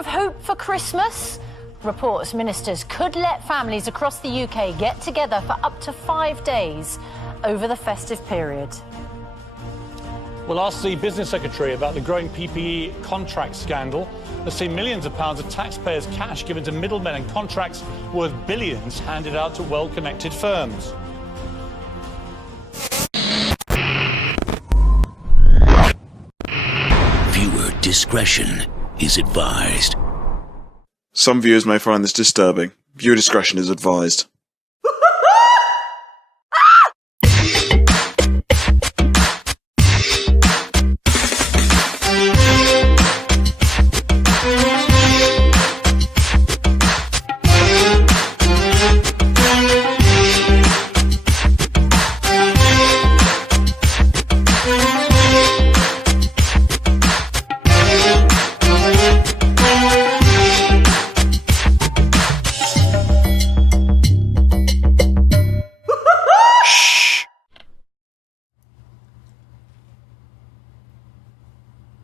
of hope for Christmas? Reports ministers could let families across the UK get together for up to 5 days over the festive period. We'll ask the Business Secretary about the growing PPE contract scandal. There's seen millions of pounds of taxpayers' cash given to middlemen and contracts worth billions handed out to well-connected firms. Viewer discretion is advised. Some viewers may find this disturbing. Viewer discretion is advised.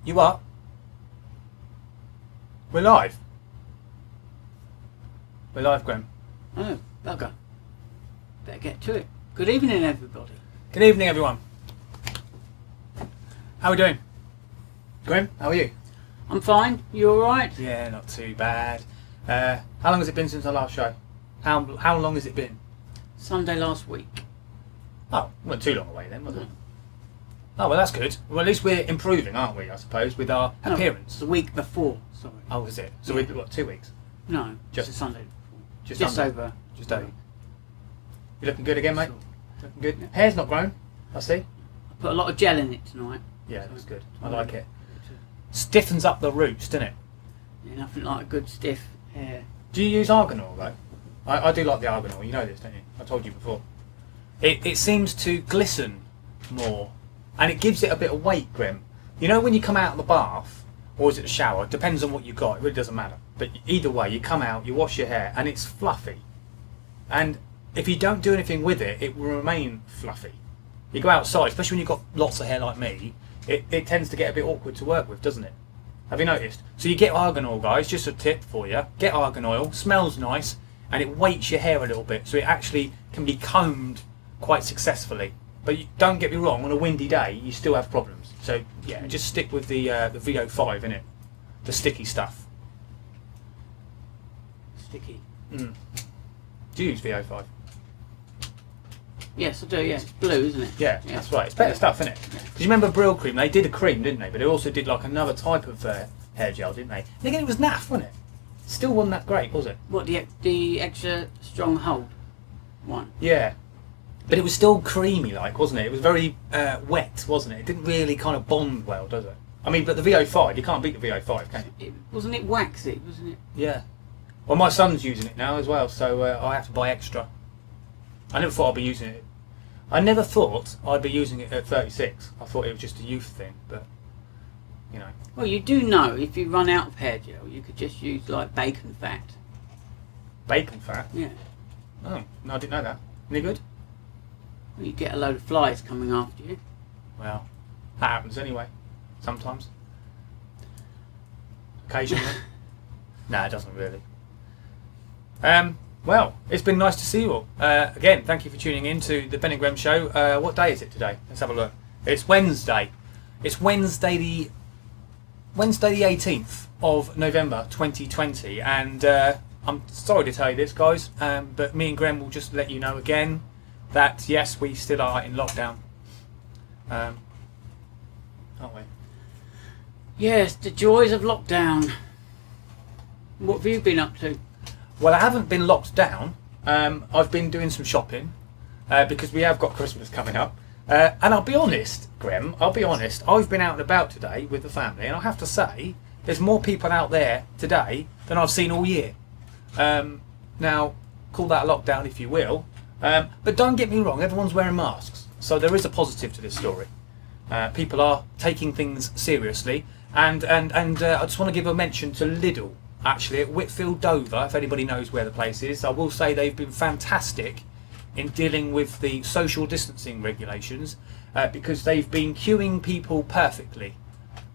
You are? We're live. We're live, Grem. Oh, bugger. Better get to it. Good evening, everybody. Good evening, everyone. How are we doing? Grem, how are you? I'm fine. You alright? Yeah, not too bad. How long has it been since our last show? How long has it been? Sunday last week. Oh, not too long away then, was it? Oh, well, that's good. Well, at least we're improving, aren't we, I suppose, with our appearance. The week before, sorry. Oh, is it? So Yeah. we're, what, 2 weeks? No, Just- just Sunday before. Just under? over. Just over. You looking good again, mate? Sure. Looking good? Hair's not grown, I see. I put a lot of gel in it tonight. Yeah, that's good. I like it. Stiffens up the roots, doesn't it? Yeah, nothing like a good stiff hair. Do you use argan oil, though? I do like the argan oil, you know this, don't you? I told you before. It seems to glisten more, and it gives it a bit of weight, Grim. You know when you come out of the bath, or is it the shower, depends on what you got, it really doesn't matter. But either way, you come out, you wash your hair, and it's fluffy. And if you don't do anything with it, it will remain fluffy. You go outside, especially when you've got lots of hair like me, it tends to get a bit awkward to work with, doesn't it? Have you noticed? So you get argan oil, guys, just a tip for you. Get argan oil, smells nice, and it weights your hair a little bit, so it actually can be combed quite successfully. But don't get me wrong, on a windy day, you still have problems. So yeah, just stick with the VO5, innit? The sticky stuff. Sticky. Mm. Do you use VO5? Yes, I do, yeah. It's blue, isn't it? Yeah, that's right. It's better stuff, isn't it? Yeah. Because you remember Brill Cream? They did a cream, didn't they? But they also did like another type of hair gel, didn't they? And again, it was naff, wasn't it? Still wasn't that great, was it? What, the extra strong hold one? Yeah. But it was still creamy like, wasn't it? It was very wet, wasn't it? It didn't really kind of bond well, does it? I mean, but the VO5, you can't beat the VO5, can you? Wasn't it waxy, wasn't it? Yeah. Well, my son's using it now as well, so I have to buy extra. I never thought I'd be using it. I never thought I'd be using it at 36. I thought it was just a youth thing, but, you know. Well, you do know if you run out of hair gel, you could just use like bacon fat. Bacon fat? Yeah. Oh, no, I didn't know that. Any good? Well, you get a load of flies coming after you. Well, that happens anyway. Sometimes. Occasionally. No, it doesn't really. Well, it's been nice to see you all. Again, thank you for tuning in to the Ben&Grem Show. What day is it today? Let's have a look. It's Wednesday. It's Wednesday the 18th of November 2020, and I'm sorry to tell you this, guys, but me and Grem will just let you know again that yes, we still are in lockdown. Aren't we? Yes, the joys of lockdown. What have you been up to? Well, I haven't been locked down. I've been doing some shopping because we have got Christmas coming up. And I'll be honest, Grem, I've been out and about today with the family, and I have to say, there's more people out there today than I've seen all year. Now, call that a lockdown if you will. But don't get me wrong, everyone's wearing masks. So there is a positive to this story. People are taking things seriously. And I just want to give a mention to Lidl. Actually, at Whitfield Dover, if anybody knows where the place is, I will say they've been fantastic in dealing with the social distancing regulations because they've been queuing people perfectly.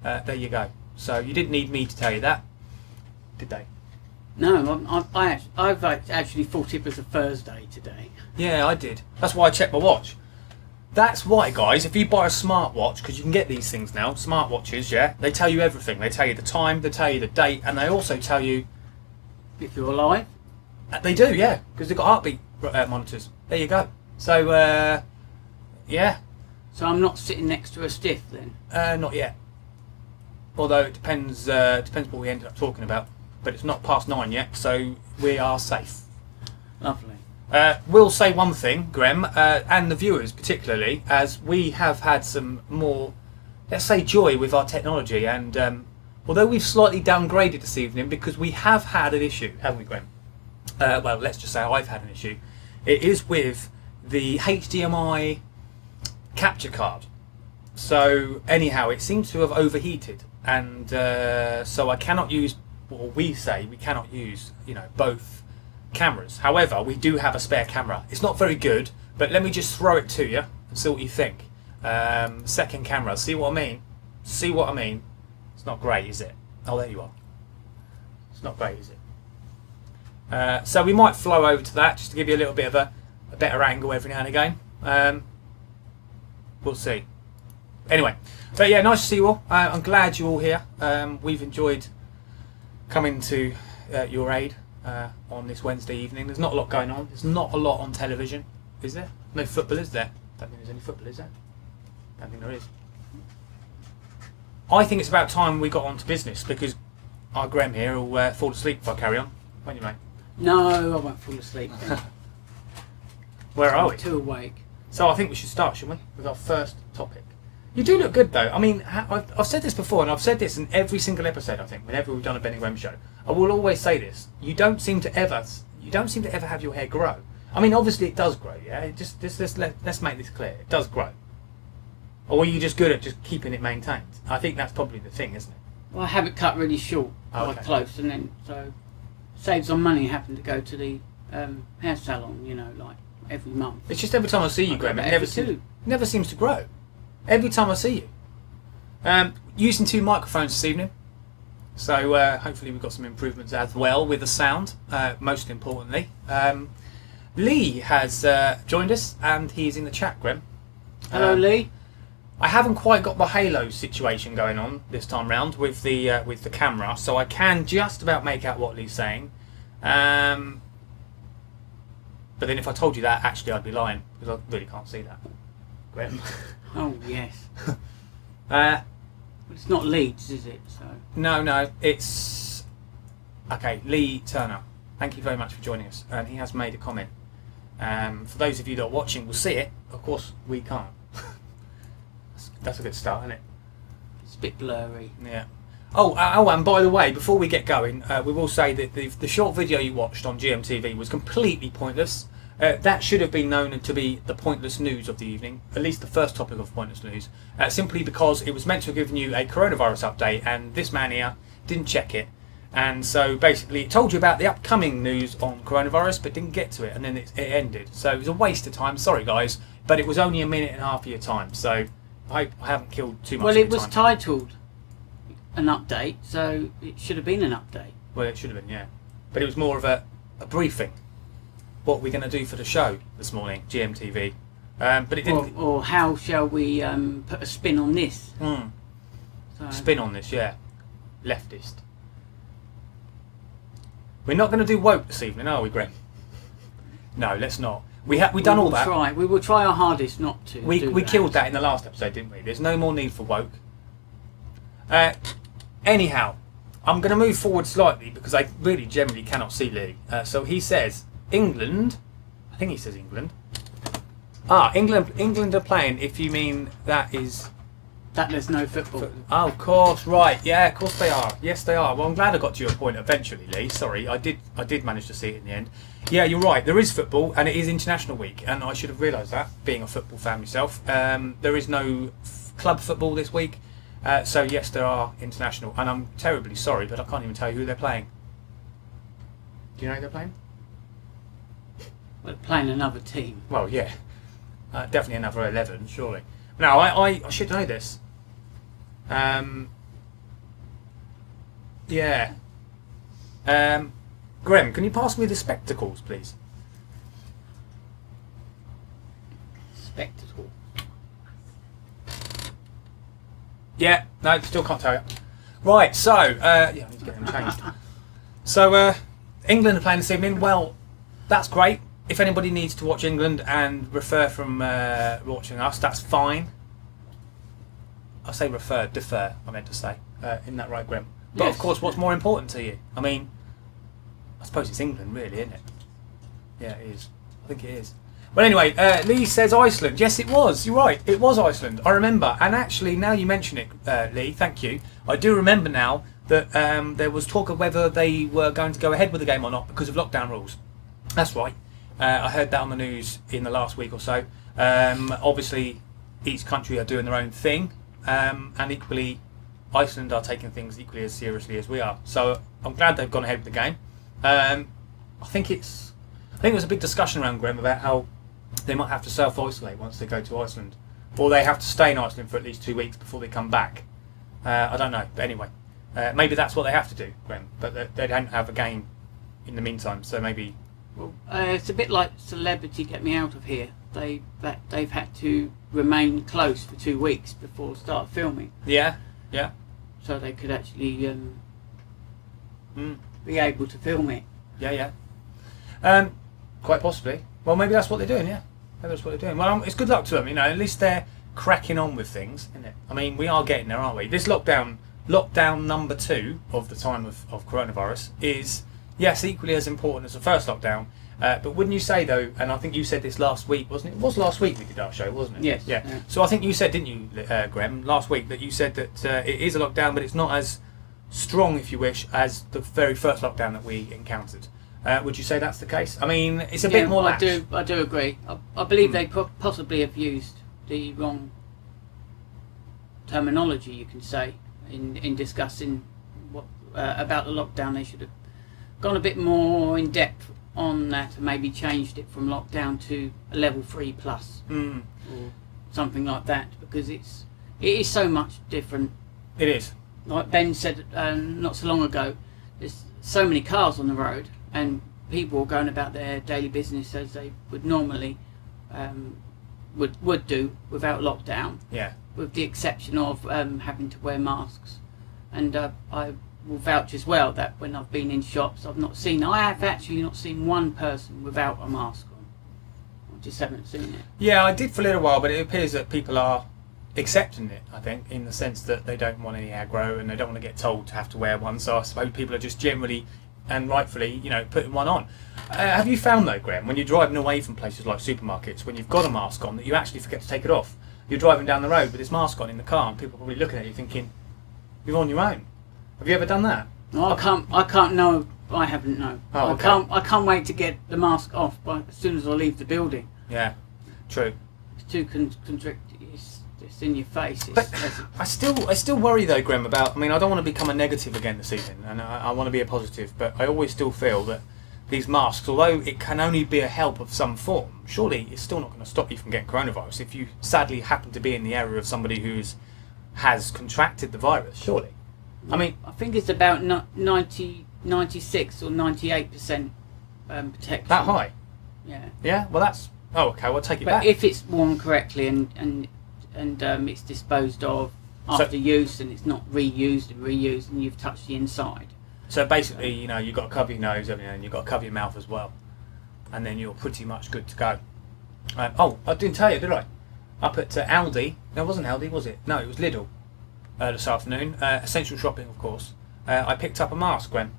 There you go. So you didn't need me to tell you that. did they? No, I've actually thought it was a Thursday today. Yeah, I did. That's why I checked my watch. That's why, guys, if you buy a smartwatch, because you can get these things now, smartwatches, yeah, they tell you everything. They tell you the time, they tell you the date, and they also tell you... If you're alive? They do, yeah, because they've got heartbeat monitors. There you go. So, yeah. So I'm not sitting next to a stiff then? Not yet. Although it depends what we ended up talking about. But it's not past 9 yet, so we are safe. Lovely. We'll say one thing, Grem, and the viewers particularly, as we have had some more, let's say, joy with our technology. And although we've slightly downgraded this evening because we have had an issue, haven't we, Grem? Well, let's just say I've had an issue. It is with the HDMI capture card. So anyhow, it seems to have overheated, and so I cannot use, or we say we cannot use, both cameras. However, we do have a spare camera. It's not very good, but let me just throw it to you and see what you think. Second camera, see what I mean? See what I mean? It's not great, is it? Oh, there you are. It's not great, is it? So we might flow over to that just to give you a little bit of a better angle every now and again. We'll see. Anyway, but yeah, nice to see you all. I'm glad you're all here. We've enjoyed coming to your aid on this Wednesday evening. There's not a lot going on. There's not a lot on television, is there? No football, is there? Don't think there's any football, is there? Don't think there is. I think it's about time we got on to business, because our Grem here will fall asleep if I carry on. Won't you, mate? No, I won't fall asleep then. Where are we? I'm too awake. So I think we should start, shouldn't we, with our first topic. You do look good, though. I mean, I've said this before, and I've said this in every single episode, I think, whenever we've done a Ben&Grem show. I will always say this: you don't seem to ever have your hair grow. I mean, obviously it does grow, yeah. Let's make this clear: it does grow. Or are you just good at just keeping it maintained? I think that's probably the thing, isn't it? Well, I have it cut really short, Okay. quite close, and then so saves on money having to go to the hair salon, like every month. It's just every time I see you, Graham, it never seems to grow. Every time I see you. Using 2 microphones this evening, so hopefully we've got some improvements as well with the sound, most importantly. Lee has joined us, and he's in the chat, Graham. Hello, Lee. I haven't quite got the halo situation going on this time round with the camera, so I can just about make out what Lee's saying. But then if I told you that, actually I'd be lying, because I really can't see that. Graham. Oh yes. But it's not Leeds, is it? So. No, it's okay. Lee Turner, thank you very much for joining us, and he has made a comment. For those of you that are watching, will see it. Of course, we can't. That's a good start, isn't it? It's a bit blurry. Yeah. Oh, and by the way, before we get going, we will say that the short video you watched on GMTV was completely pointless. That should have been known to be the pointless news of the evening, at least the first topic of pointless news, simply because it was meant to have given you a coronavirus update, and this man here didn't check it. And so basically it told you about the upcoming news on coronavirus, but didn't get to it, and then it ended. So it was a waste of time, sorry guys, but it was only a minute and a half of your time, so I haven't killed too much Well, of your it was time. titled an update, so it should have been an update. Well, it should have been, yeah. But it was more of a briefing. What we're going to do for the show this morning, GMTV. But it didn't... Or how shall we put a spin on this? So, spin on this, yeah. Leftist. We're not going to do woke this evening, are we, Graham? No, let's not. We've done all that. We will try our hardest not to. We killed that in the last episode, didn't we? There's no more need for woke. Anyhow, I'm going to move forward slightly because I really generally cannot see Lee. So he says England. I think he says England. England are playing. If you mean that is. That there's no football. Oh, of course, right. Yeah, of course they are. Yes, they are. Well, I'm glad I got to your point eventually, Lee. Sorry, I did manage to see it in the end. Yeah, you're right. There is football, and it is International Week, and I should have realised that, being a football fan myself. There is no club football this week, so yes, there are international, and I'm terribly sorry, but I can't even tell you who they're playing. Do you know who they're playing? We're playing another team. Well, yeah, definitely another 11, surely. Now, I should know this. Yeah. Grem, can you pass me the spectacles, please? Spectacle. Yeah, no, still can't tell you. Right, so, yeah, I need to get them changed. So, England are playing this evening. Well, that's great. If anybody needs to watch England and refer from watching us, that's fine. I say defer, I meant to say. Isn't that right, Graham? But Yes. of course, what's more important to you? I mean, I suppose it's England, really, isn't it? Yeah, it is. I think it is. But anyway, Lee says Iceland. Yes, it was. You're right. It was Iceland. I remember. And actually, now you mention it, Lee, thank you. I do remember now that there was talk of whether they were going to go ahead with the game or not because of lockdown rules. That's right. I heard that on the news in the last week or so. Obviously, each country are doing their own thing. And equally, Iceland are taking things equally as seriously as we are. So I'm glad they've gone ahead with the game. I think there was a big discussion around Graham about how they might have to self-isolate once they go to Iceland, or they have to stay in Iceland for at least 2 weeks before they come back. I don't know, but anyway, maybe that's what they have to do, Graham. But they don't have a game in the meantime, so maybe. Well, it's a bit like Celebrity Get Me Out of Here. They've had to remain close for 2 weeks before start filming. Yeah. So they could actually be able to film it. Yeah. Quite possibly. Well, maybe that's what they're doing. Yeah, maybe that's what they're doing. Well, it's good luck to them. You know, at least they're cracking on with things, isn't it? I mean, we are getting there, aren't we? This lockdown number 2 of the time of coronavirus is, yes, equally as important as the first lockdown. But wouldn't you say, though, and I think you said this last week, wasn't it? It was last week we did our show, wasn't it? Yes. Yeah. So I think you said, didn't you, Graham, last week, that you said that it is a lockdown, but it's not as strong, if you wish, as the very first lockdown that we encountered. Would you say that's the case? I mean, it's a bit more lax. I do agree. I believe they possibly have used the wrong terminology, you can say, in discussing what about the lockdown. They should have gone a bit more in depth on that and maybe changed it from lockdown to a level 3 plus or something like that, because it is so much different. It is. Like Ben said not so long ago, there's so many cars on the road and people going about their daily business as they would normally would do without lockdown. Yeah. With the exception of having to wear masks. And I will vouch as well that when I've been in shops, I have actually not seen one person without a mask on. I just haven't seen it. Yeah, I did for a little while, but it appears that people are accepting it, I think, in the sense that they don't want any aggro and they don't want to get told to have to wear one. So I suppose people are just generally and rightfully, putting one on. Have you found, though, Graham, when you're driving away from places like supermarkets, when you've got a mask on, that you actually forget to take it off? You're driving down the road with this mask on in the car and people are probably looking at you thinking, you're on your own. Have you ever done that? No, I can't know. I haven't, no. Oh, okay. I can't wait to get the mask off as soon as I leave the building. Yeah, true. It's too constricted. It's in your face. But I still worry, though, Graham, about, I don't want to become a negative again this evening, and I want to be a positive, but I always still feel that these masks, although it can only be a help of some form, surely it's still not going to stop you from getting coronavirus if you sadly happen to be in the area of somebody who has contracted the virus, surely. I think it's about 96 or 98% protection. That high? Yeah. Yeah? Well, that's... Oh, okay, we'll take it but back. If it's worn correctly and it's disposed of after use and it's not reused and you've touched the inside. So basically, you've got to cover your nose and you've got to cover your mouth as well. And then you're pretty much good to go. I didn't tell you, did I? Up at Aldi. No, it wasn't Aldi, was it? No, it was Lidl this afternoon. Essential shopping, of course. I picked up a mask, Gwen.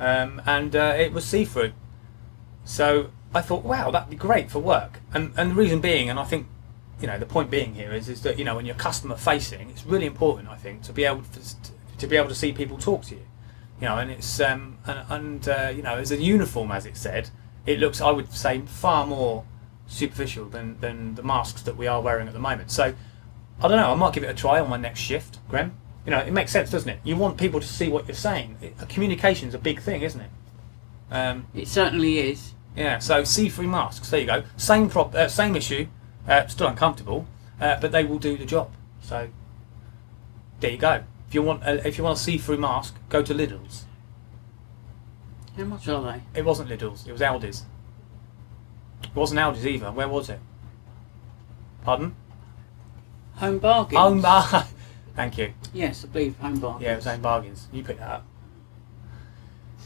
And it was see-through. So I thought, wow, that'd be great for work. And the reason being, and I think, the point being here is that, when you're customer facing, it's really important, I think, to be able to see people talk to you. And it's as a uniform, as it said, it looks, I would say, far more superficial than the masks that we are wearing at the moment. So I don't know, I might give it a try on my next shift, Graham. It makes sense, doesn't it? You want people to see what you're saying. Communication's a big thing, isn't it? It certainly is. Yeah, so see-through masks, there you go. Same issue, still uncomfortable, but they will do the job. So there you go. If you want a see-through mask, go to Lidl's. How much are they? It wasn't Lidl's, it was Aldi's. It wasn't Aldi's either. Where was it? Pardon? Home Bargains. Home Bargains. Thank you. Yes, I believe Home Bargains. Yeah, it was Home Bargains. You picked that up.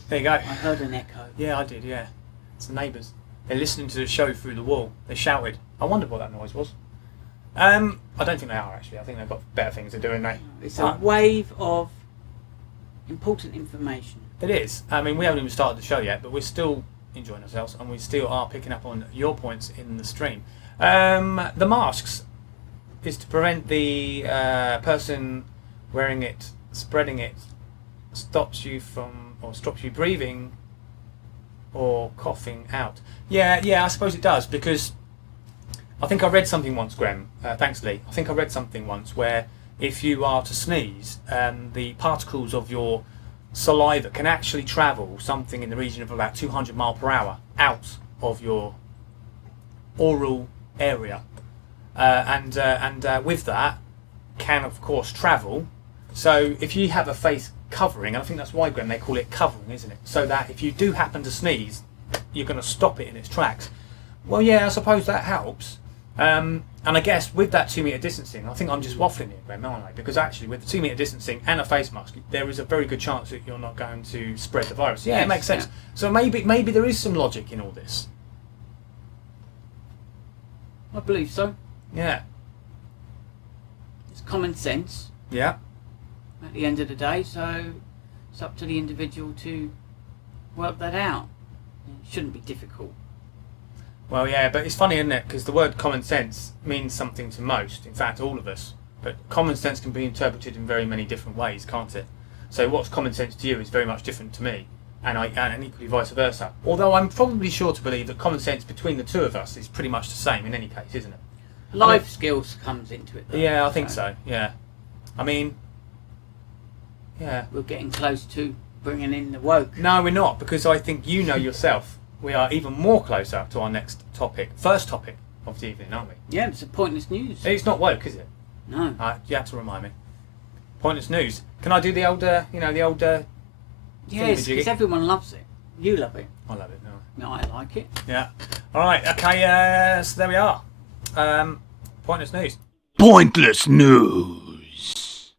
There you go. I heard an echo. Yeah, I did, yeah. It's the neighbours. They're listening to the show through the wall. They shouted. I wondered what that noise was. I don't think they are, actually. I think they've got better things to do, haven't they? It's a wave of important information. It is. I mean, we haven't even started the show yet, but we're still enjoying ourselves, and we still are picking up on your points in the stream. The masks is to prevent the person wearing it, spreading it, stops you breathing or coughing out. Yeah, I suppose it does, because I think I read something once, Grem, thanks Lee, I think I read something once where if you are to sneeze, the particles of your saliva can actually travel something in the region of about 200 miles per hour out of your oral area, and with that can of course travel. So if you have a face covering, and I think that's why, Graham, they call it covering, isn't it? So that if you do happen to sneeze, you're going to stop it in its tracks. Well, yeah, I suppose that helps. And I guess with that 2 metre distancing, I think I'm just waffling here, Graham, aren't I? Because actually with the 2 metre distancing and a face mask, there is a very good chance that you're not going to spread the virus. Yeah, yes, it makes sense. Yeah. So maybe there is some logic in all this. I believe so. Yeah. It's common sense Yeah. at the end of the day, so it's up to the individual to work that out. It shouldn't be difficult. Well, yeah, but it's funny, isn't it? Because the word common sense means something to most, in fact, all of us. But common sense can be interpreted in very many different ways, can't it? So what's common sense to you is very much different to me, and equally vice versa. Although I'm probably sure to believe that common sense between the two of us is pretty much the same in any case, isn't it? Life skills comes into it, though. Yeah, I think so, yeah. I mean, yeah. We're getting close to bringing in the woke. No, we're not, because I think you know yourself. We are even more closer to our next topic, first topic of the evening, aren't we? Yeah, it's a pointless news. It's not woke, is it? No. You have to remind me. Pointless news. Can I do the old, the old... Yes, because everyone loves it. You love it. I love it, no. No, I like it. Yeah. All right, okay, so there we are. Pointless news. Pointless news.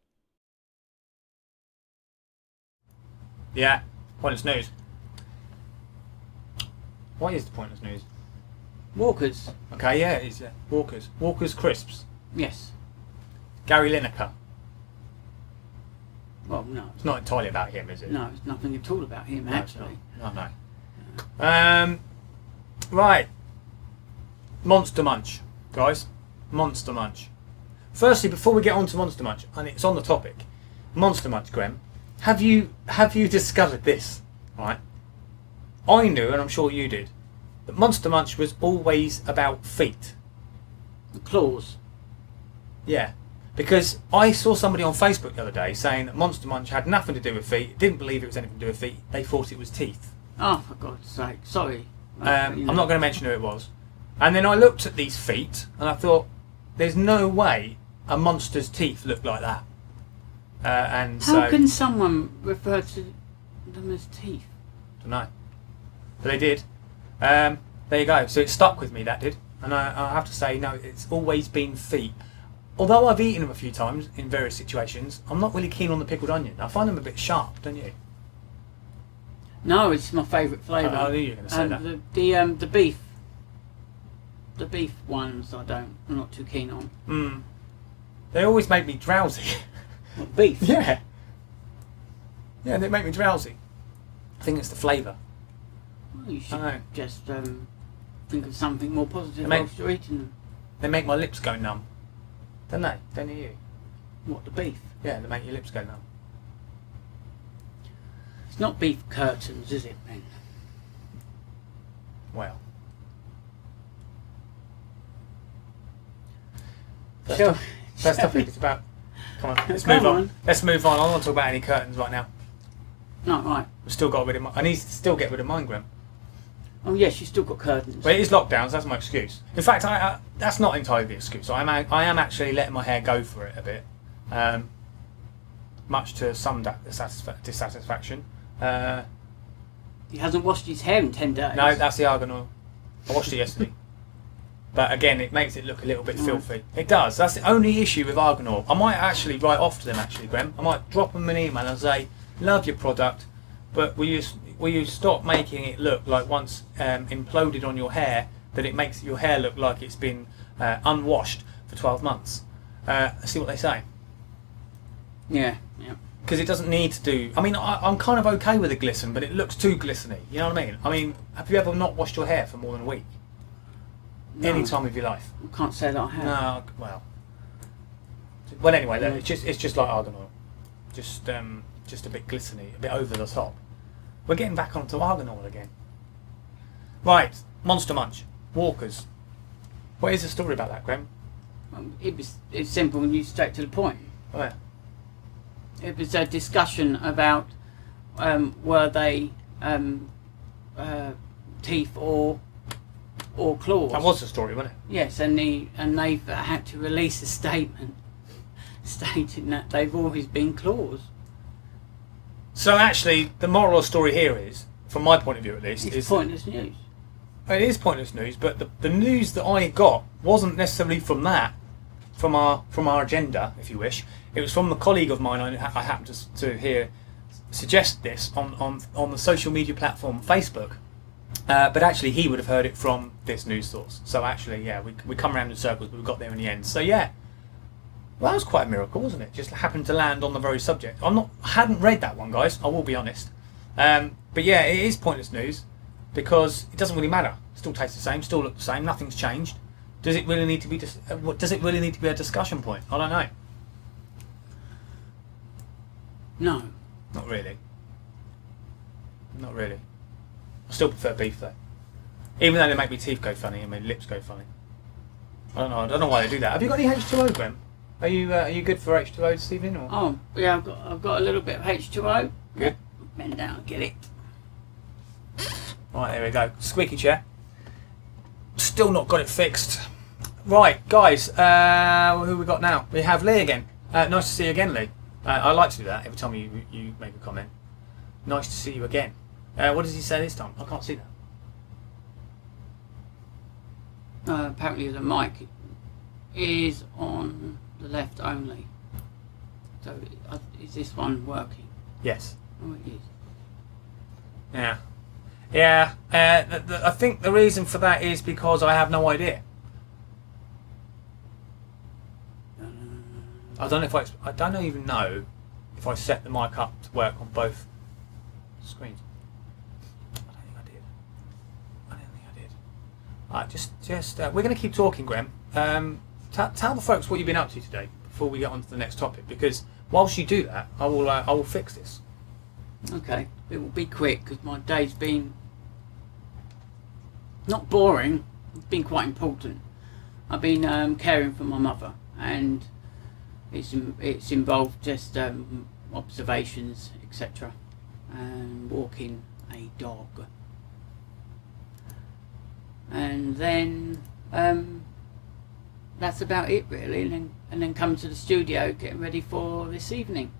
Yeah, pointless news. What is the pointless news? Walkers. Okay, yeah, it is, yeah. Walkers. Walkers Crisps. Yes. Gary Lineker. Well, no. It's not entirely about him, is it? No, it's nothing at all about him, No, it's actually. not. No. Right. Monster Munch, guys. Monster Munch. Firstly, before we get on to Monster Munch, and it's on the topic, Monster Munch, Graham, have you discovered this? Right. I knew, and I'm sure you did, that Monster Munch was always about feet. The claws. Yeah. Because I saw somebody on Facebook the other day saying that Monster Munch had nothing to do with feet, didn't believe it was anything to do with feet, they thought it was teeth. Oh, for God's sake. Sorry. I'm not going to mention who it was. And then I looked at these feet and I thought, there's no way a monster's teeth look like that. How can someone refer to them as teeth? Don't know. But they did. There you go. So it stuck with me, that did. And I have to say, no, it's always been feet. Although I've eaten them a few times in various situations, I'm not really keen on the pickled onion. I find them a bit sharp, don't you? No, it's my favourite flavour. I knew you were going to say that. The beef. The beef ones I'm not too keen on. They always make me drowsy. What, beef? Yeah. Yeah, they make me drowsy. I think it's the flavour. Well, you should just think of something more positive whilst you're eating them. They make my lips go numb. Don't they? Don't you? What, the beef? Yeah, they make your lips go numb. It's not beef curtains, is it, Ben? Well. First topic is about... Come on, let's move on. Let's move on. I don't want to talk about any curtains right now. No, right. We've still got rid of I need to still get rid of mine, Graham. Oh yes, you've still got curtains. But it is lockdowns, that's my excuse. In fact, that's not entirely the excuse. I am actually letting my hair go for it a bit. Much to some dissatisfaction. He hasn't washed his hair in 10 days. No, that's the argan oil. I washed it yesterday. But again, it makes it look a little bit filthy. It does. That's the only issue with argan oil. I might actually write off to them, actually, Grem. I might drop them an email and say, love your product, but will you stop making it look like once imploded on your hair, that it makes your hair look like it's been unwashed for 12 months. See what they say. Yeah. Because it doesn't need to do... I mean, I'm kind of okay with the glisten, but it looks too glisteny. You know what I mean? I mean, have you ever not washed your hair for more than a week? No. Any time of your life? I can't say that I have. No, well, anyway, look, it's just like argan oil. Just a bit glistening, a bit over the top. We're getting back onto argan oil again. Right, Monster Munch, Walkers. What is the story about that, Graham? It's simple and you straight to the point. Oh, yeah. It was a discussion about were they teeth or claws. That was the story, wasn't it? Yes, and they've had to release a statement stating that they've always been claws. So actually, the moral of the story here is, from my point of view at least, It's pointless news. It is pointless news, but the news that I got wasn't necessarily from that, from our agenda, if you wish. It was from a colleague of mine I happened to hear suggest this on the social media platform Facebook. But actually, he would have heard it from this news source. So actually, yeah, we come around in circles, but we got there in the end. So yeah, well, that was quite a miracle, wasn't it? Just happened to land on the very subject. I hadn't read that one, guys. I will be honest. But yeah, it is pointless news because it doesn't really matter. It still tastes the same, still look the same. Nothing's changed. Does it really need to be? Does it really need to be a discussion point? I don't know. No. Not really. Not really. I still prefer beef though. Even though they make my teeth go funny and my lips go funny. I don't know why they do that. Have you got any H2O, Graham? Are you good for H2O this evening? Or? Oh, yeah, I've got a little bit of H2O. Good. Bend down and get it. Right, there we go. Squeaky chair. Still not got it fixed. Right, guys, who we got now? We have Lee again. Nice to see you again, Lee. I like to do that every time you make a comment. Nice to see you again. What does he say this time? I can't see that. Apparently the mic is on the left only. So is this one working? Yes. Oh, it is. Yeah. Yeah. I think the reason for that is because I have no idea. I don't know if I don't even know if I set the mic up to work on both screens. I don't think I did. Alright, we're going to keep talking, Graham. Tell the folks what you've been up to today before we get on to the next topic, because whilst you do that, I will fix this. Okay, it will be quick because my day's been not boring. It's been quite important. I've been caring for my mother, and it's involved just observations, etc., and walking a dog, and then that's about it really, and then come to the studio getting ready for this evening.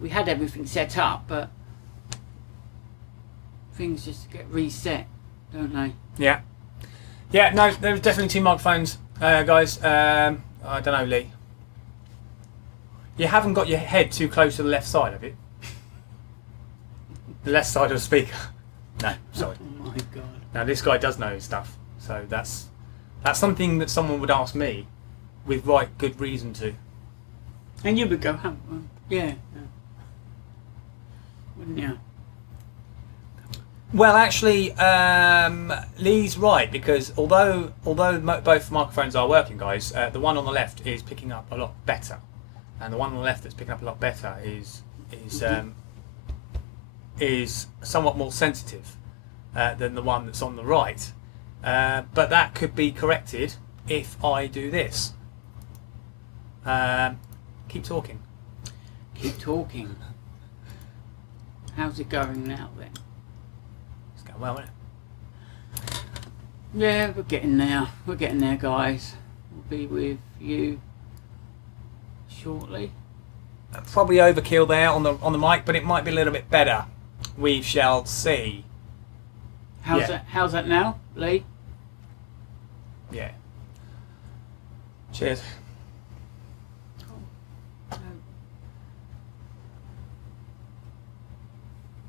We had everything set up, but things just get reset, don't they? Yeah. Yeah, no, there's definitely two microphones, guys. I don't know, Lee. You haven't got your head too close to the left side, have you? The left side of the speaker. No, sorry. Oh my god. Now this guy does know his stuff, so that's something that someone would ask me with right good reason to. And you would go, yeah. Wouldn't you? Well, actually, Lee's right, because although both microphones are working, guys, the one on the left is picking up a lot better, and the one on the left that's picking up a lot better is somewhat more sensitive than the one that's on the right. But that could be corrected if I do this. Keep talking. Keep talking. How's it going now then? It's going well, isn't it? Yeah, we're getting there. We're getting there, guys. We'll be with you shortly. Probably overkill there on the mic, but it might be a little bit better. We shall see. How's that now, Lee? Yeah. Cheers.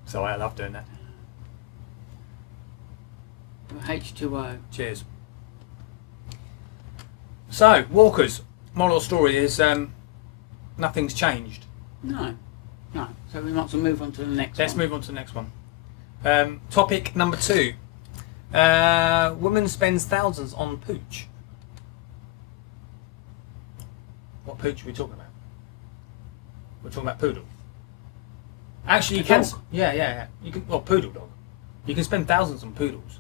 So I love doing that. H2O. Cheers. So, Walkers, moral of the story is nothing's changed. No. So we might as well move on to the next one. Let's move on to the next one. Topic number 2. Woman spends thousands on pooch. What pooch are we talking about? We're talking about poodle. Actually, you can. Dog. Yeah. You can. Well, poodle dog. You can spend thousands on poodles.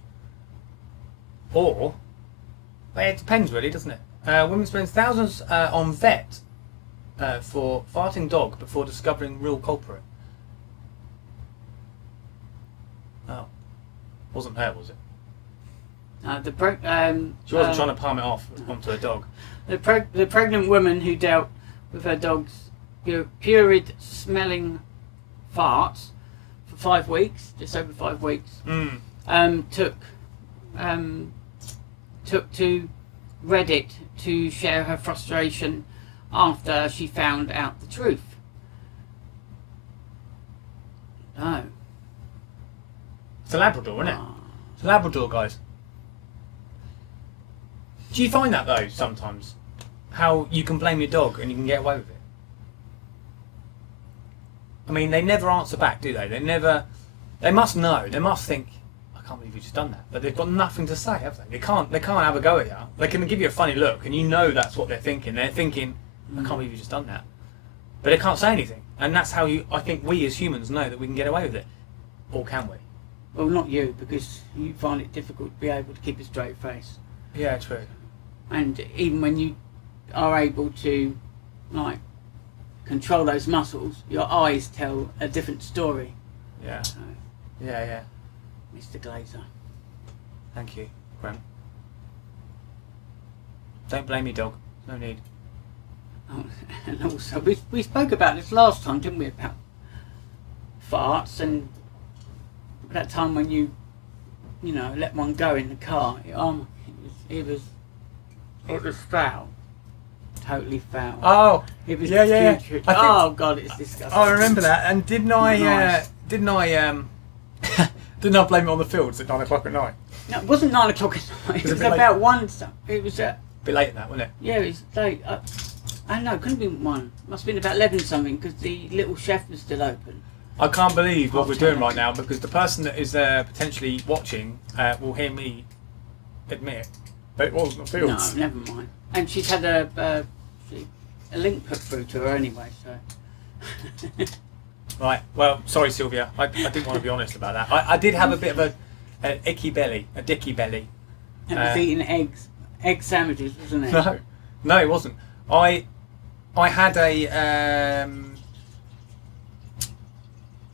Or, it depends really, doesn't it? Woman spends thousands on vet for farting dog before discovering real culprit. Oh, wasn't her, was it? She wasn't trying to palm it off onto a dog. The pregnant woman who dealt with her dog's purid smelling farts for 5 weeks, just over 5 weeks, took to Reddit to share her frustration after she found out the truth. Oh. It's a Labrador, isn't it? It's a Labrador, guys. Do you find that though sometimes? How you can blame your dog and you can get away with it? I mean, they never answer back, do they? They must know. They must think, I can't believe you just done that. But they've got nothing to say, have they? They can't have a go at you. They can give you a funny look and you know that's what they're thinking. They're thinking, I can't believe you just done that. But they can't say anything. And that's how I think we as humans know that we can get away with it. Or can we? Well, not you, because you find it difficult to be able to keep a straight face. Yeah, true. And even when you are able to, like, control those muscles, your eyes tell a different story. Yeah. So, Yeah. Mr. Glazer. Thank you, Graham. Don't blame your dog. No need. Oh, and also, we spoke about this last time, didn't we, about farts and that time when you let one go in the car. It was foul. Totally foul. Oh, it was yeah. putrid. Oh God, it's disgusting. I remember that. And didn't I Nice. didn't I blame it on the fields at 9 o'clock at night? No, it wasn't 9 o'clock at night. It was about 1. It was A bit late than that, wasn't it? yeah, it was late. I don't know, it couldn't have been 1. Must have been about 11 something because the little chef was still open. I can't believe what we're doing 10. right now because the person that is potentially watching will hear me admit that it wasn't the No, fields. never mind. And she's had a link put through to her anyway, so. Right. Well, sorry, Sylvia. I didn't want to be honest about that. I did have a bit of an icky belly, a dicky belly. It was eating egg sandwiches, wasn't it? No, it wasn't. I had a.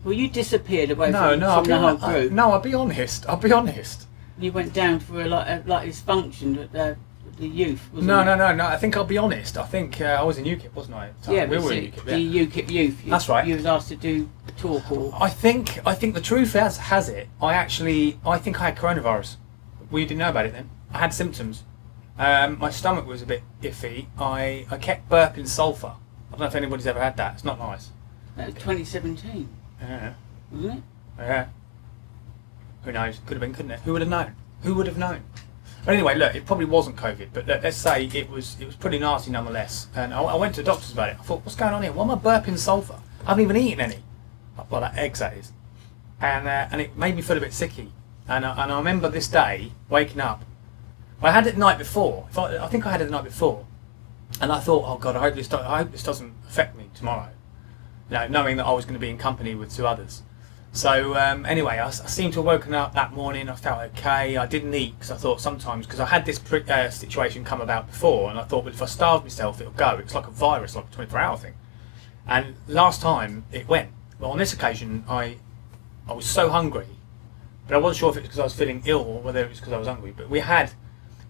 Well, you disappeared away No, from I'll be the whole honest. group. No, I'll be honest. You went down for like this function at the youth, wasn't No. it? I think I'll be honest. I think I was in UKIP, wasn't I? At the time? Yeah, we but were in see, UKIP. the Yeah. UKIP youth. That's right. You was asked to do a talk or. I think the truth has it. I think I had coronavirus. We didn't know about it then. I had symptoms. My stomach was a bit iffy. I kept burping sulphur. I don't know if anybody's ever had that. It's not nice. That was 2017, Yeah. wasn't it? Yeah. Who knows? Could have been, couldn't it? Who would have known? Who would have known? But anyway, look, it probably wasn't COVID, but look, let's say it was pretty nasty nonetheless. And I went to the doctors about it. I thought, what's going on here? Why am I burping sulphur? I haven't even eaten any. Well, that eggs, that is. And it made me feel a bit sicky. And I remember this day waking up. I had it the night before. I think I had it the night before. And I thought, oh God, I hope this doesn't affect me tomorrow. Knowing that I was going to be in company with 2 others. So anyway, I seemed to have woken up that morning. I felt okay. I didn't eat because I thought sometimes, because I had this situation come about before, and I thought, well, if I starve myself, it'll go. It's like a virus, like a 24-hour thing. And last time it went. Well, on this occasion, I was so hungry, but I wasn't sure if it was because I was feeling ill or whether it was because I was hungry. But we had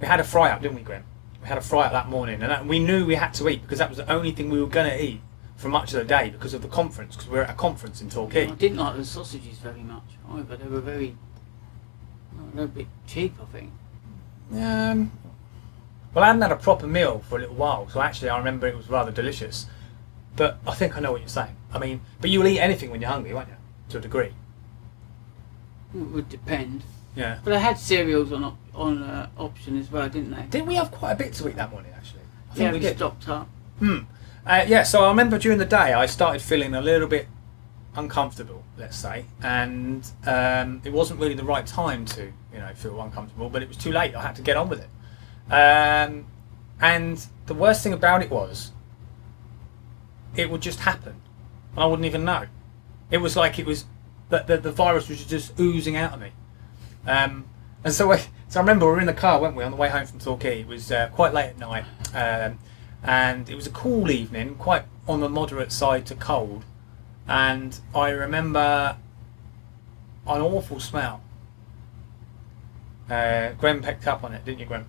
a fry up, didn't we, Graham? We had a fry up that morning, and we knew we had to eat because that was the only thing we were going to eat for much of the day because of the conference, because we were at a conference in Torquay. I didn't like the sausages very much either. They were a little bit cheap, I think. Well, I hadn't had a proper meal for a little while, so actually I remember it was rather delicious. But I think I know what you're saying. I mean, but you'll eat anything when you're hungry, won't you? To a degree. It would depend. Yeah. But they had cereals on option as well, didn't they? Didn't we have quite a bit to eat that morning, actually? I think Yeah, we did. stocked up. Yeah, so I remember during the day I started feeling a little bit uncomfortable, let's say, and it wasn't really the right time to, feel uncomfortable, but it was too late. I had to get on with it. And the worst thing about it was, it would just happen. I wouldn't even know. It was like the virus was just oozing out of me. And so I remember we were in the car, weren't we, on the way home from Torquay. It was quite late at night, and it was a cool evening, quite on the moderate side to cold. And I remember an awful smell. Grem picked up on it, didn't you, Grem?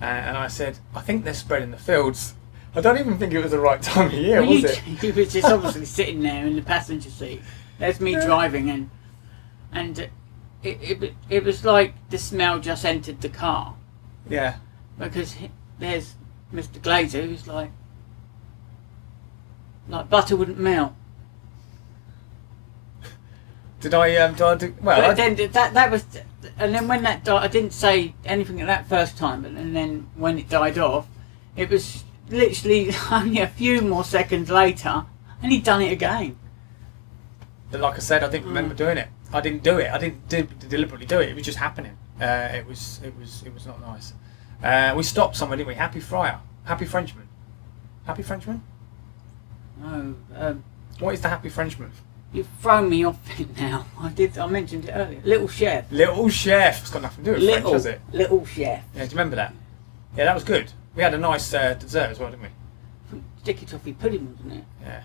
And I said, I think they're spreading the fields. I don't even think it was the right time of year, was it? You were just obviously sitting there in the passenger seat. There's me driving, and it was like the smell just entered the car. Yeah. Because there's Mr. Glazer, who's like butter wouldn't melt. Did I do? Well, but then that was, and then when that died, I didn't say anything at that first time, and then when it died off, it was literally only a few more seconds later, and he'd done it again. But like I said, I didn't remember doing it. I didn't do it. I didn't deliberately do it. It was just happening. It was not nice. We stopped somewhere, didn't we? Happy Friar, Happy Frenchman, Happy Frenchman. No, What is the Happy Frenchman? you've thrown me off it now. I mentioned it earlier. Little Chef. Little Chef. It's got nothing to do with French, has it? Little Chef. Yeah, do you remember that? Yeah, that was good. We had a nice dessert as well, didn't we? Sticky toffee pudding, wasn't it? Yeah.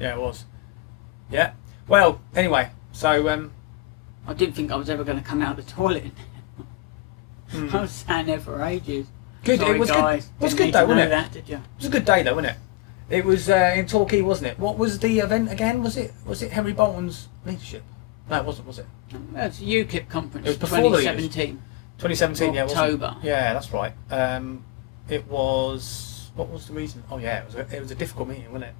Yeah, it was. Yeah. Well, anyway, so I didn't think I was ever going to come out of the toilet. I was standing there for ages. Good. Sorry, it was guys. good. It was Didn't good need though, to wasn't know it? that, did you? It was a good day though, wasn't it? It was in Torquay, wasn't it? What was the event again? Was it Henry Bolton's leadership? No, it wasn't, was it? It's a UKIP conference. It was before the 2017. 2017, yeah, October. wasn't it? Yeah, that's right. It was. What was the reason? Oh yeah, it was a difficult meeting, wasn't it?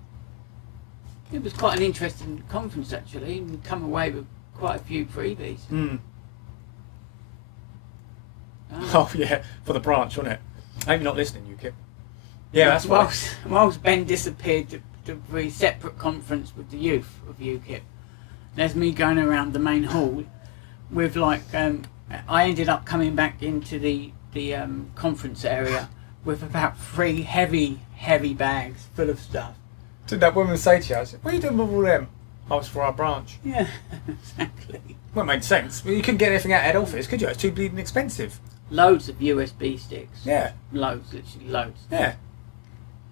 It was quite an interesting conference actually, and we'd come away with quite a few freebies. Oh yeah, for the branch, wasn't it? I hope you're not listening, UKIP. Yeah, that's right. Whilst Ben disappeared to the separate conference with the youth of UKIP, there's me going around the main hall with I ended up coming back into the conference area with about 3 heavy bags full of stuff. Did that woman say to you, I said, what are you doing with all them? I was for our branch. Yeah, exactly. Well, it made sense. Well, you couldn't get anything out of head office, could you? It's too bleeding expensive. Loads of USB sticks. Yeah. Loads, literally loads. Yeah.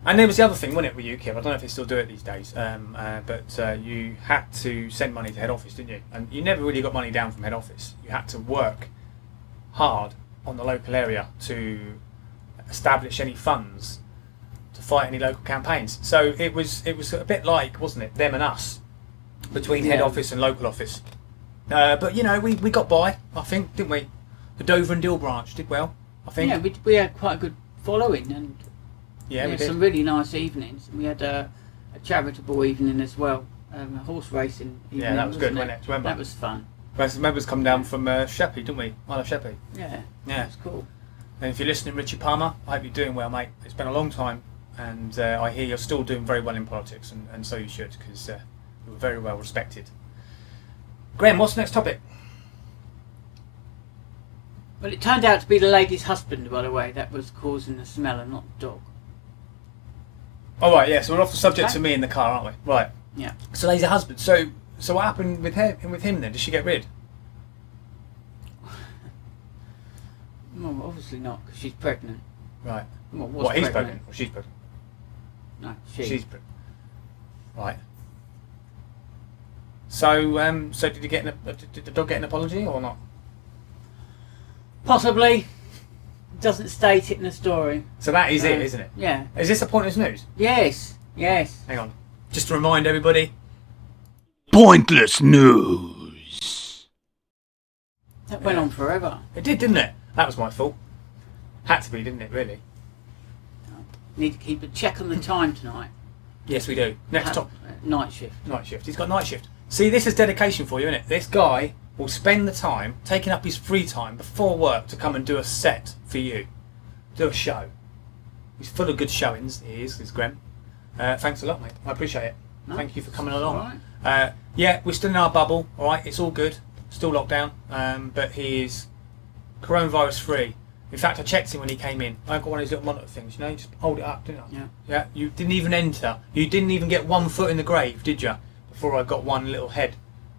And there was the other thing, wasn't it, with UKIP? I don't know if they still do it these days, but you had to send money to head office, didn't you? And you never really got money down from head office. You had to work hard on the local area to establish any funds to fight any local campaigns. So it was a bit like, wasn't it, them and us, between head office and local office. But we got by, I think, didn't we? The Dover and Dill branch did well, I think. Yeah, we had quite a good following, and we we had did. some really nice evenings. And we had a charitable evening as well, a horse racing evening. Yeah, that was good, wasn't it? Do you remember? That was fun. We had some members come down from Sheppey, didn't we? Isle of Sheppey. Yeah, Yeah. that was cool. And if you're listening, Richie Palmer, I hope you're doing well, mate. It's been a long time, and I hear you're still doing very well in politics, and so you should, because you're very well respected. Graham, what's the next topic? Well, it turned out to be the lady's husband, by the way, that was causing the smell, and not the dog. Oh, right, yeah, so we're off the subject to me in the car, aren't we? Right. Yeah. So lady's husband. So what happened with him then? Did she get rid? Well, obviously not, because she's pregnant. Right. Well, What, he's pregnant? Or she's pregnant? No, she. She's pregnant. Right. So, did the dog get an apology or not? Possibly. Doesn't state it in the story. So that is it, isn't it? Yeah. Is this a pointless news? Yes. Yes. Hang on. just to remind everybody. Pointless news. That went on forever. It did, didn't it? That was my fault. Had to be, didn't it, really? Need to keep a check on the time tonight. Yes, we do. Next top. Night shift. Night shift. He's got night shift. See, this is dedication for you, isn't it? This guy will spend the time, taking up his free time before work to come and do a set for you. Do a show. He's full of good showings, he is Grem. Thanks a lot, mate. I appreciate it. No, thank you for coming along. Right. Yeah, we're still in our bubble, alright? It's all good. Still locked down. But he is coronavirus free. In fact, I checked him when he came in. I got one of those little monitor things, you know, you just hold it up, didn't I? Yeah. Yeah, you didn't even enter. You didn't even get 1 foot in the grave, did you? Before I got one little head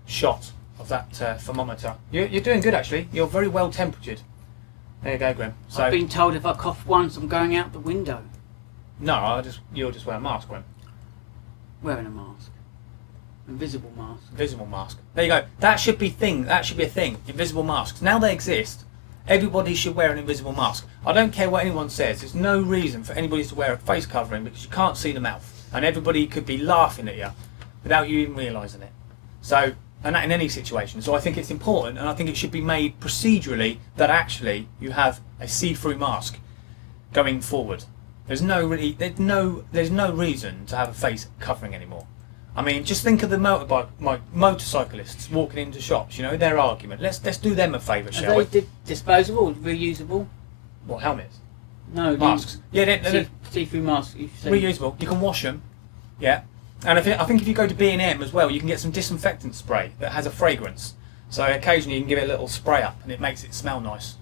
shot of that thermometer. You're doing good, actually. You're very well temperatured. There you go, Grem. So, I've been told if I cough once, I'm going out the window. no, you'll just wear a mask, Grem. Wearing a mask. Invisible mask. Invisible mask. There you go. That should be a thing. Invisible masks. Now they exist. Everybody should wear an invisible mask. I don't care what anyone says. There's no reason for anybody to wear a face covering because you can't see the mouth, and everybody could be laughing at you without you even realising it. So, and that in any situation. So I think it's important, and I think it should be made procedurally that actually you have a see-through mask going forward. There's no reason to have a face covering anymore. I mean, just think of the motorcyclists walking into shops. You know, their argument. Let's do them a favour, shall we? Are they disposable, reusable? What, helmets? No, Masks. Yeah, they're see-through masks. You say. reusable. You can wash them. Yeah. And I think if you go to B&M as well, you can get some disinfectant spray that has a fragrance. So occasionally you can give it a little spray up, and it makes it smell nice.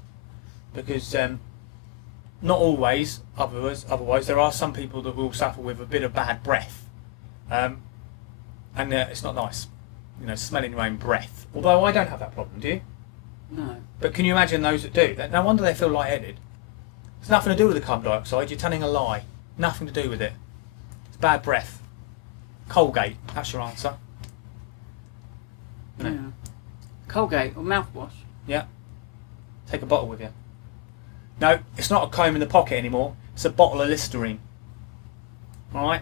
Because not always. Otherwise, there are some people that will suffer with a bit of bad breath. And it's not nice, you know, smelling your own breath. Although I don't have that problem, do you? No. But can you imagine those that do? No wonder they feel lightheaded. It's nothing to do with the carbon dioxide. You're telling a lie. Nothing to do with it. It's bad breath. Colgate. That's your answer. Yeah. Colgate or mouthwash. Yeah. Take a bottle with you. No, it's not a comb in the pocket anymore. It's a bottle of Listerine. All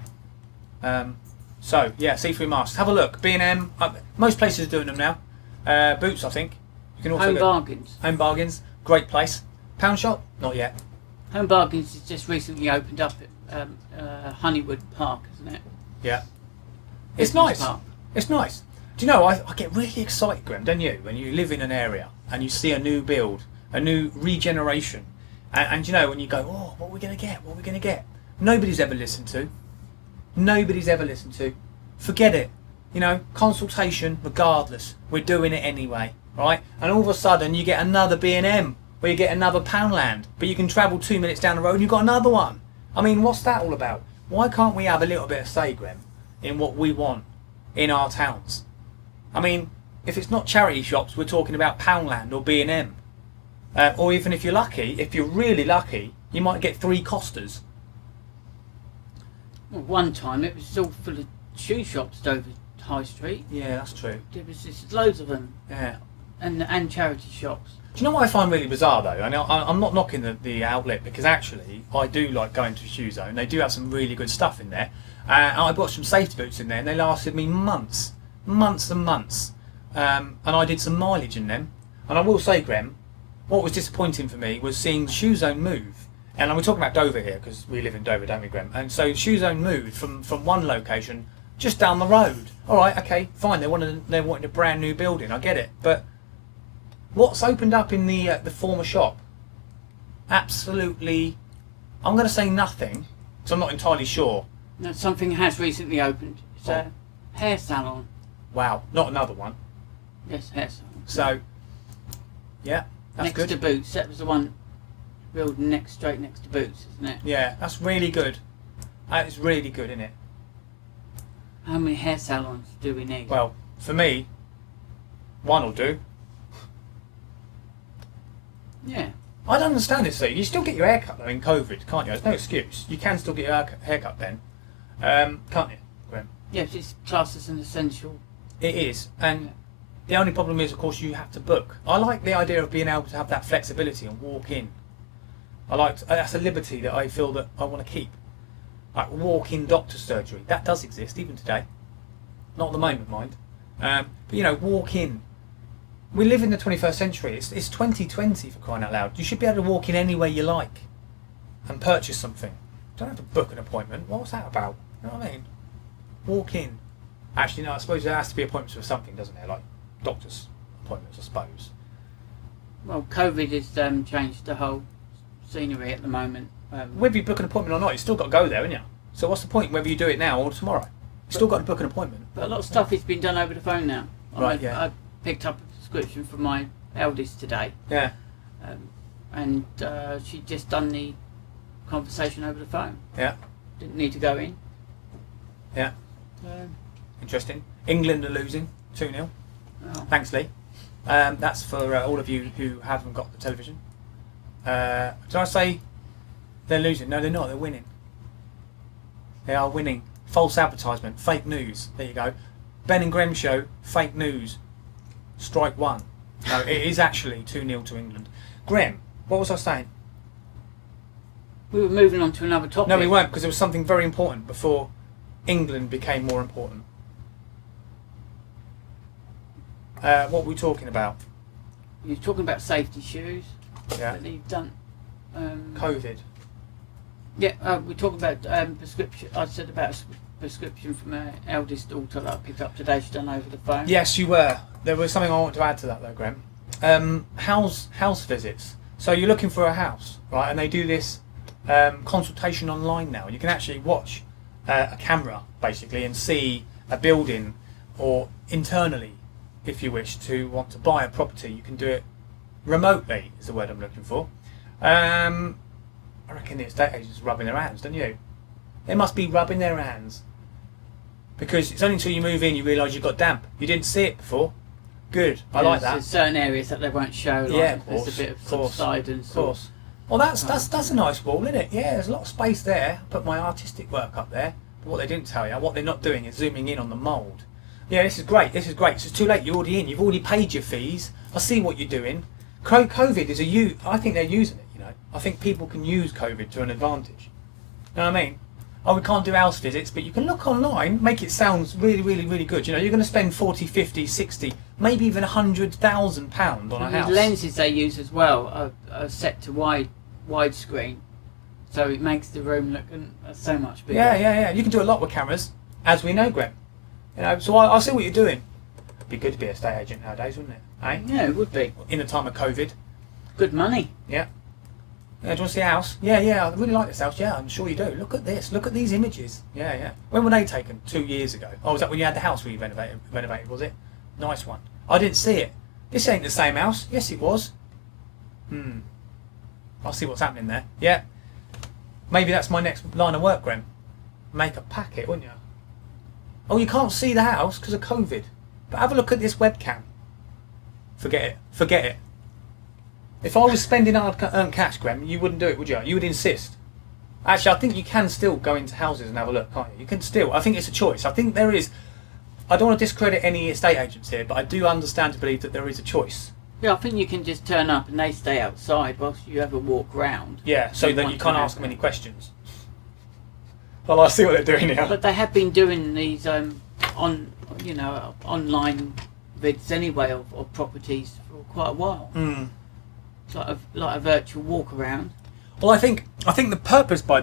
right. So yeah, see-through masks. Have a look. B&M. Most places are doing them now. Boots, I think. You can also Home go. Bargains. Home Bargains. Great place. Pound shop. Not yet. Home Bargains has just recently opened up at Honeywood Park, isn't it? Yeah. It's Business nice. Park. It's nice. Do you know, I get really excited, Graham, don't you, when you live in an area and you see a new build, a new regeneration, and you know, when you go, oh, what are we going to get? What are we going to get? Nobody's ever listened to. Nobody's ever listened to. Forget it. You know, consultation, regardless. We're doing it anyway, right? And all of a sudden, you get another B&M, where you get another Poundland, but you can travel 2 minutes down the road and you've got another one. I mean, what's that all about? Why can't we have a little bit of say, Graham, in what we want in our towns? I mean, if it's not charity shops, we're talking about Poundland or B&M. Or even if you're lucky, if you're really lucky, you might get 3 Costas. Well, one time it was still full of shoe shops over High Street. Yeah, that's true. There was just loads of them. Yeah. And charity shops. Do you know what I find really bizarre though? And I'm not knocking the outlet because actually I do like going to Shoe Zone. They do have some really good stuff in there. I bought some safety boots in there and they lasted me months and months. And I did some mileage in them. And I will say, Graham, what was disappointing for me was seeing Shoe Zone move. And we're talking about Dover here because we live in Dover, don't we, Graham? And so Shoe Zone moved from one location just down the road. All right, okay, fine. They wanted a brand new building. I get it, but what's opened up in the former shop? Absolutely, I'm going to say nothing because I'm not entirely sure. No, something has recently opened. It's a hair salon. Wow, not another one. Yes, hair salon. So, yeah, that's next good. to Boots. That was the one building straight next to Boots, isn't it? Yeah, that's really good. That is really good, isn't it? How many hair salons do we need? Well, for me, one will do. Yeah. I don't understand this though. You still get your hair cut though in COVID, can't you? There's no excuse. You can still get your hair cut then, can't you, Graham? Yes, it's classed as an essential. It is, and the only problem is, of course, you have to book. I like the idea of being able to have that flexibility and walk in. That's a liberty that I feel that I want to keep. like walk-in doctor surgery. That does exist even today. Not at the moment, mind. But you know, walk in. We live in the 21st century. It's 2020 for crying out loud. You should be able to walk in anywhere you like and purchase something. You don't have to book an appointment. What's that about? You know what I mean? Walk in. Actually, no, I suppose there has to be appointments for something, doesn't there? Like doctor's appointments, I suppose. Well, COVID has changed the whole scenery at the moment. Whether you book an appointment or not, you still got to go there, haven't you? So what's the point whether you do it now or tomorrow? You still got to book an appointment. But a lot of stuff has been done over the phone now. Right, yeah. I picked up a prescription for my eldest today. Yeah. And she'd just done the conversation over the phone. Yeah. Didn't need to go in. Yeah. Interesting. England are losing 2-0. Oh. Thanks, Lee. That's for all of you who haven't got the television. Did I say they're losing? No, they're not. They're winning. They are winning. False advertisement. Fake news. There you go. Ben&Grem Show. Fake news. Strike one. No, it is actually 2-0 to England. Graham, what was I saying? We were moving on to another topic. No, we weren't, because there was something very important before England became more important. What were we talking about? You were talking about safety shoes. Yeah. That you've done. COVID. Yeah, we talked about prescription. I said about a prescription from my eldest daughter that I picked up today. She's done over the phone. Yes, you were. There was something I want to add to that though, Graham. House visits. So you're looking for a house, right? And they do this consultation online now. You can actually watch a camera basically and see a building, or internally, if you wish to want to buy a property, you can do it remotely. Is the word I'm looking for. I reckon the estate agents are rubbing their hands, don't you? They must be rubbing their hands, because it's only until you move in you realise you've got damp. You didn't see it before. Good, I like that. There's certain areas that they won't show. Like Yeah, of course. There's a bit of course, subsidence. of course. Well, that's a nice wall, isn't it? Yeah, there's a lot of space there. Put my artistic work up there. But what they didn't tell you, what they're not doing, is zooming in on the mould. Yeah, this is great. This is great. So it's too late. You're already in. You've already paid your fees. I see what you're doing. COVID is I think they're using it. You know, I think people can use COVID to an advantage. You know what I mean? Oh, we can't do house visits, but you can look online, make it sound really, really, really good. You know, you're going to spend 40, 50, 60, maybe even £100,000 on a house. The lenses they use as well are set to widescreen, so it makes the room look so much bigger. Yeah. You can do a lot with cameras, as we know, Graham. You know, so I see what you're doing. It'd be good to be a estate agent nowadays, wouldn't it? Eh? Yeah, it would be. In the time of COVID. Good money. Yeah. Yeah, do you want to see a house? Yeah, I really like this house. Yeah, I'm sure you do. Look at this. Look at these images. Yeah. When were they taken? 2 years ago. Oh, was that when you had the house renovated, was it? Nice one. I didn't see it. This ain't the same house. Yes, it was. I'll see what's happening there. Yeah. Maybe that's my next line of work, Graham. Make a packet, wouldn't you? Oh, you can't see the house because of COVID. But have a look at this webcam. Forget it. If I was spending hard-earned cash, Graham, you wouldn't do it, would you? You would insist. Actually, I think you can still go into houses and have a look, can't you? You can still. I think it's a choice. I think there is. I don't want to discredit any estate agents here, but I do understand to believe that there is a choice. Yeah, I think you can just turn up and they stay outside whilst you have a walk round. Yeah, so that you can't ask them any questions. Well, I see what they're doing now. But they have been doing these online vids anyway of properties for quite a while. It's like a virtual walk around. Well, I think the purpose by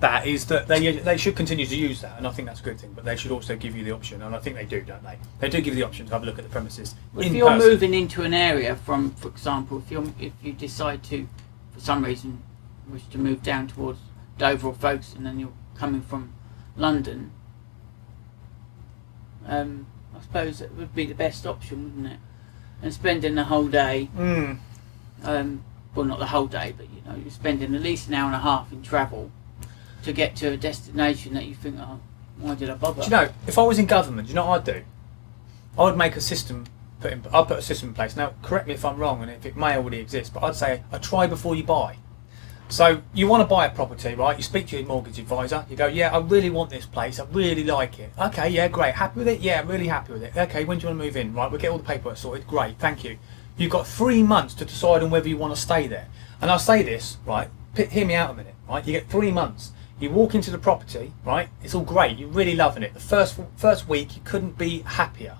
that is that they should continue to use that, and I think that's a good thing. But they should also give you the option, and I think they do, don't they? They do give you the option to have a look at the premises. If you're moving into an area for example, if you decide to, for some reason, wish to move down towards Dover or Folkestone, and you're coming from London, I suppose it would be the best option, wouldn't it? And spending the whole day. Well, not the whole day, but you're spending at least an hour and a half in travel to get to a destination that you think, oh, why did I bother? Do you know, if I was in government, do you know what I'd do? I would make a system. I'd put a system in place. Now, correct me if I'm wrong, and if it may already exist, but I'd say a try before you buy. So you want to buy a property, right? You speak to your mortgage advisor. You go, yeah, I really want this place. I really like it. Okay, yeah, great. Happy with it? Yeah, really happy with it. Okay, when do you want to move in? Right, we'll get all the paperwork sorted. Great, thank you. You've got 3 months to decide on whether you want to stay there. And I'll say this, right? Hear me out a minute, right? You get 3 months. You walk into the property, right? It's all great. You're really loving it. The first week, you couldn't be happier.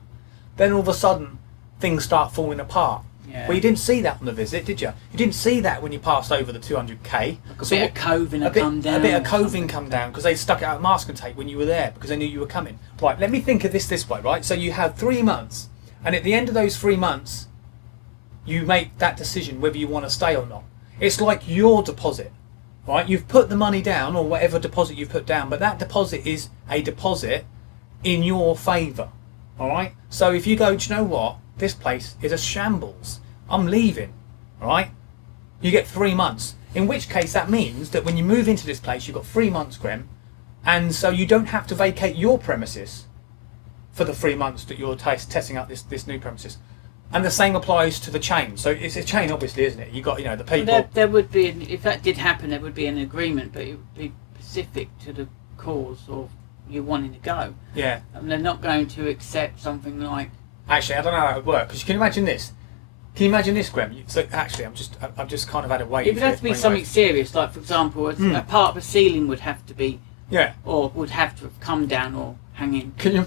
Then all of a sudden, things start falling apart. Yeah. Well, you didn't see that on the visit, did you? You didn't see that when you passed over the 200k. Like a bit of coving had come down. A bit of coving come down because they stuck it out of masking tape when you were there because they knew you were coming. Right, let me think of this way, right? So you have 3 months, and at the end of those 3 months, you make that decision whether you want to stay or not. It's like your deposit, right? You've put the money down or whatever deposit you've put down, but that deposit is a deposit in your favour, all right? So if you go, do you know what? This place is a shambles. I'm leaving, all right? You get 3 months. In which case that means that when you move into this place, you've got 3 months, Grem, and so you don't have to vacate your premises for the 3 months that you're testing out this new premises. And the same applies to the chain. So it's a chain, obviously, isn't it? You got, the people. Well, there would be, if that did happen, there would be an agreement, but it would be specific to the cause of you wanting to go. Yeah. And they're not going to accept something like. Actually, I don't know how that would work because you can imagine this. Can you imagine this, Graham? So actually, I've just kind of had a wait. It would have to be something serious, like for example, a part of a ceiling would have to be. Yeah. Or would have to have come down or hanging. Can you?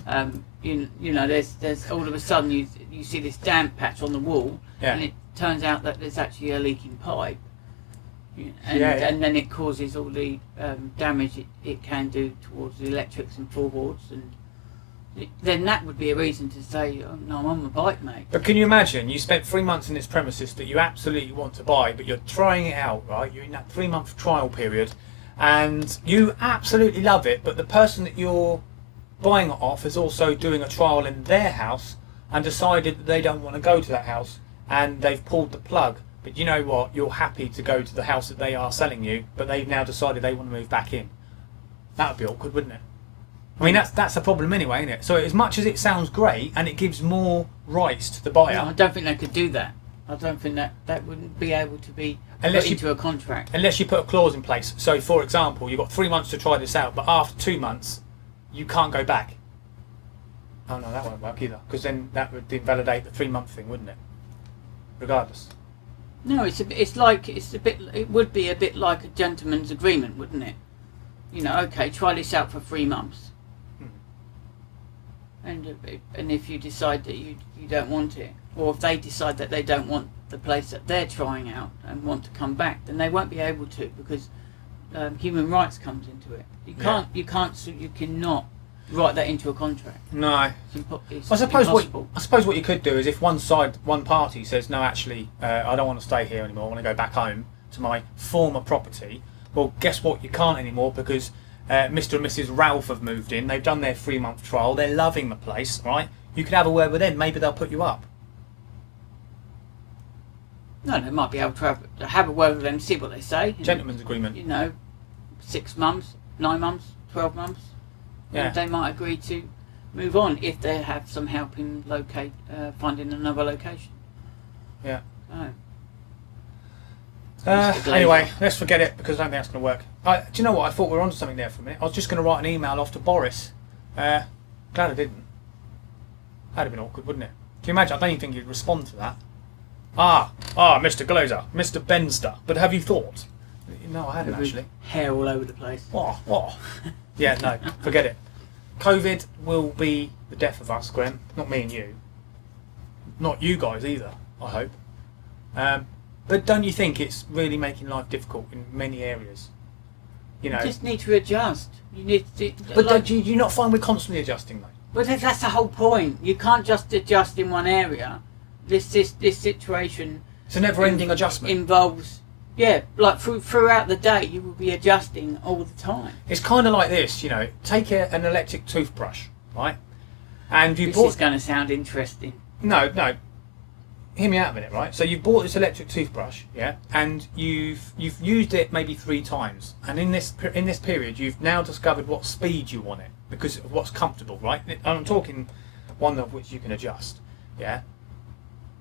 There's all of a sudden you see this damp patch on the wall, Yeah. and it turns out that there's actually a leaking pipe, and then it causes all the damage it can do towards the electrics and floorboards, and then that would be a reason to say, oh, no, I'm on my bike, mate. But can you imagine you spent 3 months in this premises that you absolutely want to buy, but you're trying it out, right? You're in that 3 month trial period, and you absolutely love it, but the person that you're buying it off is also doing a trial in their house and decided that they don't want to go to that house and they've pulled the plug. But you know what? You're happy to go to the house that they are selling you, but they've now decided they want to move back in. That would be awkward, wouldn't it? I mean, that's a problem anyway, isn't it? So as much as it sounds great and it gives more rights to the buyer... No, I don't think they could do that. I don't think that wouldn't be able to be put into a contract. Unless you put a clause in place. So, for example, you've got 3 months to try this out, but after 2 months, you can't go back. Oh no, that won't work either, because then that would invalidate the 3 month thing, wouldn't it? Regardless. No, it would be a bit like a gentleman's agreement, wouldn't it? Okay, try this out for 3 months. And if you decide that you don't want it, or if they decide that they don't want the place that they're trying out and want to come back, then they won't be able to, because human rights comes into it. You cannot write that into a contract. No. It's I suppose impossible. what you could do is if one party says, no, actually, I don't want to stay here anymore, I want to go back home to my former property. Well, guess what? You can't anymore because Mr. and Mrs. Ralph have moved in. They've done their 3 month trial. They're loving the place, right? You could have a word with them. Maybe they'll put you up. No, they might be able to have a word with them, see what they say. Gentleman's agreement. 6 months, 9 months, 12 months. Yeah. And they might agree to move on if they have some help in finding another location. Yeah. So. Anyway, let's forget it because I don't think that's going to work. Do you know what? I thought we were onto something there for a minute. I was just going to write an email off to Boris. Glad I didn't. That'd have been awkward, wouldn't it? Can you imagine? I don't even think he'd respond to that. Mr. Glazer, Mr. Benster. But have you thought? No, I hadn't actually. Hair all over the place. What? Yeah, no, forget it. COVID will be the death of us, Graham. Not me and you. Not you guys either, I hope. But don't you think it's really making life difficult in many areas? You just need to adjust. You need to. But do you not find we're constantly adjusting, though? But that's the whole point. You can't just adjust in one area. This situation. It's a never-ending adjustment. Involves. Yeah, like throughout the day, you will be adjusting all the time. It's kind of like this, Take an electric toothbrush, right? And This is going to sound interesting. No. Hear me out a minute, right? So you've bought this electric toothbrush, yeah, and you've used it maybe 3 times, and in this period, you've now discovered what speed you want it because of what's comfortable, right? And I'm talking one of which you can adjust, yeah.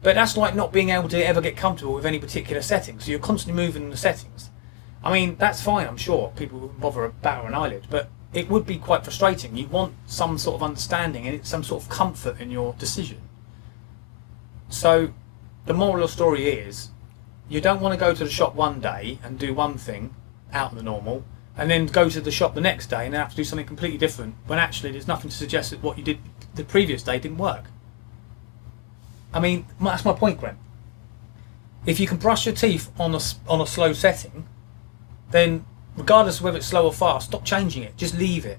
But that's like not being able to ever get comfortable with any particular settings. So you're constantly moving the settings. I mean, that's fine, I'm sure. People wouldn't bother a bat or an eyelid. But it would be quite frustrating. You want some sort of understanding and some sort of comfort in your decision. So the moral of the story is, you don't want to go to the shop one day and do one thing out of the normal, and then go to the shop the next day and then have to do something completely different, when actually there's nothing to suggest that what you did the previous day didn't work. I mean, that's my point, Graham. If you can brush your teeth on a slow setting, then regardless of whether it's slow or fast, stop changing it. Just leave it.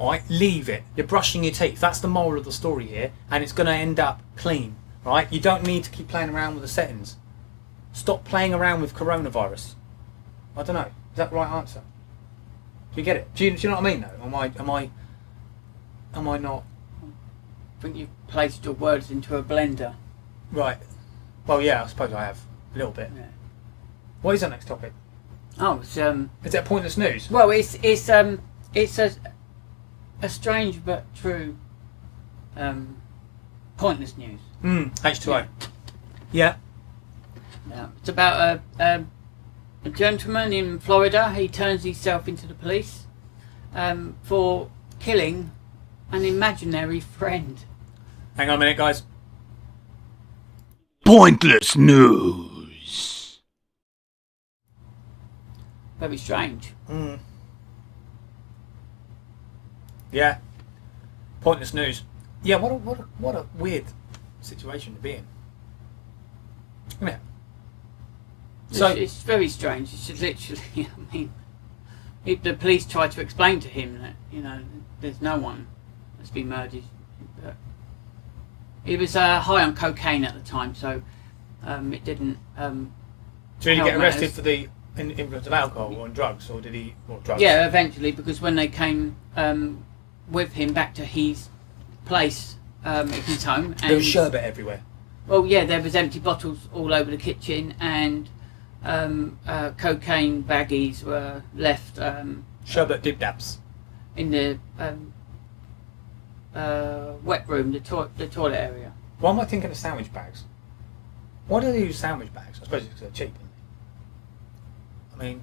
Alright? Leave it. You're brushing your teeth. That's the moral of the story here, and it's going to end up clean. Right? You don't need to keep playing around with the settings. Stop playing around with coronavirus. I don't know. Is that the right answer? Do you get it? Do you know what I mean though? Am I not? I think you've placed your words into a blender. Right. Well, yeah, I suppose I have. A little bit. Yeah. What is our next topic? Oh, it's Is it pointless news? well, it's a strange but true pointless news. H2O. Yeah. Yeah. It's about a gentleman in Florida. He turns himself into the police for killing an imaginary friend. Hang on a minute, guys. Pointless news. Very strange. Yeah. Pointless news. Yeah. What a weird situation to be in. Isn't it? So It's very strange. It's just literally, I mean, the police tried to explain to him that, you know, there's no one that's been murdered. But he was high on cocaine at the time, so it didn't. did he help get arrested matters. for the influence of alcohol or drugs, or did he? Well, drugs. Yeah, eventually, because when they came with him back to his place, his home, and There was sherbet everywhere. well, yeah, there was empty bottles all over the kitchen, and cocaine baggies were left Sherbet dib-dabs. in the wet room, the toilet area. Why am I thinking of sandwich bags? Why do they use sandwich bags? I suppose it's because they're cheap. I mean,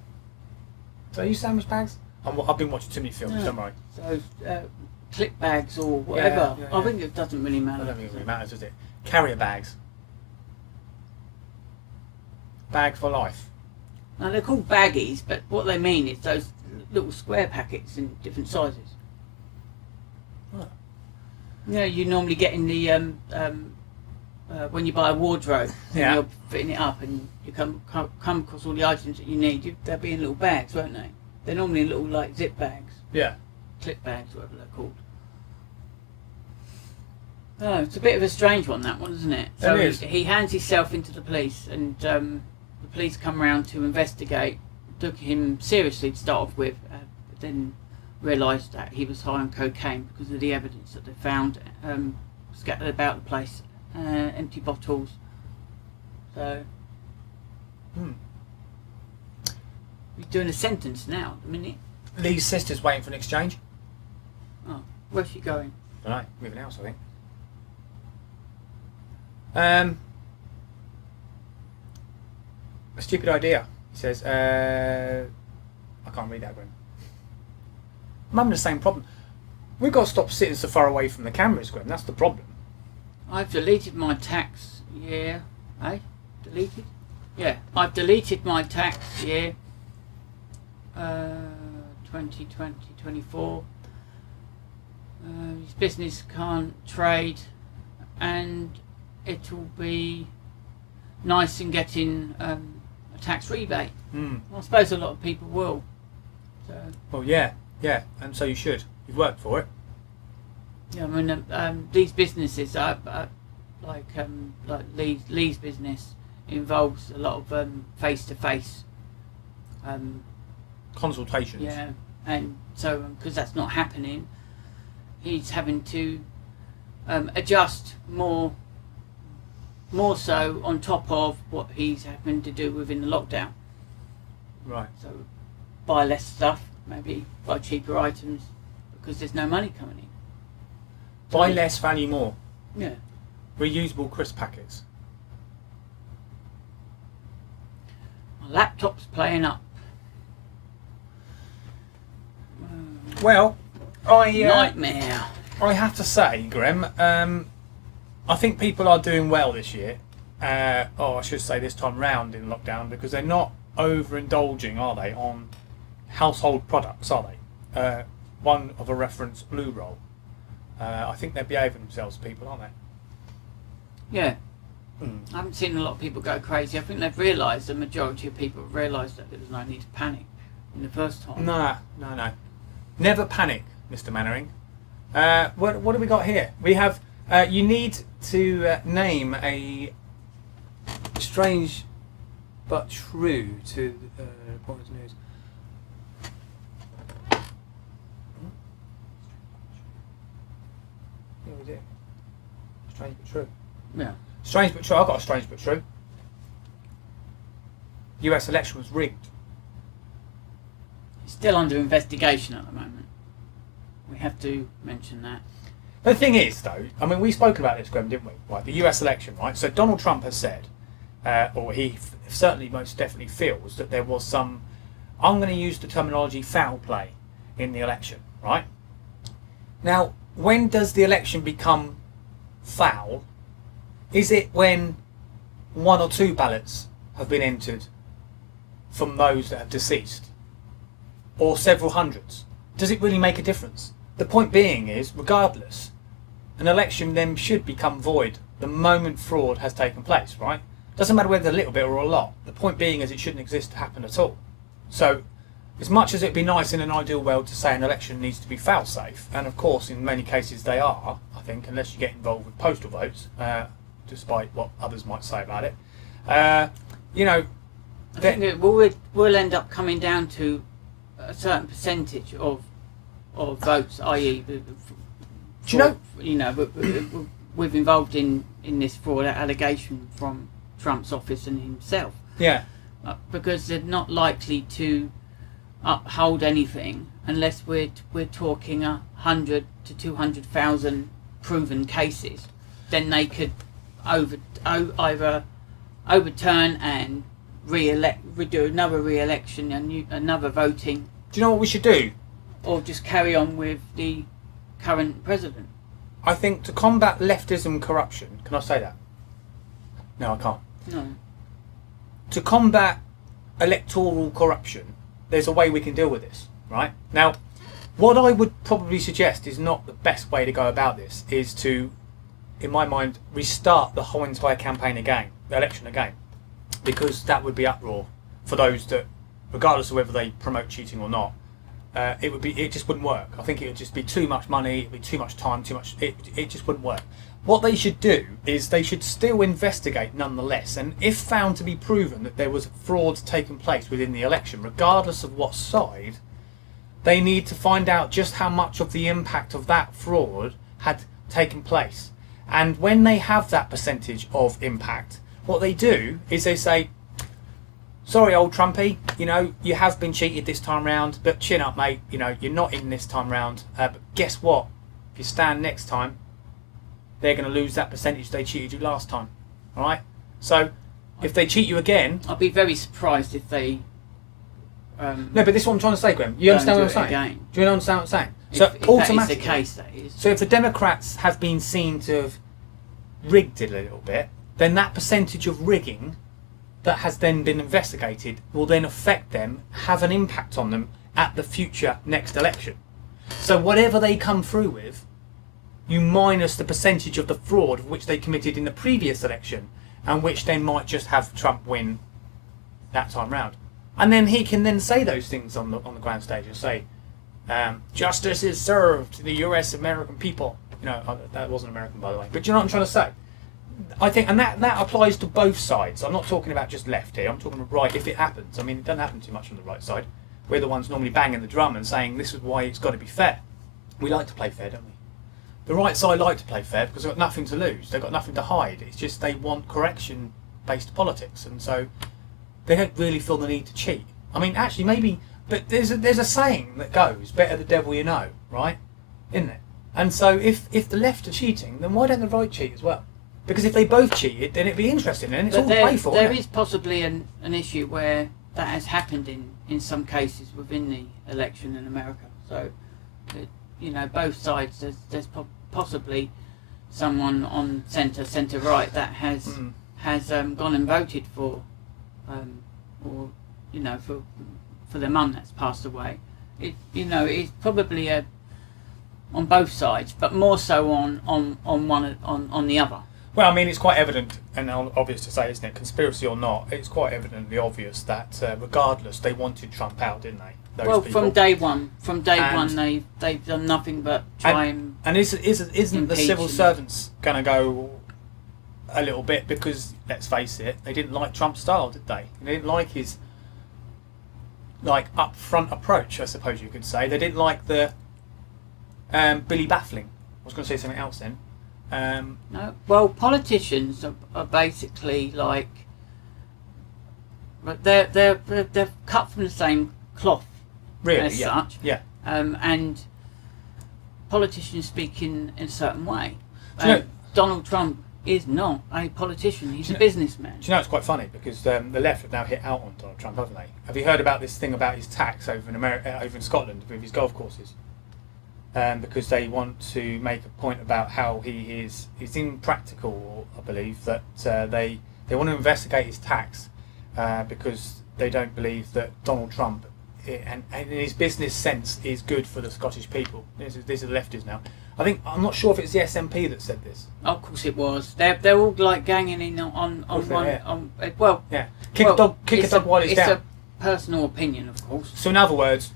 do they use sandwich bags? I've been watching too many films, No. don't worry. So clip bags or whatever. yeah, I yeah. think it doesn't really I matter. don't think it really matters, does it? Carrier bags. Bag for life. Now they're called baggies, but what they mean is those little square packets in different sizes. Oh. You know, you normally get in the when you buy a wardrobe, and Yeah. you're fitting it up, and you come across all the items that you need. They'll be in little bags, won't they? They're normally little like zip bags, Yeah. clip bags, whatever they're called. Oh, it's a bit of a strange one, that one, isn't it? So It is. he hands himself into the police, and the police come around to investigate. Took him seriously to start off with, but then realised that he was high on cocaine because of the evidence that they found scattered about the place, empty bottles. So he's doing a sentence now at the minute. Lee's sister's waiting for an exchange. Oh, where's she going? Don't know. Moving house, I think. A stupid idea. He says, I can't read that, Grim. I'm having the same problem. We've got to stop sitting so far away from the cameras, Grim. That's the problem. I've deleted my tax year. Deleted? Yeah, I've deleted my tax year 2020, 24. His business can't trade, and it'll be nice in getting a tax rebate. I suppose a lot of people will. So, Well, yeah, and so you should. You've worked for it. yeah, I mean, these businesses, like Lee's business, involves a lot of face-to-face. Consultations. Yeah, and so because that's not happening, he's having to adjust more so on top of what he's having to do within the lockdown. Right. So buy less stuff, maybe buy cheaper items because there's no money coming in. Buy less, value more. Yeah. Reusable crisp packets. My laptop's playing up. Well, Nightmare. I have to say, Graham, I think people are doing well this year. I should say this time round in lockdown, because they're not overindulging, are they, on household products, are they? One of a reference blue roll. I think they're behaving themselves, people, aren't they? Yeah. I haven't seen a lot of people go crazy. I think they've realised, the majority of people have realised that there was no need to panic in the first time. No. Never panic, Mr. Mannering. What do we got here? We have, you need to name a strange but true to Reporters News. Yeah, we do. Strange but true. Yeah. Strange but true. I've got a strange but true. US election was rigged. It's still under investigation at the moment. We have to mention that. The thing is, though, I mean, we spoke about this, Graham, didn't we? Right, the US election, right? So Donald Trump has said, or he certainly most definitely feels that there was some, I'm going to use the terminology foul play in the election, right? Now, when does the election become foul? Is it when 1 or 2 ballots have been entered from those that have deceased? Or several hundreds? Does it really make a difference? The point being is, regardless, an election then should become void the moment fraud has taken place, right? Doesn't matter whether a little bit or a lot. The point being is it shouldn't exist to happen at all. So, as much as it'd be nice in an ideal world to say an election needs to be foul safe, and of course in many cases they are, I think, unless you get involved with postal votes, despite what others might say about it, you know, I think we'll end up coming down to a certain percentage of votes, i.e., we've involved in this fraud allegation from Trump's office and himself. Yeah. Because they're not likely to uphold anything unless we're talking 100 to 200,000 proven cases. Then they could either overturn and redo another re-election and another voting. Do you know what we should do? Or just carry on with the current president. I think to combat leftism corruption, can I say that? No, I can't. No. To combat electoral corruption, there's a way we can deal with this, right? Now, what I would probably suggest is not the best way to go about this, is to, in my mind, restart the whole entire campaign again, the election again, because that would be uproar for those that, regardless of whether they promote cheating or not, it just wouldn't work. I think it would just be too much money, it'd be too much time, it just wouldn't work. What they should do is they should still investigate nonetheless, and if found to be proven that there was fraud taking place within the election, regardless of what side, they need to find out just how much of the impact of that fraud had taken place. And when they have that percentage of impact, what they do is they say, sorry, old Trumpy, you have been cheated this time round, but chin up, mate. You're not in this time round. But guess what? If you stand next time, they're going to lose that percentage they cheated you last time. All right? So, if they cheat you again... I'd be very surprised if they... no, but this is what I'm trying to say, Graham. You understand what I'm saying? Again. Do you understand what I'm saying? If automatically, that is the case, that is. So if the Democrats have been seen to have rigged it a little bit, then that percentage of rigging that has then been investigated will then affect them, have an impact on them at the future next election. So whatever they come through with, you minus the percentage of the fraud of which they committed in the previous election, and which then might just have Trump win that time round. And then he can then say those things on the grand stage and say, justice is served to the US American people. That wasn't American, by the way. But do you know what I'm trying to say? I think, and that applies to both sides. I'm not talking about just left here. I'm talking about right if it happens. I mean, it doesn't happen too much on the right side. We're the ones normally banging the drum and saying this is why it's got to be fair. We like to play fair, don't we? The right side like to play fair because they've got nothing to lose. They've got nothing to hide. It's just they want correction-based politics, and so they don't really feel the need to cheat. I mean, actually, maybe, but there's a saying that goes, "Better the devil you know," right? Isn't it? And so if the left are cheating, then why don't the right cheat as well? Because if they both cheated, then it'd be interesting, and it's all playful. There is possibly an issue where that has happened in some cases within the election in America. So, both sides, there's possibly someone on centre right that has gone and voted for, for for their mum that's passed away. It's probably on both sides, but more so on the other. Well, I mean, it's quite evident and obvious to say, isn't it? Conspiracy or not, it's quite evidently obvious that regardless, they wanted Trump out, didn't they? Those people. From day one, they've done nothing but try and isn't the civil him. servants going to go a little bit, because let's face it, they didn't like Trump's style, did they? They didn't like his upfront approach, I suppose you could say. They didn't like the Billy baffling. I was going to say something else then. No, well, politicians are basically like, but they're cut from the same cloth, Really, as yeah. such. Yeah. And politicians speak in a certain way. Do you know- Donald Trump is not a politician; he's Do you a know- businessman. Do you know, it's quite funny because the left have now hit out on Donald Trump, haven't they? Have you heard about this thing about his tax over in Scotland with his golf courses? Because they want to make a point about how he's impractical, I believe, that they want to investigate his tax because they don't believe that Donald Trump, and in his business sense, is good for the Scottish people. These are the lefties now. I'm not sure if it's the SNP that said this. Of course, it was. They're all like ganging in on one. Yeah. Well, Yeah, kick a dog while it's down. It's a personal opinion, of course. So in other words,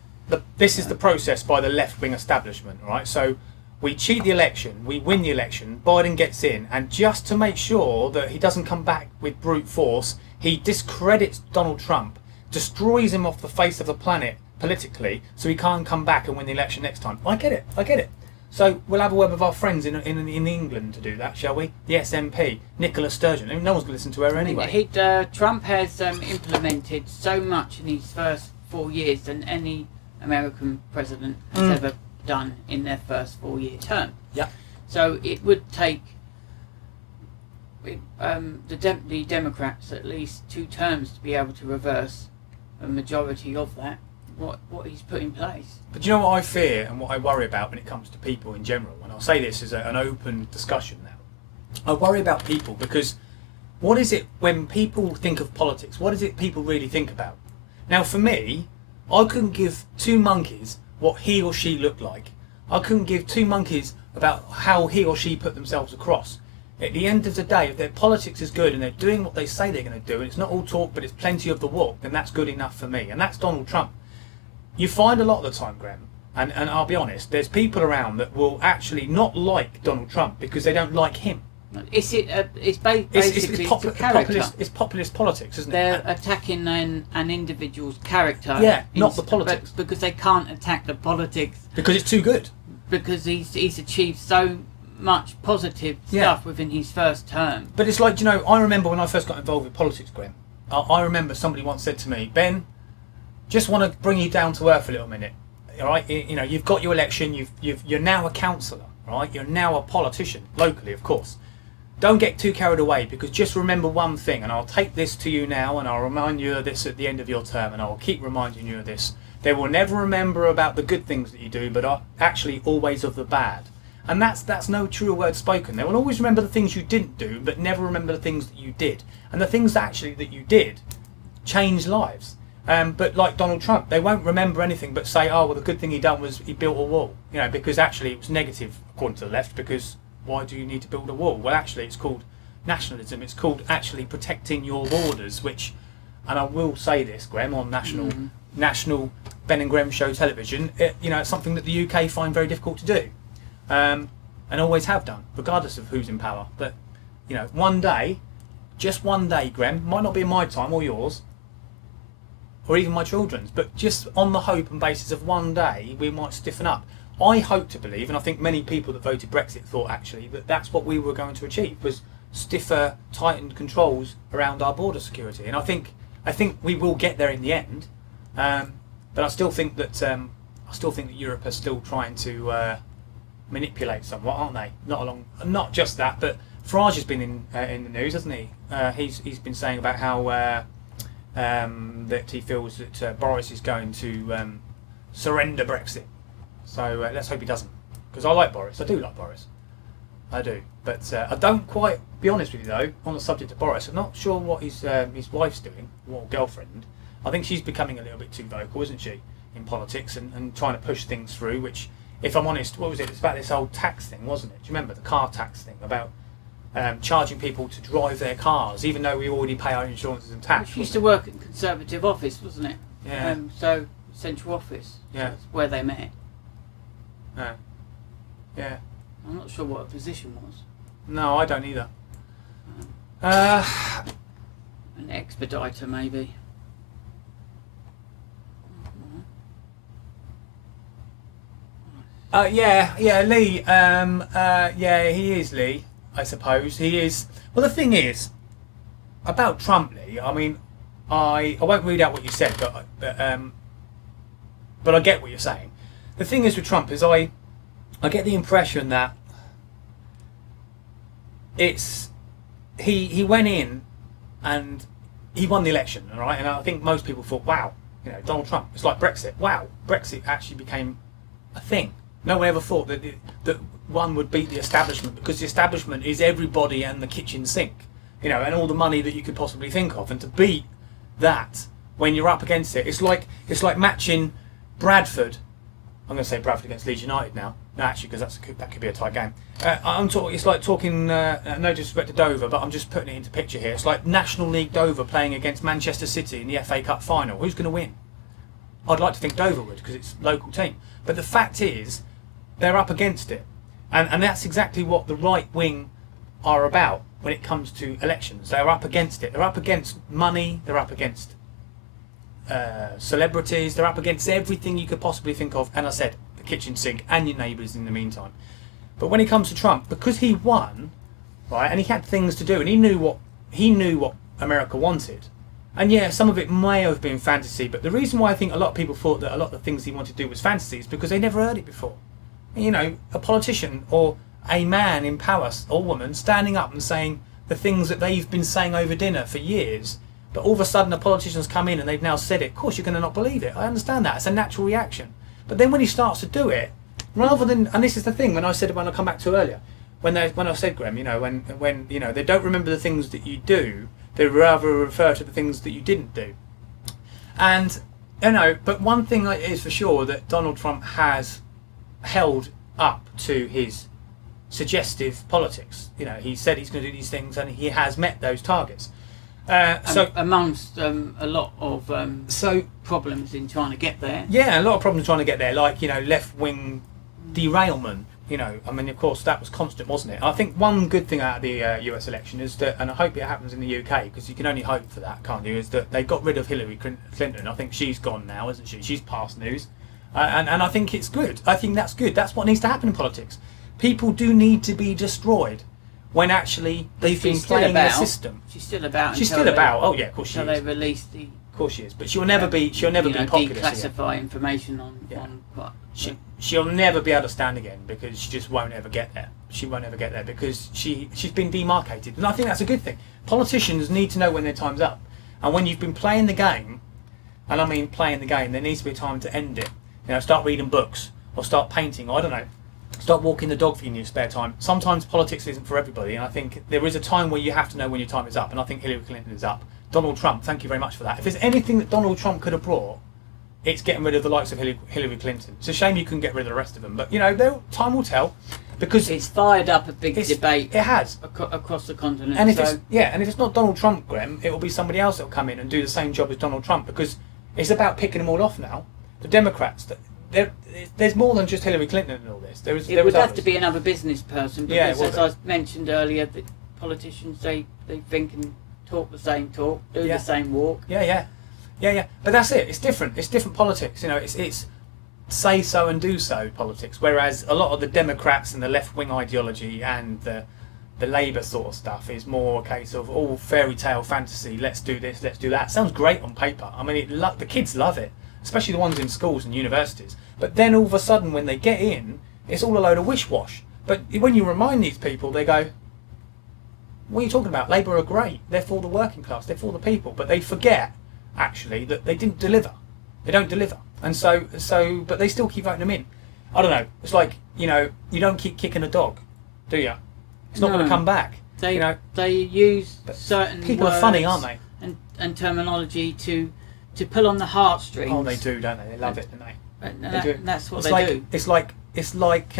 this is the process by the left-wing establishment, right? So we cheat the election, we win the election, Biden gets in, and just to make sure that he doesn't come back with brute force, he discredits Donald Trump, destroys him off the face of the planet politically, so he can't come back and win the election next time. I get it. So we'll have a word with our friends in England to do that, shall we? The SNP, Nicola Sturgeon. No one's going to listen to her anyway. Trump has implemented so much in his first 4 years than any American president has ever done in their first 4-year term. Yeah. So it would take the Democrats at least 2 terms to be able to reverse a majority of that. What he's put in place. But you know what I fear and what I worry about when it comes to people in general, and I'll say this as an open discussion now. I worry about people because what is it when people think of politics? What is it people really think about? Now, for me, I couldn't give 2 monkeys what he or she looked like. I couldn't give 2 monkeys about how he or she put themselves across. At the end of the day, if their politics is good and they're doing what they say they're going to do, and it's not all talk but it's plenty of the walk, then that's good enough for me. And that's Donald Trump. You find a lot of the time, Graham, and I'll be honest, there's people around that will actually not like Donald Trump because they don't like him. Basically it's character. It's populist politics, isn't They're it? attacking an individual's character. Yeah, not the politics. Because they can't attack the politics. Because it's too good. Because he's achieved so much positive stuff within his first term. But it's like, I remember when I first got involved with politics, Graham, I remember somebody once said to me, Ben, just want to bring you down to earth a little minute, all right? You've got your election, you're now a councillor, right? You're now a politician, locally, of course. Don't get too carried away, because just remember one thing, and I'll take this to you now, and I'll remind you of this at the end of your term, and I'll keep reminding you of this. They will never remember about the good things that you do, but are actually always of the bad. And that's no true word spoken. They will always remember the things you didn't do, but never remember the things that you did. And the things that you did changed lives. But like Donald Trump, they won't remember anything but say, oh, well, the good thing he done was he built a wall. Because actually it was negative, according to the left, because why do you need to build a wall? Well, actually, it's called nationalism. It's called actually protecting your borders, which, and I will say this, Graham, on national Ben&Grem Show television, it's something that the UK find very difficult to do. And always have done, regardless of who's in power. But, one day, just one day, Graham, might not be in my time or yours, or even my children's, but just on the hope and basis of one day we might stiffen up. I hope to believe, and I think many people that voted Brexit thought actually that that's what we were going to achieve, was stiffer, tightened controls around our border security. And I think we will get there in the end. But I still think that Europe is still trying to manipulate somewhat, aren't they? Not just that, but Farage has been in the news, hasn't he? He's been saying about how that he feels that Boris is going to surrender Brexit. So let's hope he doesn't, because I like Boris. I do like Boris. I do, but I don't quite. Be honest with you though, on the subject of Boris, I'm not sure what his wife's doing, or girlfriend. I think she's becoming a little bit too vocal, isn't she, in politics and trying to push things through, which, if I'm honest, what was it? It's about this old tax thing, wasn't it? Do you remember the car tax thing about charging people to drive their cars, even though we already pay our insurances and tax? She used to work in Conservative office, wasn't it? Yeah. So central office. Yeah. That's where they met. Yeah. I'm not sure what her position was. No, I don't either. An expediter, maybe. Yeah, Lee. Yeah, he is Lee. I suppose he is. Well, the thing is about Trump, Lee. I mean, I won't read out what you said, but I get what you're saying. The thing is with Trump is I get the impression that he went in and he won the election, all right? And I think most people thought, wow, Donald Trump. It's like Brexit. Wow, Brexit actually became a thing. No one ever thought that one would beat the establishment, because the establishment is everybody and the kitchen sink, and all the money that you could possibly think of. And to beat that when you're up against it, it's like matching Bradford. I'm going to say Bradford against Leeds United now. No, actually, because that could be a tight game. It's like talking, no disrespect to Dover, but I'm just putting it into picture here. It's like National League Dover playing against Manchester City in the FA Cup final. Who's going to win? I'd like to think Dover would, because it's a local team. But the fact is, they're up against it. And that's exactly what the right wing are about when it comes to elections. They're up against it. They're up against money. They're up against celebrities. They're up against everything you could possibly think of. And I said, the kitchen sink and your neighbours in the meantime. But when it comes to Trump, because he won, right, and he had things to do, and he knew what America wanted. And yeah, some of it may have been fantasy, but the reason why I think a lot of people thought that a lot of the things he wanted to do was fantasy is because they never heard it before. A politician or a man in power or woman standing up and saying the things that they've been saying over dinner for years, but all of a sudden a politician's come in and they've now said it. Of course you're going to not believe it. I understand that. It's a natural reaction. But then when he starts to do it, rather than, and this is the thing when I come back to earlier, when I said, Grem, when they don't remember the things that you do, they rather refer to the things that you didn't do. And but one thing is for sure, that Donald Trump has held up to his suggestive politics. He said he's going to do these things, and he has met those targets. So amongst a lot of problems in trying to get there. Yeah, a lot of problems trying to get there, like left wing derailment. I mean, of course, that was constant, wasn't it? I think one good thing out of the US election is that, and I hope it happens in the UK, because you can only hope for that, can't you? Is that they got rid of Hillary Clinton. I think she's gone now, isn't she? She's past news. And I think it's good. I think that's good. That's what needs to happen in politics. People do need to be destroyed when actually they've been playing the system. She's still about. She's still about. Oh yeah, of course she is. Until they release the. Of course she is, but she'll never be. She'll never be popular. Declassify information on what. She'll never be able to stand again, because she just won't ever get there. She won't ever get there because she's been demarcated, and I think that's a good thing. Politicians need to know when their time's up, and when you've been playing the game, and I mean playing the game, there needs to be a time to end it. Start reading books or start painting. Or, I don't know. Start walking the dog in your spare time. Sometimes politics isn't for everybody, and I think there is a time where you have to know when your time is up, and I think Hillary Clinton is up. Donald Trump, thank you very much for that. If there's anything that Donald Trump could have brought, it's getting rid of the likes of Hillary Clinton. It's a shame you couldn't get rid of the rest of them, but time will tell, because it's fired up a big debate. It has across the continent. And if it's not Donald Trump, Grem, it will be somebody else that will come in and do the same job as Donald Trump, because it's about picking them all off now. The Democrats, there's more than just Hillary Clinton in all this. It would have to be another business person, because as I mentioned earlier, the politicians they think and talk the same talk, do the same walk. Yeah. But that's it. It's different. It's different politics. It's say so and do so politics. Whereas a lot of the Democrats and the left wing ideology and the Labour sort of stuff is more a case of all fairy tale fantasy. Let's do this. Let's do that. Sounds great on paper. I mean, the kids love it, especially the ones in schools and universities. But then all of a sudden, when they get in, it's all a load of wish-wash. But when you remind these people, they go, what are you talking about? Labour are great. They're for the working class. They're for the people. But they forget, actually, that they didn't deliver. They don't deliver. And but they still keep voting them in. I don't know. It's like, you don't keep kicking a dog, do you? It's not going to come back. They use certain people words are funny, aren't they? And terminology to to pull on the heartstrings. Oh, they do, don't they? They love it, don't they? And do. that's what It's they like, do. It's like it's like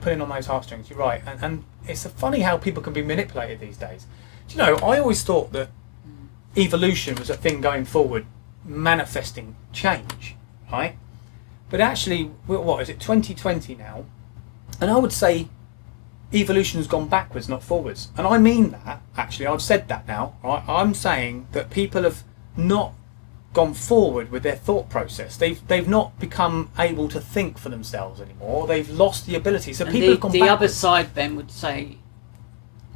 pulling on those heartstrings. You're right, and it's funny how people can be manipulated these days. Do you know? I always thought that evolution was a thing going forward, manifesting change, right? But actually, what is it? 2020 now, and I would say evolution has gone backwards, not forwards. And I mean that. Actually, I've said that now. Right? I'm saying that people have not gone forward with their thought process. They've not become able to think for themselves anymore. They've lost the ability. So And people have gone the backwards. other side, Ben, would say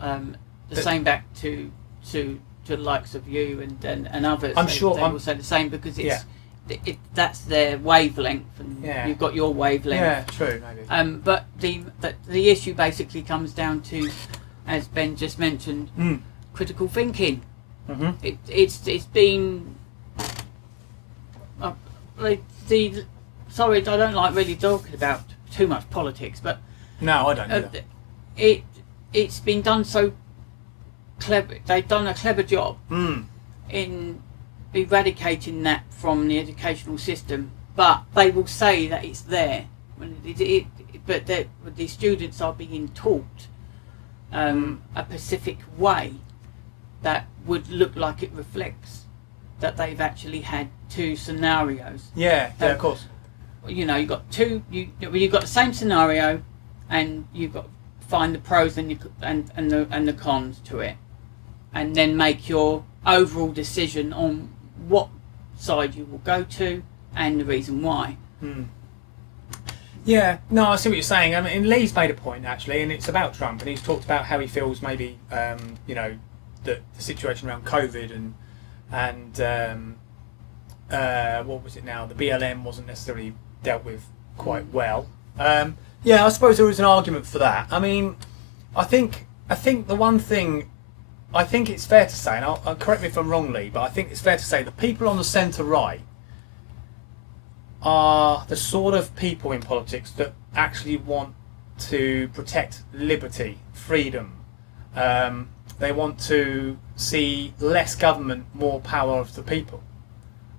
the same back to the likes of you and others. I'm they, sure they I'm- will say the same because it's Yeah. that's their wavelength, and Yeah. you've got your wavelength. Yeah, true, maybe. But the issue basically comes down to, as Ben just mentioned, critical thinking. Mm-hmm. It's been sorry, I don't like really talking about too much politics, but No, I don't either. it's been done so clever. They've done a clever job in eradicating that from the educational system, but they will say that it's there. But the students are being taught a specific way that would look like it reflects that they've actually had two scenarios. Yeah, of course. You know, you've got you've got the same scenario, and you've got to find the pros and the cons to it, and then make your overall decision on what side you will go to and the reason why. Yeah, no, I see what you're saying. I mean, Lee's made a point actually, and it's about Trump, and he's talked about how he feels maybe, you know, the situation around COVID and what was it now? The BLM wasn't necessarily dealt with quite well. Yeah, I suppose there was an argument for that. I mean, I think the one thing, I think it's fair to say, and I'll correct me if I'm wrong, Lee, but I think it's fair to say that people on the centre right are the sort of people in politics that actually want to protect liberty, freedom. They want to see less government, more power of the people.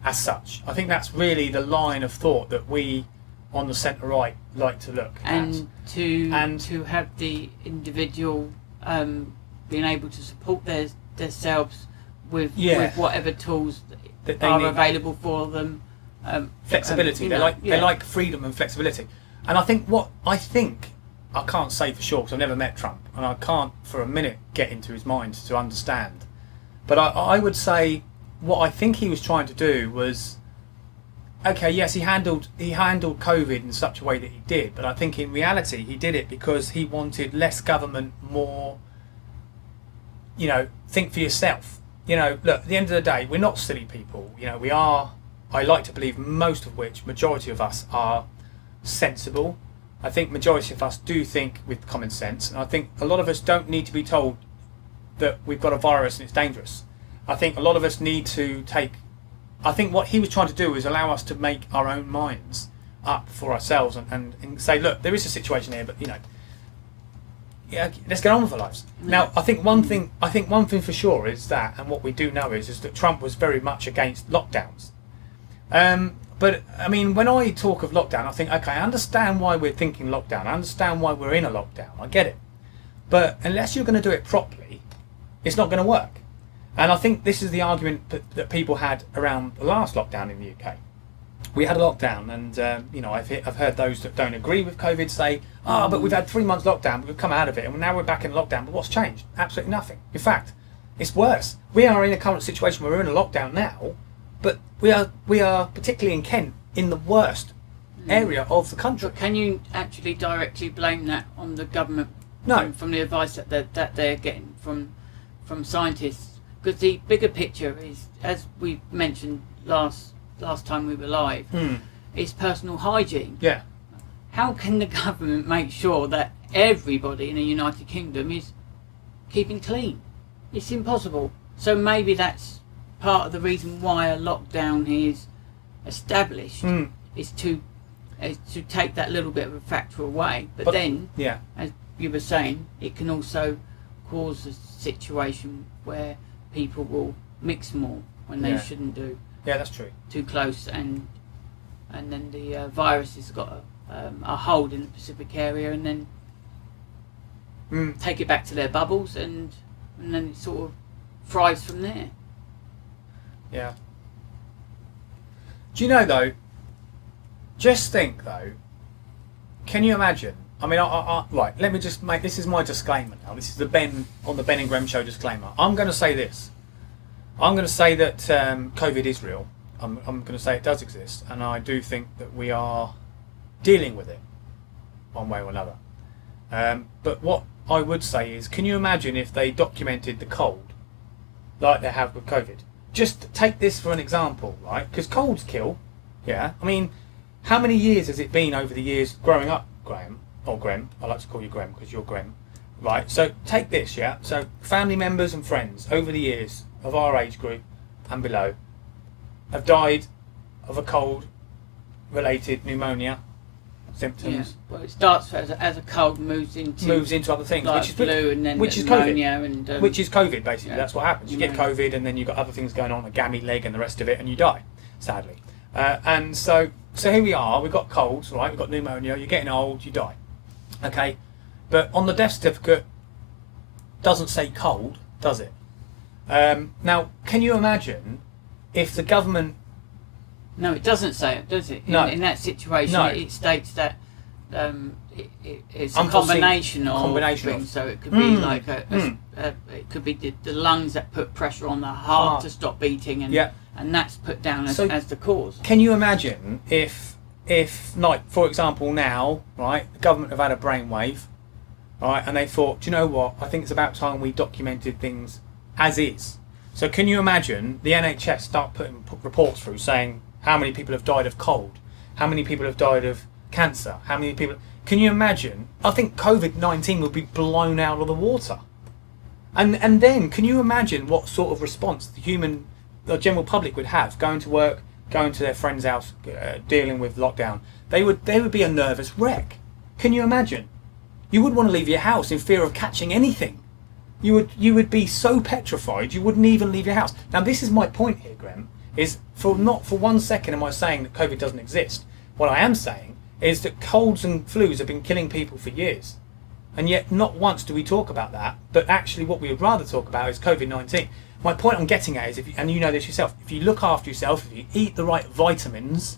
As such, I think that's really the line of thought that we on the centre right like to look at. And to have the individual being able to support themselves with whatever tools that they are need. available for them. Flexibility. They like freedom and flexibility. And I think I can't say for sure because I've never met Trump, and I can't for a minute get into his mind to understand. But I would say what I think he was trying to do was, okay, yes, he handled COVID in such a way that he did, but I think in reality he did it because he wanted less government, more, you know, think for yourself. You know, look, at the end of the day, we're not silly people. You know, we are, I like to believe majority of us are sensible. I think majority of us do think with common sense, and I think a lot of us don't need to be told that we've got a virus and it's dangerous. I think a lot of us need to I think what he was trying to do is allow us to make our own minds up for ourselves and say, look, there is a situation here, but you know, yeah, let's get on with our lives. Now, I think one thing for sure is that, and what we do know is that Trump was very much against lockdowns. But I mean, when I talk of lockdown, I think, okay, I understand why we're thinking lockdown. I understand why we're in a lockdown. I get it. But unless you're going to do it properly, it's not going to work. And I think this is the argument that people had around the last lockdown in the UK. We had a lockdown, and you know, I've heard those that don't agree with COVID say, but we've had 3 months lockdown, but we've come out of it, and now we're back in lockdown. But what's changed? Absolutely nothing. In fact, it's worse. We are in a current situation where we're in a lockdown now, but we are particularly in Kent in the worst area of the country. But can you actually directly blame that on the government? No. From the advice that they're getting from scientists, because the bigger picture is, as we mentioned last time we were live, is personal hygiene. Yeah. How can the government make sure that everybody in the United Kingdom is keeping clean? It's impossible. So maybe that's part of the reason why a lockdown is established, is to take that little bit of a factor away. But then, as you were saying, it can also cause a situation where people will mix more when they shouldn't do. Yeah, that's true. Too close, and then the virus has got a hold in the Pacific area, and then take it back to their bubbles, and then it sort of thrives from there. Yeah. Do you know though? Just think though. Can you imagine? I mean, right. Let me just make. This is my disclaimer now. This is the Ben on the Ben and Grem Show disclaimer. I'm going to say this. I'm going to say that COVID is real. I'm going to say it does exist, and I do think that we are dealing with it one way or another. But what I would say is, can you imagine if they documented the cold like they have with COVID? Just take this for an example, right? Because colds kill. Yeah. I mean, how many years has it been over the years growing up, Graham? Or Grem, I like to call you Grem because you're Grem, right? So take this, yeah? So family members and friends over the years of our age group and below have died of a cold-related pneumonia symptoms. Yeah. Well, it starts as a cold, moves into other things, like which is flu, and then which is pneumonia, COVID, and which is COVID basically. yeah. That's what happens. You get COVID, and then you've got other things going on, a gammy leg and the rest of it, and you die, sadly. And so here we are. We've got colds, right? We've got pneumonia. You're getting old, you die. Okay, but on the death certificate doesn't say cold, does it? Now, can you imagine if the government? No, it doesn't say it, does it? No. In that situation, No. it states that it's a combination of things. So it could be like it could be the lungs that put pressure on the heart to stop beating, and that's put down as the cause. Can you imagine if like, for example, now, right, the government have had a brainwave, right, and they thought, do you know what, I think it's about time we documented things as is. So can you imagine the NHS start putting reports through saying how many people have died of cold, how many people have died of cancer, how many people... Can you imagine? I think COVID-19 would be blown out of the water. And then, can you imagine what sort of response the general public would have, going to work, going to their friend's house, dealing with lockdown? They would be a nervous wreck. Can you imagine? You wouldn't want to leave your house in fear of catching anything. You would be so petrified you wouldn't even leave your house. Now this is my point here, Graham, is not for 1 second am I saying that COVID doesn't exist. What I am saying is that colds and flus have been killing people for years. And yet not once do we talk about that, but actually what we would rather talk about is COVID-19. My point I'm getting at is, and you know this yourself, if you look after yourself, if you eat the right vitamins,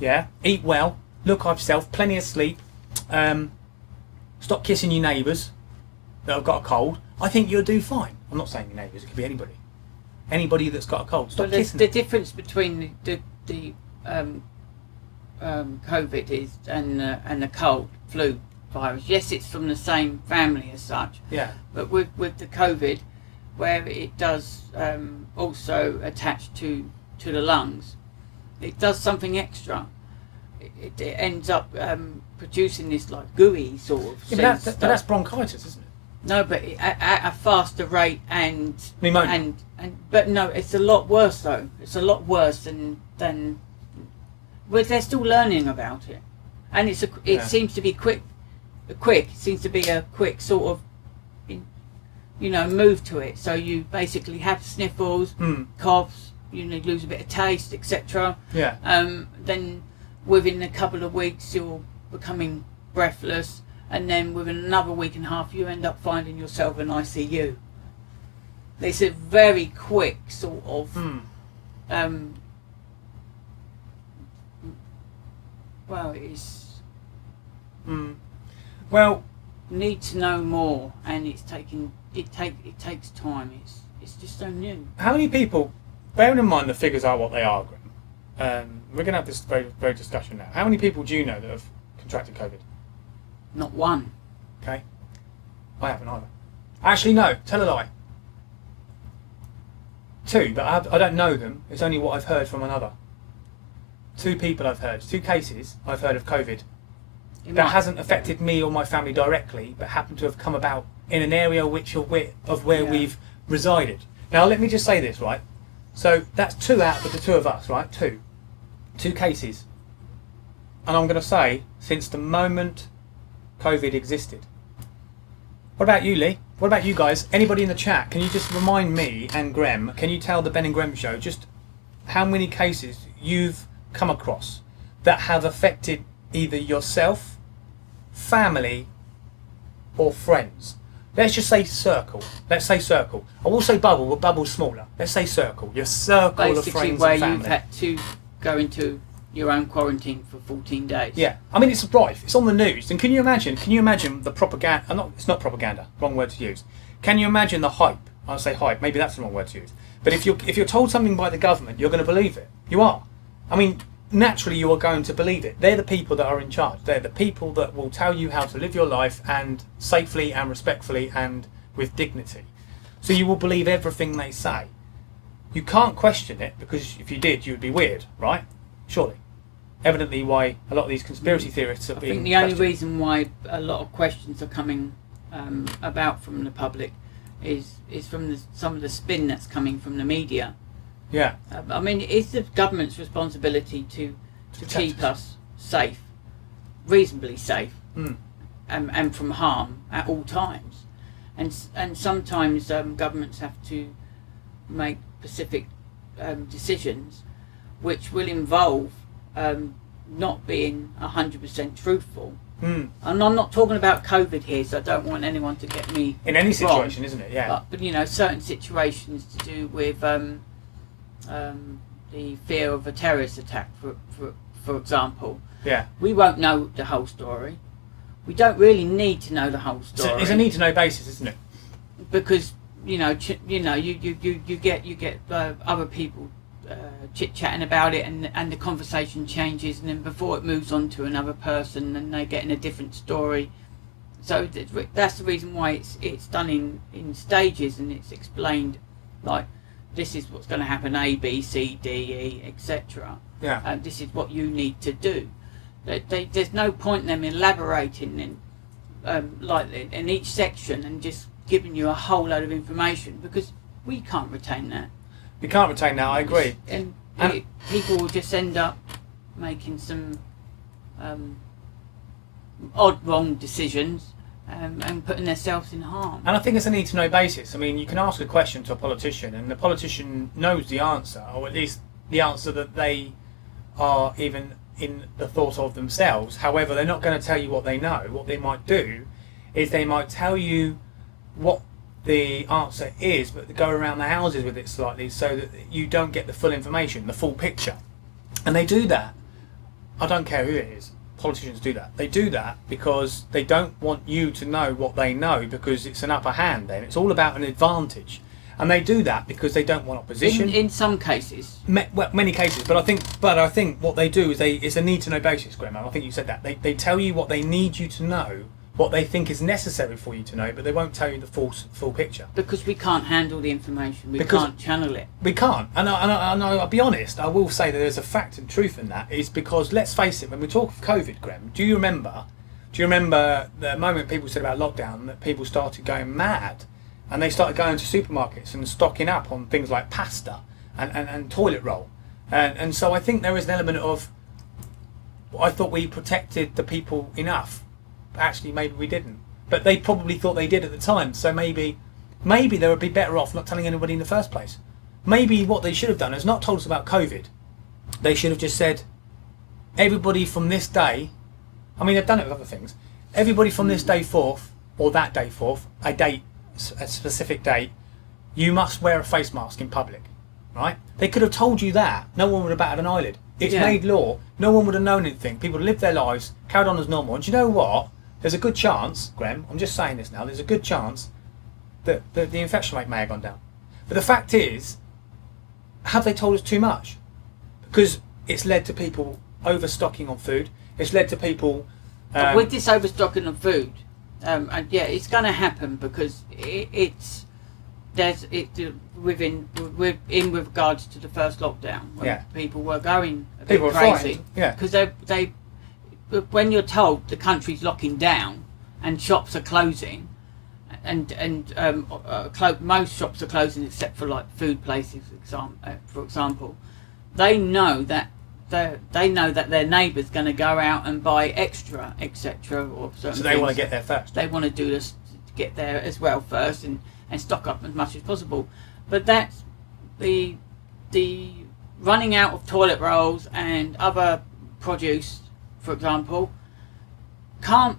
eat well, look after yourself, plenty of sleep, stop kissing your neighbours that have got a cold, I think you'll do fine. I'm not saying your neighbours, it could be anybody. Anybody that's got a cold, stop kissing the them. difference between the COVID is and the cold flu virus. Yes, it's from the same family as such. Yeah. But with the COVID, where it does also attach to the lungs, it does something extra. It ends up producing this like gooey sort of. Yeah, but that's bronchitis, isn't it? No, but at a faster rate and pneumonia. But no, it's a lot worse though. It's a lot worse than. Well, they're still learning about it, and it seems to be quick. It seems to be a quick sort of, move to it. So you basically have sniffles, coughs, lose a bit of taste, etc. Yeah. Then within a couple of weeks you're becoming breathless, and then within another week and a half you end up finding yourself in ICU. It's a very quick sort of. Well, it's. Well, need to know more, and it takes time. It's just so new. how many people, bearing in mind the figures are what they are, Grim, we're going to have this very discussion now. How many people do you know that have contracted COVID? Not one. Okay. I haven't either. Actually, no, tell a lie. 2, but I don't know them. It's only what I've heard from another. 2 people I've heard, 2 cases I've heard of COVID. That hasn't affected me or my family directly, but happened to have come about in an area of where we've resided. Now, let me just say this, right? So that's 2 out of the 2 of us, right? 2 cases. And I'm going to say, since the moment COVID existed, What about you, Lee? What about you guys? Anybody in the chat? Can you just remind me and Grem? Can you tell the Ben and Grem Show just how many cases you've come across that have affected either yourself, family, or friends? Let's just say circle. Let's say circle. I will say bubble, but bubble's smaller. Let's say circle. Your circle of Basically, friends where and family. you've had to go into your own quarantine for 14 days. Yeah, I mean it's rife. It's on the news, and can you imagine? Can you imagine the propaganda? It's not propaganda. Wrong word to use. Can you imagine the hype? I'll say hype. Maybe that's the wrong word to use. But if you're told something by the government, you're going to believe it. You are. I mean, naturally, you are going to believe it. They're the people that are in charge. They're the people that will tell you how to live your life and safely and respectfully and with dignity. So you will believe everything they say. You can't question it, because if you did, you would be weird, right? Surely. Evidently why a lot of these conspiracy theorists are being I think the only questioned. reason why a lot of questions are coming about from the public is from some of the spin that's coming from the media. Yeah. I mean, it's the government's responsibility to keep us safe, reasonably safe, and from harm at all times. And sometimes governments have to make specific decisions which will involve not being 100% truthful. And I'm not talking about COVID here, so I don't want anyone to get me In any wrong. situation, isn't it? Yeah. But you know, certain situations to do with the fear of a terrorist attack, for example. Yeah. We won't know the whole story. We don't really need to know the whole story. It's a need to know basis, isn't it? Because you get other people chit chatting about it, and the conversation changes, and then before it moves on to another person, and they're getting a different story. So that's the reason why it's done in stages, and it's explained like this is what's going to happen: A, B, C, D, E, etc. Yeah. And this is what you need to do. There's no point in them elaborating in each section and just giving you a whole load of information, because we can't retain that. We can't retain that, I agree. And people will just end up making some odd, wrong decisions and putting themselves in harm. And I think it's a need to know basis. I mean, you can ask a question to a politician, and the politician knows the answer, or at least the answer that they are even in the thought of themselves. However, they're not going to tell you what they know. What they might do is they might tell you what the answer is, but go around the houses with it slightly so that you don't get the full information, the full picture. And they do that. I don't care who it is. Politicians do that. They do that because they don't want you to know what they know, because it's an upper hand then. It's all about an advantage. And they do that because they don't want opposition. In some cases. Many cases. But I think what they do is it's a need to know basis, Graham. I think you said that. They tell you what they need you to know, what they think is necessary for you to know, but they won't tell you the full picture. Because we can't handle the information. We can't channel it. We can't. And I'll be honest, I will say that there's a fact and truth in that, is because, let's face it, when we talk of COVID, Graham, do you remember the moment people said about lockdown, that people started going mad, and they started going to supermarkets and stocking up on things like pasta and toilet roll. And so I think there is an element of, I thought we protected the people enough. Actually, maybe we didn't, but they probably thought they did at the time. So maybe they would be better off not telling anybody in the first place. Maybe what they should have done is not told us about COVID. They should have just said, everybody from this day, I mean, they've done it with other things, everybody from this day forth, or that day forth, a specific date, you must wear a face mask in public, right? They could have told you that. No one would have batted an eyelid. It's made law. No one would have known anything. People would live their lives, carried on as normal. And do you know what? There's a good chance, Graham, I'm just saying this now, there's a good chance that the infection rate may have gone down. But the fact is, have they told us too much? Because it's led to people overstocking on food. It's led to people... with this overstocking of food, and yeah, it's going to happen, because in regards to the first lockdown, when people were going a bit crazy, because they when you're told the country's locking down and shops are closing, and most shops are closing except for like food places, for example, they know that their neighbour's going to go out and buy extra, etc. So they want to get there first. They want to get there as well first and stock up as much as possible. But that's the running out of toilet rolls and other produce, for example, can't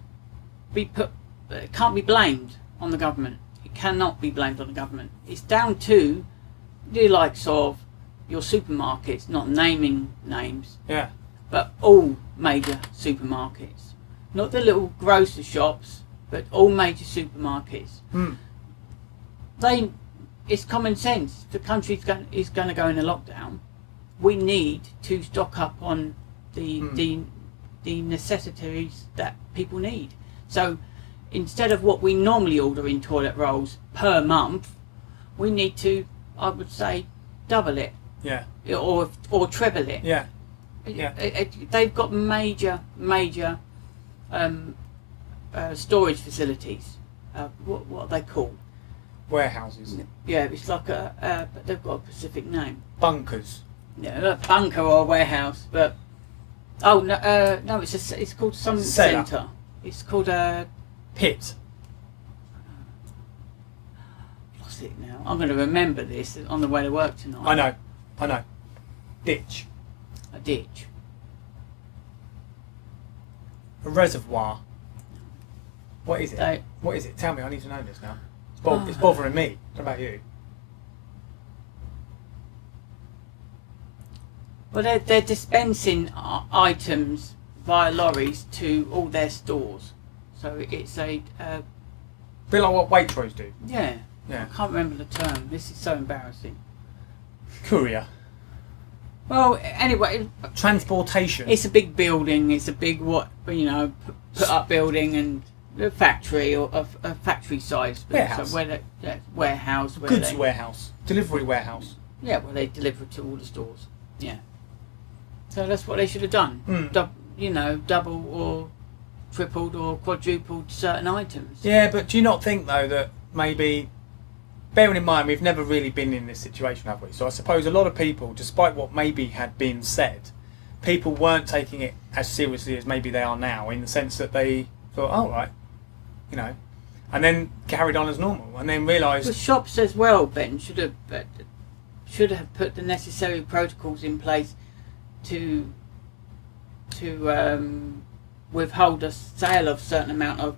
be blamed on the government. It cannot be blamed on the government. It's down to the likes of your supermarkets, not naming names, Yeah. but all major supermarkets, not the little grocery shops, but all major supermarkets. It's common sense. The country is going to go in a lockdown. We need to stock up on the necessities that people need. So instead of what we normally order in toilet rolls per month, we need to, I would say, double it. Yeah. Or treble it. Yeah. Yeah. They've got major storage facilities. What are they called? Warehouses. Yeah, it's like but they've got a specific name. Bunkers. Yeah, not bunker or warehouse, but no, it's called some Cellar. centre. It's called a Pit. Lost it now. I'm going to remember this on the way to work tonight. I know. Ditch. A ditch. A reservoir. What is it? They- What is it? Tell me, I need to know this now. It's bothering me. What about you? Well, they're dispensing items via lorries to all their stores. So it's a bit like what Waitrose do. yeah. Yeah. I can't remember the term. This is so embarrassing. Courier. Well, anyway, Transportation. it's a big building. It's a big put up building and a factory or a factory size Warehouse. So warehouse. Where Goods they, warehouse. Delivery warehouse. Yeah, where they deliver to all the stores. Yeah. So that's what they should have done. Double or tripled or quadrupled certain items. Yeah, but do you not think though that maybe, bearing in mind we've never really been in this situation, have we? So I suppose a lot of people, despite what maybe had been said, people weren't taking it as seriously as maybe they are now, in the sense that they thought, oh right, and then carried on as normal, and then realised. The shops as well, Ben, should have put the necessary protocols in place to withhold a sale of a certain amount of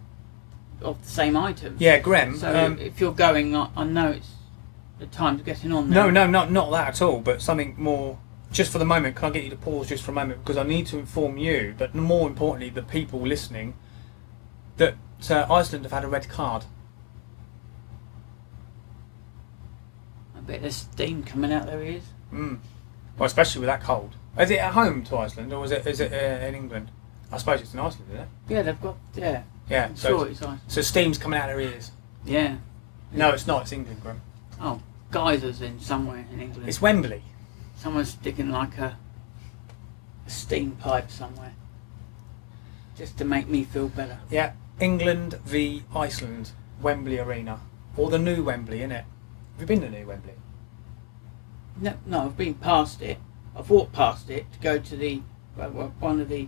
the same items. Yeah, Grem. So if you're going, I know it's the time's getting on now. No, not that at all. But something more. Just for the moment, can I get you to pause just for a moment, because I need to inform you, but more importantly, the people listening, that Iceland have had a red card. I bet there's steam coming out their ears. Well, especially with that cold. Is it at home to Iceland, or is it in England? I suppose it's in Iceland, isn't it? Yeah, they've got Yeah. I'm So sure it's Iceland. so steam's coming out their ears. Yeah. No, it's not. It's England, Graham. Oh, geysers in somewhere in England. It's Wembley. Someone's sticking like a steam pipe somewhere, just to make me feel better. Yeah. England v Iceland, Wembley Arena, or the new Wembley, innit? Have you been to the new Wembley? No, I've been past it. I've walked past it to go to the one of the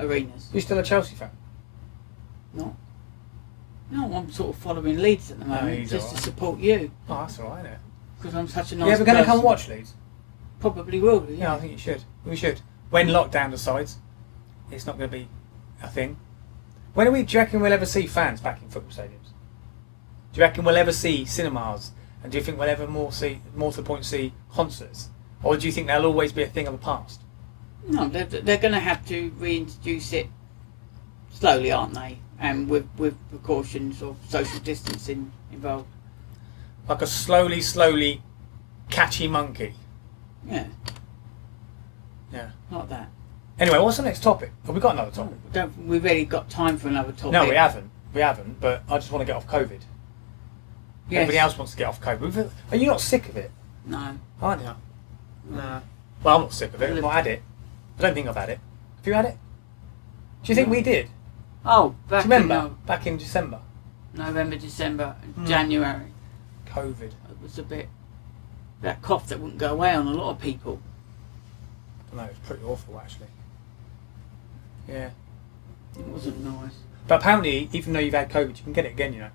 arenas. You still a Chelsea fan? No, I'm sort of following Leeds at the moment, he's just alright. to support you, Oh, that's alright, innit? because I'm such a nice Yeah, we're going to come person. watch Leeds. Probably will do, Yeah, I think you should. We should. When lockdown decides, it's not going to be a thing. Do you reckon we'll ever see fans back in football stadiums? Do you reckon we'll ever see cinemas? And do you think we'll ever more to the point see concerts? Or do you think they'll always be a thing of the past? No, they're going to have to reintroduce it slowly, aren't they? And with precautions of social distancing involved. Like a slowly catchy monkey. Yeah, Yeah. like that. Anyway, what's the next topic? Have we got another topic? We've really got time for another topic. No, we haven't. But I just want to get off COVID. Yes. Everybody else wants to get off COVID. Are you not sick of it? No. Aren't you? No. Well, I'm not sick of it. I've not had it. I don't think I've had it. Have you had it? Do you think we did? Oh, Do you remember? Back in December. November, December, January. COVID. It was a bit that cough that wouldn't go away on a lot of people. I don't know, it was pretty awful actually. Yeah. It wasn't nice. But apparently, even though you've had COVID, you can get it again, you know.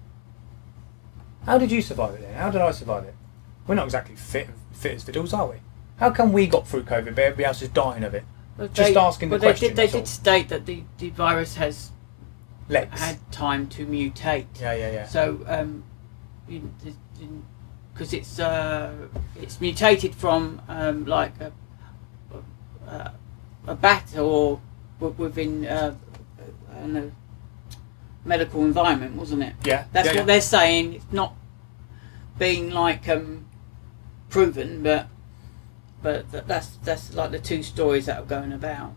How did you survive it then? How did I survive it? We're not exactly fit as fiddles, are we? How come we got through COVID but everybody else is dying of it? Just asking the question. They did state that the virus has legs. had time to mutate. Yeah. So, because it's mutated from like a bat or within a medical environment, wasn't it? Yeah. That's what they're saying. It's not being like proven, but that's like the two stories that are going about,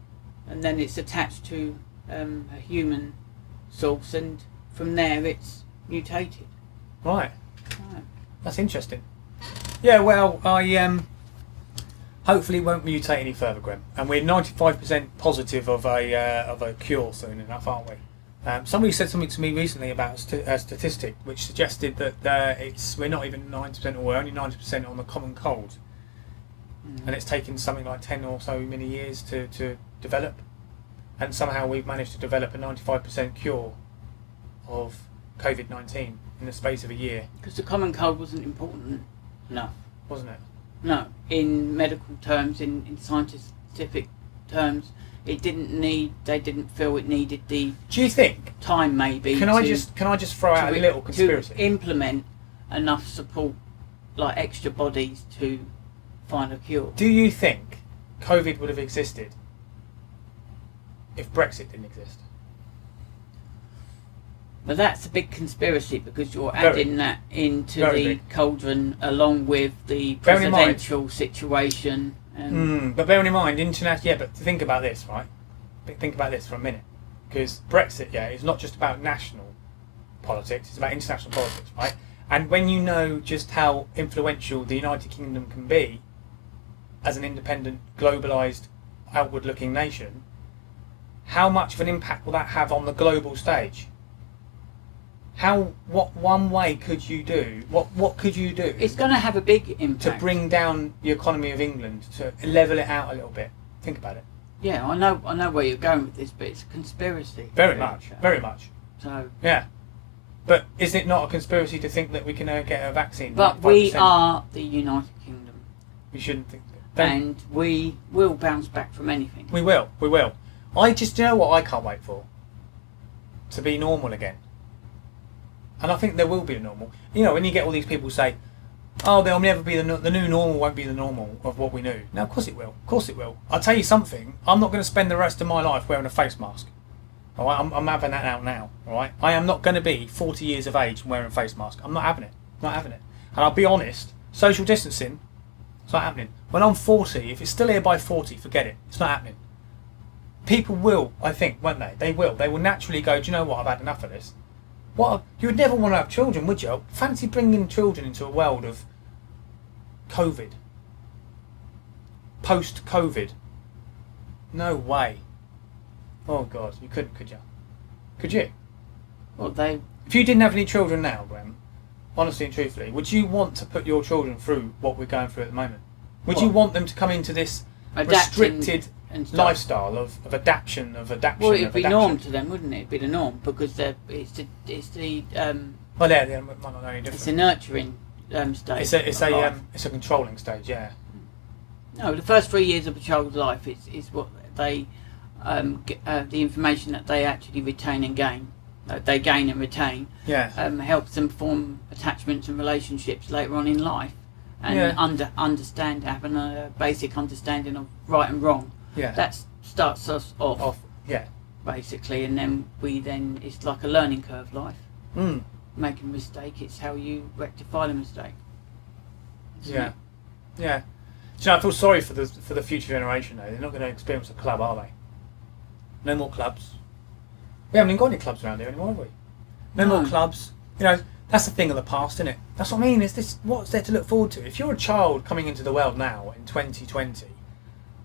and then it's attached to a human source, and from there it's mutated. Right. That's interesting. Yeah. Well, I hopefully won't mutate any further, Grem. And we're 95% positive of a cure soon enough, aren't we? Somebody said something to me recently about a statistic which suggested that we're not even 90%, or we're only 90% on the common cold, and it's taken something like 10 or so many years to develop, and somehow we've managed to develop a 95% cure of COVID-19 in the space of a year. Because the common cold wasn't important enough, wasn't it? No, in medical terms, in scientific terms, it didn't need. They didn't feel it needed the. Do you think? Time maybe. Can I just throw out a little conspiracy? To implement enough support, like extra bodies, to find a cure. Do you think COVID would have existed if Brexit didn't exist? But that's a big conspiracy, because you're adding that into the cauldron along with the presidential situation. But bearing in mind, but think about this, right? Think about this for a minute. Because Brexit, is not just about national politics, it's about international politics, right? And when you know just how influential the United Kingdom can be as an independent, globalised, outward-looking nation, how much of an impact will that have on the global stage? What one way could you do? What could you do? It's going to have a big impact to bring down the economy of England, to level it out a little bit. Think about it. Yeah, I know where you're going with this, but it's a conspiracy. Very much. So yeah, but is it not a conspiracy to think that we can get a vaccine? But 95%? We are the United Kingdom. We shouldn't think that. And we will bounce back from anything. We will. I just, you know what I can't wait for? To be normal again. And I think there will be a normal. You know, when you get all these people say, oh, there'll never be the new normal won't be the normal of what we knew. No, of course it will. Of course it will. I'll tell you something. I'm not going to spend the rest of my life wearing a face mask. All right? I'm having that out now. All right? I am not going to be 40 years of age and wearing a face mask. I'm not having it. Not having it. And I'll be honest, social distancing, it's not happening. When I'm 40, if it's still here by 40, forget it. It's not happening. People will, I think, won't they? They will. They will naturally go, do you know what? I've had enough of this. You would never want to have children, would you? Fancy bringing children into a world of COVID. Post-COVID. No way. Oh God, you couldn't, could you? Could you? Well, if you didn't have any children now, Graham, honestly and truthfully, would you want to put your children through what we're going through at the moment? Would you want them to come into this restricted lifestyle of adaptation? Well, it'd be norm to them, wouldn't it? It'd be the norm, because it's the well, they might not know any different. It's a nurturing stage. It's a controlling stage, yeah. No, the first 3 years of a child's life is what they the information that they actually retain and gain. They gain and retain. Yeah. Helps them form attachments and relationships later on in life, and understand, having a basic understanding of right and wrong. Yeah. That starts us off. Yeah. Basically, and then it's like a learning curve, life. Mm. Making a mistake, it's how you rectify the mistake. Yeah. Yeah. Do you know, I feel sorry for the future generation though. They're not going to experience a club, are they? No more clubs. We haven't even got any clubs around here anymore, have we? No more clubs. You know, that's the thing of the past, isn't it? That's what I mean. What's there to look forward to? If you're a child coming into the world now in 2020,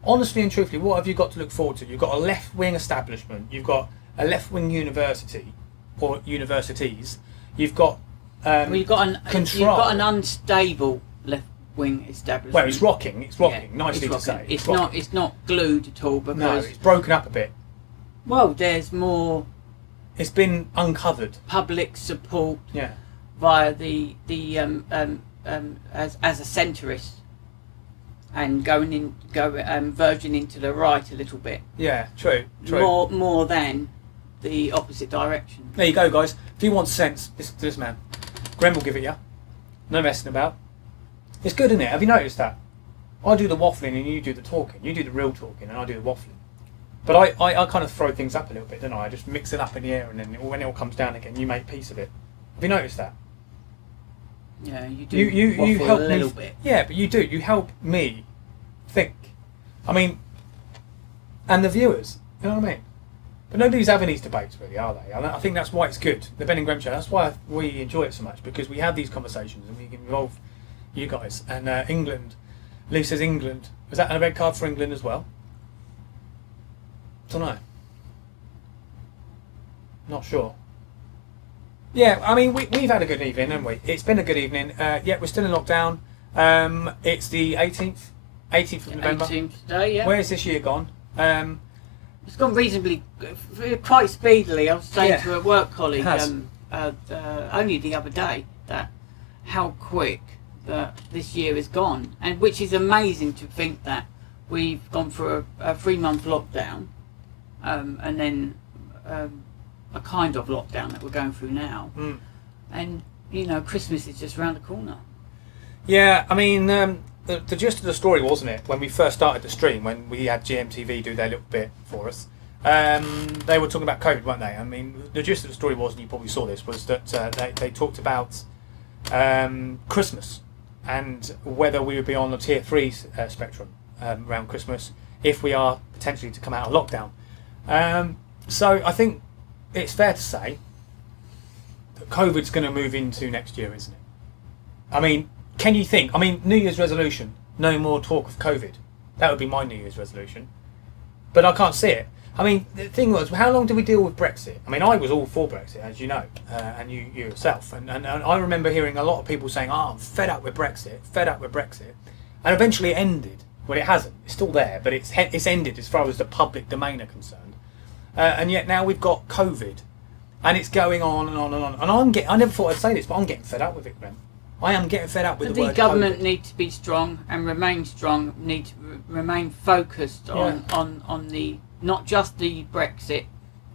honestly and truthfully, what have you got to look forward to? You've got a left-wing establishment. You've got a left-wing university or universities. You've got you've got an unstable left-wing establishment. Well, it's rocking. It's rocking. Yeah, nicely it's to rocking. say. It's not glued at all, because no, it's broken up a bit. Well, there's more. It's been uncovered. Public support. Yeah. via as a centrist and verging into the right a little bit. Yeah, true. More than the opposite direction. There you go, guys. If you want sense, listen to this man. Grem will give it you. No messing about. It's good, isn't it? Have you noticed that? I do the waffling and you do the talking. You do the real talking and I do the waffling. But I kind of throw things up a little bit, don't I? I just mix it up in the air and then when it all comes down again, you make peace of it. Have you noticed that? Yeah, you do. You help a me little bit. Yeah, but you do. You help me think. I mean, and the viewers. You know what I mean? But nobody's having these debates, really, are they? I think that's why it's good. The Ben&Grem Show. That's why we enjoy it so much, because we have these conversations and we can involve you guys. And England. Lee says England. Was that a red card for England as well? Don't know. Not sure. Yeah, I mean, we've had a good evening, haven't we? It's been a good evening. Yeah, we're still in lockdown. It's the 18th of November. 18th today, yeah. Where's this year gone? It's gone reasonably, quite speedily. I was saying to a work colleague only the other day that how quick that this year is gone, and which is amazing to think that we've gone through a 3-month lockdown, and then a kind of lockdown that we're going through now, and you know, Christmas is just around the corner. Yeah, I mean, the gist of the story, wasn't it, when we first started the stream, when we had GMTV do their little bit for us, they were talking about COVID, weren't they? I mean, the gist of the story was, and you probably saw this, was that they talked about Christmas and whether we would be on the tier 3 spectrum around Christmas if we are potentially to come out of lockdown. So I think it's fair to say that COVID's going to move into next year, isn't it? I mean, can you think? I mean, New Year's resolution, no more talk of COVID. That would be my New Year's resolution. But I can't see it. I mean, the thing was, how long did we deal with Brexit? I mean, I was all for Brexit, as you know, and you yourself. And I remember hearing a lot of people saying, I'm fed up with Brexit, fed up with Brexit. And eventually it ended. Well, it hasn't. It's still there, but it's ended as far as the public domain are concerned. And yet now we've got COVID. And it's going on and on and on. And I never thought I'd say this, but I'm getting fed up with it, Graham. I am getting fed up with the word government COVID. Need to be strong and remain strong, need to remain focused on the not just the Brexit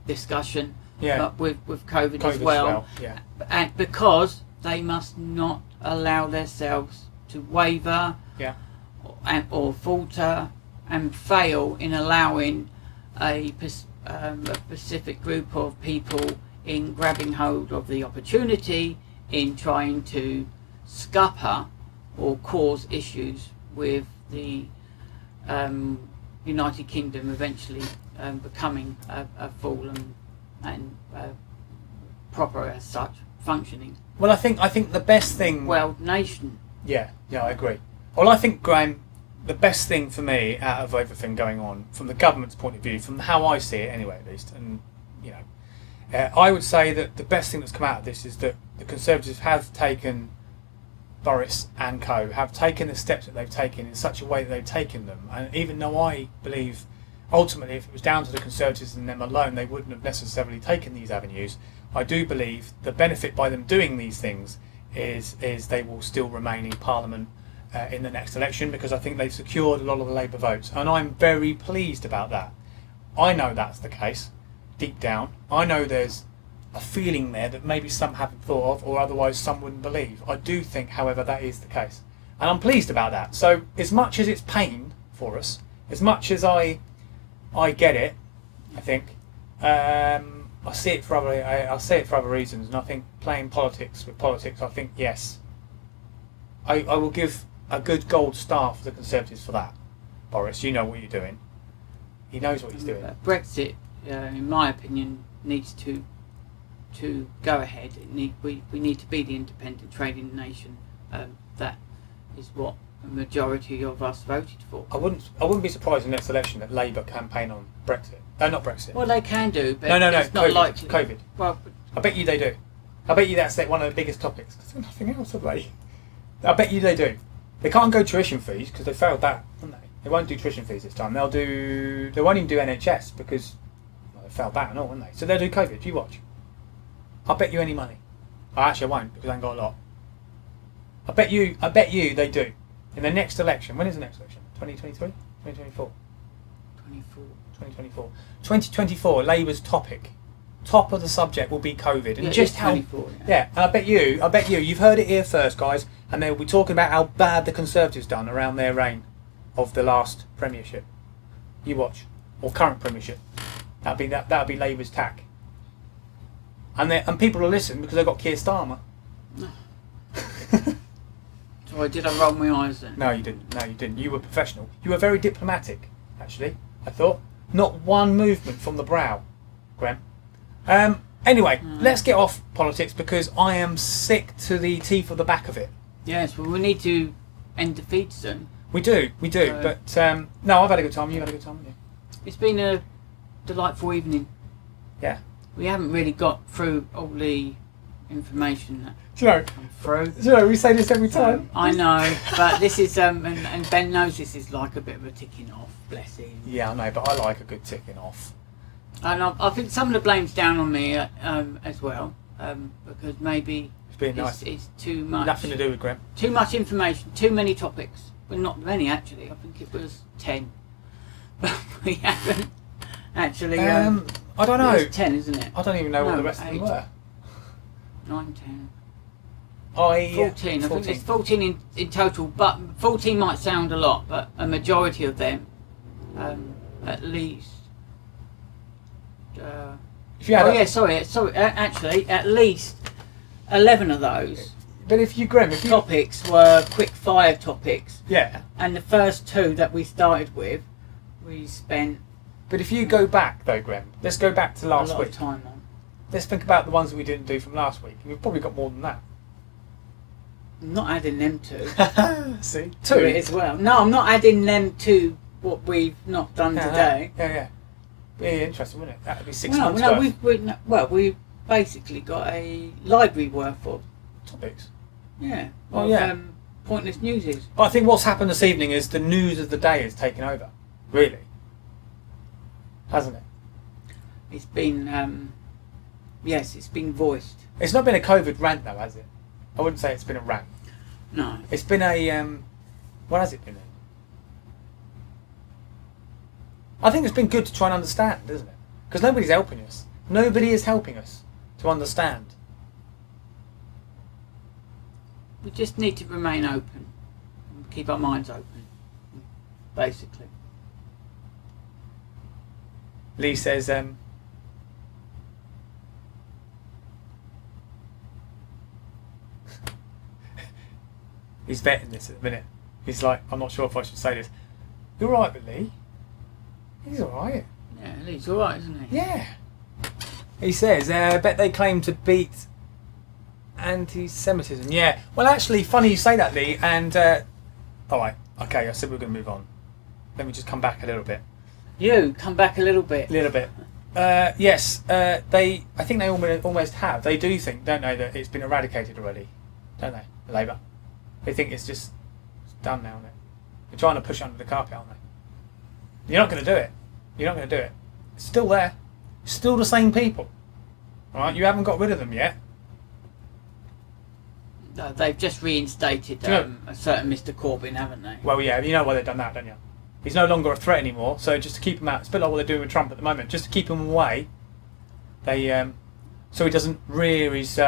discussion, but with COVID as well. Yeah. And because they must not allow themselves to waver or falter and fail in allowing a specific group of people in grabbing hold of the opportunity in trying to scupper or cause issues with the United Kingdom eventually becoming a full and proper as such functioning. Well, I think the best thing. World nation. Yeah, I agree. Well, I think, Graham, the best thing for me out of everything going on, from the government's point of view, from how I see it anyway, at least, and you know, I would say that the best thing that's come out of this is that the Conservatives have taken Boris and co have taken the steps that they've taken in such a way that they've taken them, and even though I believe ultimately if it was down to the Conservatives and them alone they wouldn't have necessarily taken these avenues, I do believe the benefit by them doing these things is they will still remain in Parliament in the next election, because I think they've secured a lot of the Labour votes, and I'm very pleased about that. I know that's the case deep down. I know there's a feeling there that maybe some haven't thought of, or otherwise some wouldn't believe. I do think, however, that is the case, and I'm pleased about that. So as much as it's pain for us, as much as I get it, I think I see it for other reasons, and I think playing politics with politics, I think yes, I will give a good gold star for the Conservatives for that. Boris, you know what you're doing. He knows what he's doing. Brexit, in my opinion, needs to go ahead. We need to be the independent trading nation. That is what a majority of us voted for. I wouldn't be surprised in the next election that Labour campaign on Brexit. Not Brexit. Well, they can do, but no. it's not COVID, likely. COVID. Well, I bet you they do. I bet you that's one of the biggest topics. Because there's nothing else, have they? I bet you they do. They can't go tuition fees because they failed that, haven't they? They won't do tuition fees this time. They won't even do NHS because they failed that and all, won't they? So they'll do COVID. You watch. I'll bet you any money. Actually, I won't because I ain't got a lot. I bet you they do. In the next election, when is the next election? 2023? 2024? 2024. 2024, Labour's top of the subject will be COVID. And just how... Yeah, and I bet you, you've heard it here first, guys, and they'll be talking about how bad the Conservatives done around their reign of the last premiership. You watch. Or current premiership. That'll be Labour's tack. And people will listen because they've got Keir Starmer. Sorry, did I roll my eyes then? No, you didn't. You were professional. You were very diplomatic, actually, I thought. Not one movement from the brow, Grem. Anyway, let's get off politics because I am sick to the teeth of the back of it. Yes, well, we need to end defeat soon. We do. But, no, I've had a good time. You've had a good time, haven't you? It's been a delightful evening. Yeah. We haven't really got through all the information that Do you know? come through. Do you know, we say this every time. I know, but this is, and Ben knows this is like a bit of a ticking off, bless him. Yeah, I know, but I like a good ticking off. And I think some of the blame's down on me as well, because maybe it's too much. Nothing to do with Grem. Too much information, too many topics. Well, not many actually. I think it was 10. But we haven't actually. I don't know. It's 10, isn't it? I don't even know what the rest of them 8, were. 9, 10. 14. I think there's 14 in total, but 14 might sound a lot, but a majority of them, at least. If you had actually, at least 11 of those. But if you topics were quick fire topics. Yeah. And the first 2 that we started with, we spent. But if you go back though, Grem, let's go back to last a lot week. Of time on. Let's think about the ones that we didn't do from last week. We've probably got more than that. I'm not adding them to. See? 2 to it as well. No, I'm not adding them to what we've not done today. Yeah. Be interesting, wouldn't it? That would be 6 well, months worth. We've basically got a library worth of topics. Yeah. Yeah. Pointless newses. But I think what's happened this evening is the news of the day has taken over. Really. Hasn't it? It's been, yes, it's been voiced. It's not been a COVID rant though, has it? I wouldn't say it's been a rant. No. It's been a, what has it been? I think it's been good to try and understand, isn't it? Because nobody's helping us. Nobody is helping us to understand. We just need to remain open and keep our minds open, basically. Lee says, he's vetting this at the minute. He's like, I'm not sure if I should say this. You're right with Lee. He's alright. Yeah, Lee's alright, isn't he? Yeah. He says, I bet they claim to beat anti-Semitism. Yeah. Well, actually, funny you say that, Lee. And, alright. Okay, I said we were going to move on. Let me just come back a little bit. You come back a little bit. Yes. I think they almost have. They do think, don't they, that it's been eradicated already, don't they? Labour. They think it's just done now. They're trying to push it under the carpet, aren't they? You're not going to do it. It's still there. It's still the same people. All right. You haven't got rid of them yet. No, they've just reinstated a certain Mr. Corbyn, haven't they? Well, yeah. You know why they've done that, don't you? He's no longer a threat anymore, so just to keep him out, it's a bit like what they're doing with Trump at the moment, just to keep him away, they so he doesn't rear his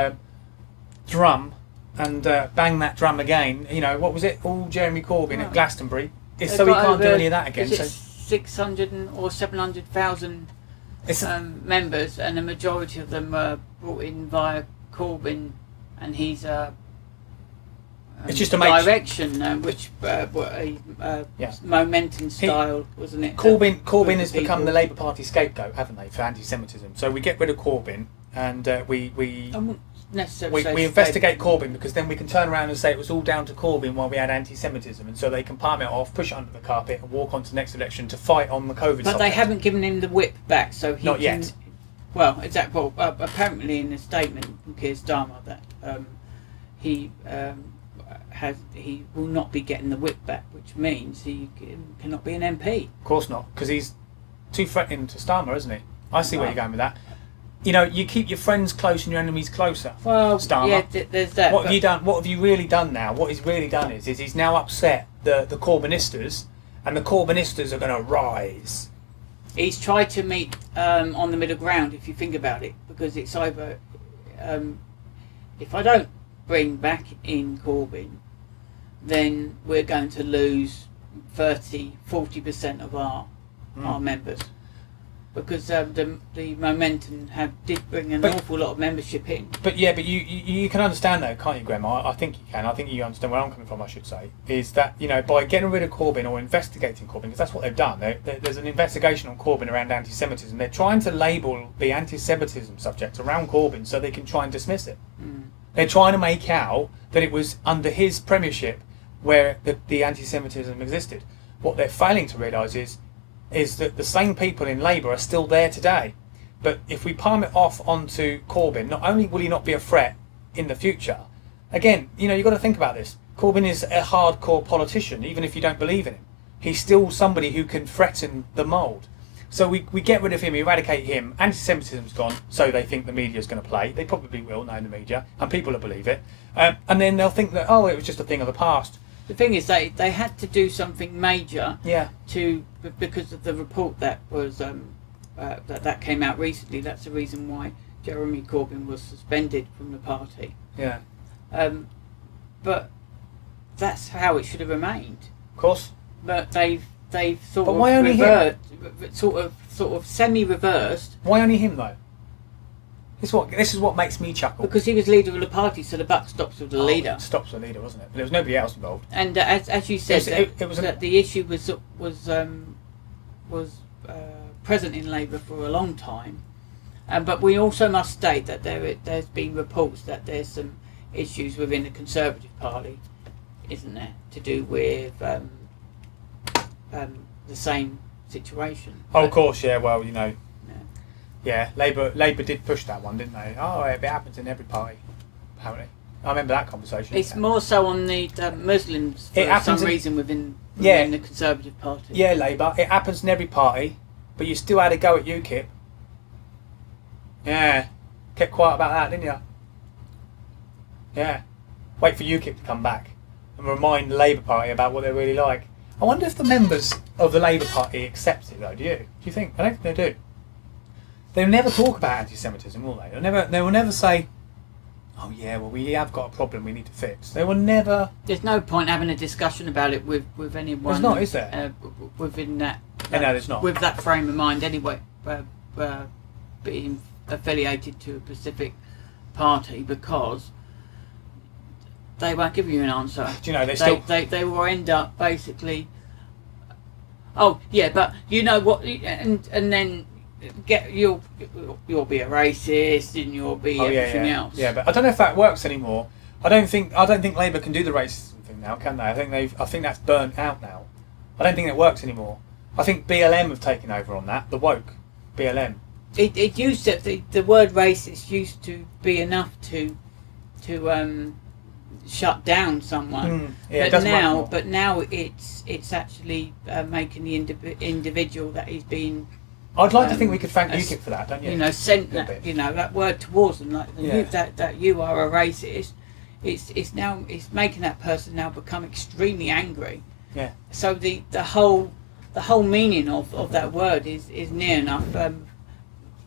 drum and bang that drum again. You know, what was it? All Jeremy Corbyn at Glastonbury. It's so he can't do any of that again. So 600 or 700,000 members, and the majority of them were brought in via Corbyn and his it's just a direction, which momentum style, wasn't it? Corbyn has become the Labour Party scapegoat, haven't they, for anti-Semitism? So we get rid of Corbyn, and we investigate Corbyn, because then we can turn around and say it was all down to Corbyn while we had anti-Semitism, and so they can palm it off, push it under the carpet, and walk on to the next election to fight on the COVID. But they haven't given him the whip back, so he not yet. Well, exactly. Well, apparently in a statement from Keir Starmer that he will not be getting the whip back, which means he cannot be an MP. Of course not, because he's too threatening to Starmer, isn't he? I see where you're going with that. you know, you keep your friends close and your enemies closer. Well, Starmer. yeah, there's that. What have you done? What have you really done now? What he's really done is he's now upset the Corbynistas, and the Corbynistas are going to rise. He's tried to meet on the middle ground, if you think about it, because it's either if I don't bring back in Corbyn, then we're going to lose 40% of our members, because the momentum did bring an awful lot of membership in. But you can understand that, can't you, Graham? I think you can. I think you understand where I'm coming from, I should say, is that, you know, by getting rid of Corbyn or investigating Corbyn, because that's what they've done. There's an investigation on Corbyn around anti-Semitism. They're trying to label the anti-Semitism subject around Corbyn so they can try and dismiss it. They're trying to make out that it was under his premiership where the anti-Semitism existed. What they're failing to realise is that the same people in Labour are still there today. But if we palm it off onto Corbyn, not only will he not be a threat in the future, again, you know, you've got to think about this. Corbyn is a hardcore politician, even if you don't believe in him. He's still somebody who can threaten the mould. So we get rid of him, eradicate him, anti-Semitism's gone, so they think the media's going to play. They probably will, knowing the media, and people will believe it. And then they'll think that, oh, it was just a thing of the past. The thing is, they had to do something major because of the report that was that came out recently. That's the reason why Jeremy Corbyn was suspended from the party. Yeah. But that's how it should have remained. Of course. But they've sort But of why only him? sort of semi-reversed. Why only him though? This is what makes me chuckle. Because he was leader of the party, so the buck stops with the leader. It stops with the leader, wasn't it? But there was nobody else involved. And as you said, that the issue was present in Labour for a long time. But we also must state that there's been reports that there's some issues within the Conservative Party, isn't there, to do with the same situation. Oh, of course, yeah. Well, you know. Yeah, Labour did push that one, didn't they? Oh, it happens in every party, apparently. I remember that conversation. It's more so on the Muslims for some reason within the Conservative Party. Yeah, Labour. It happens in every party, but you still had a go at UKIP. Yeah, kept quiet about that, didn't you? Yeah. Wait for UKIP to come back and remind the Labour Party about what they're really like. I wonder if the members of the Labour Party accept it, though. Do you think? I don't think they do. They'll never talk about anti-Semitism, will they? They will never say, "Oh yeah, well we have got a problem we need to fix." They will never. There's no point having a discussion about it with anyone. There's not, is there? Within that. No, there's not. With that frame of mind, anyway, being affiliated to a specific party, because they won't give you an answer. Do you know they will end up basically. Oh yeah, but you know what, and then. You'll be a racist and you'll be everything else. Yeah, but I don't know if that works anymore. I don't think Labour can do the racism thing now, can they? I think that's burnt out now. I don't think it works anymore. I think BLM have taken over on that. The woke BLM. It used to the word racist used to be enough to shut down someone. But now it's actually making the individual that is being. I'd like to think we could thank UKIP for that, don't you? You know, sent that that word towards them, like that you are a racist. It's making that person now become extremely angry. Yeah. So the whole meaning of that word is near enough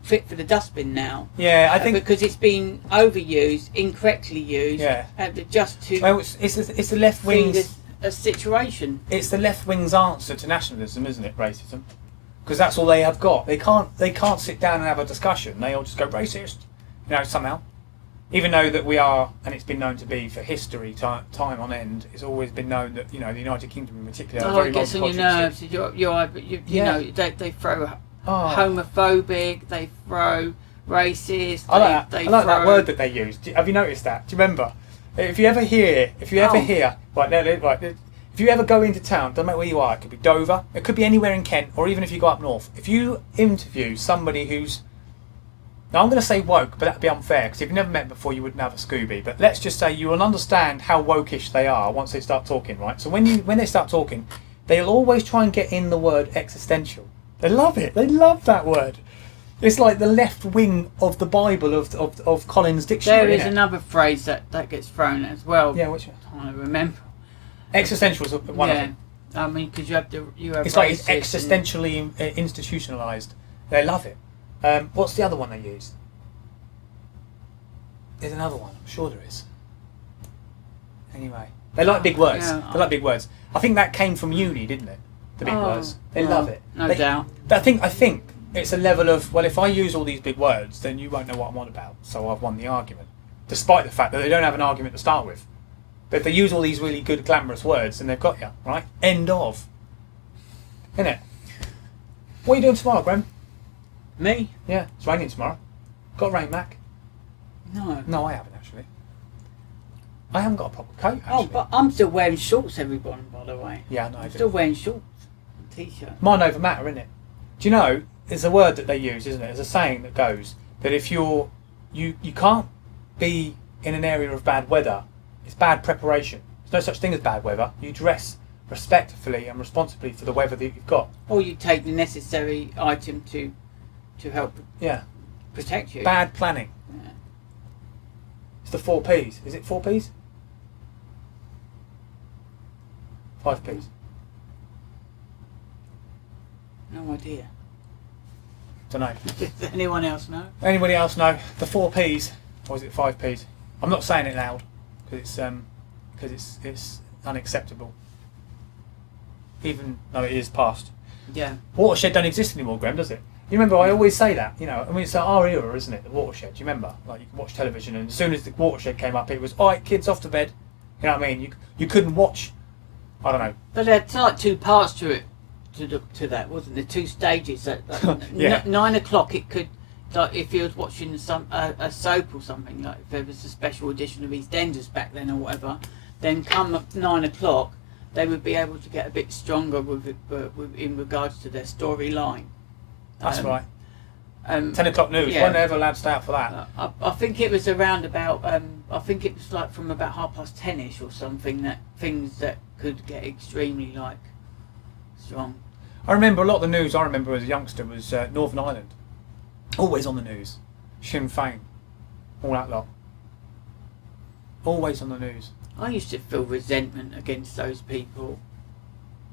fit for the dustbin now. Yeah, I think because it's been overused, incorrectly used. Yeah. Just to. Well, it's the left wing's a situation. It's the left wing's answer to nationalism, isn't it? Racism. Because that's all they have got. They can't sit down and have a discussion. They all just go racist, somehow. Even though that we are, and it's been known to be for history, time on end, it's always been known that the United Kingdom in particular are very it gets on your nerves. You know, they throw homophobic, they throw racist. I like that word that they use. Have you noticed that? Do you remember? If you ever hear, if you ever go into town, doesn't matter where you are, it could be Dover, it could be anywhere in Kent, or even if you go up north. If you interview somebody who's, now I'm going to say woke, but that'd be unfair, because if you've never met before, you wouldn't have a Scooby. But let's just say you will understand how wokish they are once they start talking, right? So when they start talking, they'll always try and get in the word existential. They love it. They love that word. It's like the left wing of the Bible of Collins' dictionary. There is innit? another phrase that gets thrown as well. Yeah, which one? I'm trying to remember. Existential is one of Yeah, them. I mean, because you have It's like it's racists existentially institutionalized. They love it. What's the other one they use? There's another one. I'm sure there is. Anyway, they like big words. Yeah. They like big words. I think that came from uni, didn't it? The big words. They love it. No They- doubt. I think it's a level of, well, if I use all these big words, then you won't know what I'm on about. So I've won the argument, despite the fact that they don't have an argument to start with. But if they use all these really good, glamorous words, then they've got you, right? End of. Innit? What are you doing tomorrow, Graham? Me? Yeah, it's raining tomorrow. Got rain, Mac? No. No, I haven't actually. I haven't got a proper coat. Actually. Oh, but I'm still wearing shorts, everyone. By the way. Yeah, I know. I'm still wearing shorts, and t-shirt. Mind over matter, isn't it? Do you know? There's a word that they use, isn't it? There's a saying that goes that if you can't be in an area of bad weather, it's bad preparation. There's no such thing as bad weather. You dress respectfully and responsibly for the weather that you've got. Or you take the necessary item to help Yeah. protect you. Bad planning. Yeah. It's the 4 P's. Is it 4 P's? 5 P's. No idea. Don't know. Does anyone else know? Anybody else know the 4 P's, or is it 5 P's? I'm not saying it loud because it's unacceptable. Even though it is past. Yeah. Watershed don't exist anymore, Graham, does it? You remember I always say that. You know, I mean it's our era, isn't it? The watershed. Do you remember? Like you can watch television, and as soon as the watershed came up, it was all right, kids off to bed. You know what I mean? You couldn't watch. I don't know. But there's like 2 parts to it, to that, wasn't there? 2 stages. That Yeah. 9 o'clock it could, like if you was watching a soap or something, like if there was a special edition of EastEnders back then or whatever, then come 9 o'clock, they would be able to get a bit stronger with in regards to their storyline. That's right. 10 o'clock news. Yeah. Weren't they ever allowed to stay out for that? I think it was around about. I think it was like from about 10:30ish or something, that things that could get extremely like strong. I remember a lot of the news. I remember as a youngster was Northern Ireland, always on the news. Sinn Féin, all that lot, always on the news. I used to feel resentment against those people.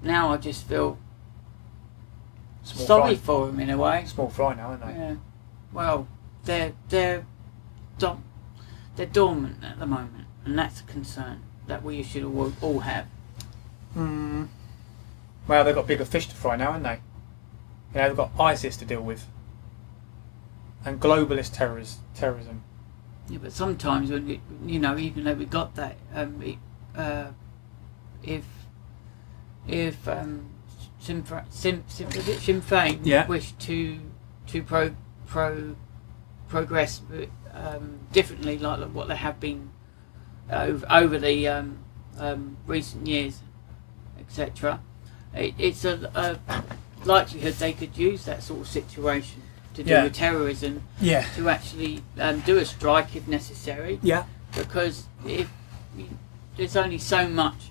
Now I just feel Small sorry fry. for them in a way. Small fry now, aren't they? Yeah. Well, they're dormant at the moment, and that's a concern that we should all have. Well, they've got bigger fish to fry now, haven't they? You know, they've got ISIS to deal with, and globalist terrorism. Yeah, but sometimes when even though we got that, if Sinn Féin Yeah. wish to progress differently, like what they have been over the recent years, etc. It's a likelihood they could use that sort of situation to do Yeah. with terrorism, Yeah. to actually do a strike if necessary. Yeah. Because there's only so much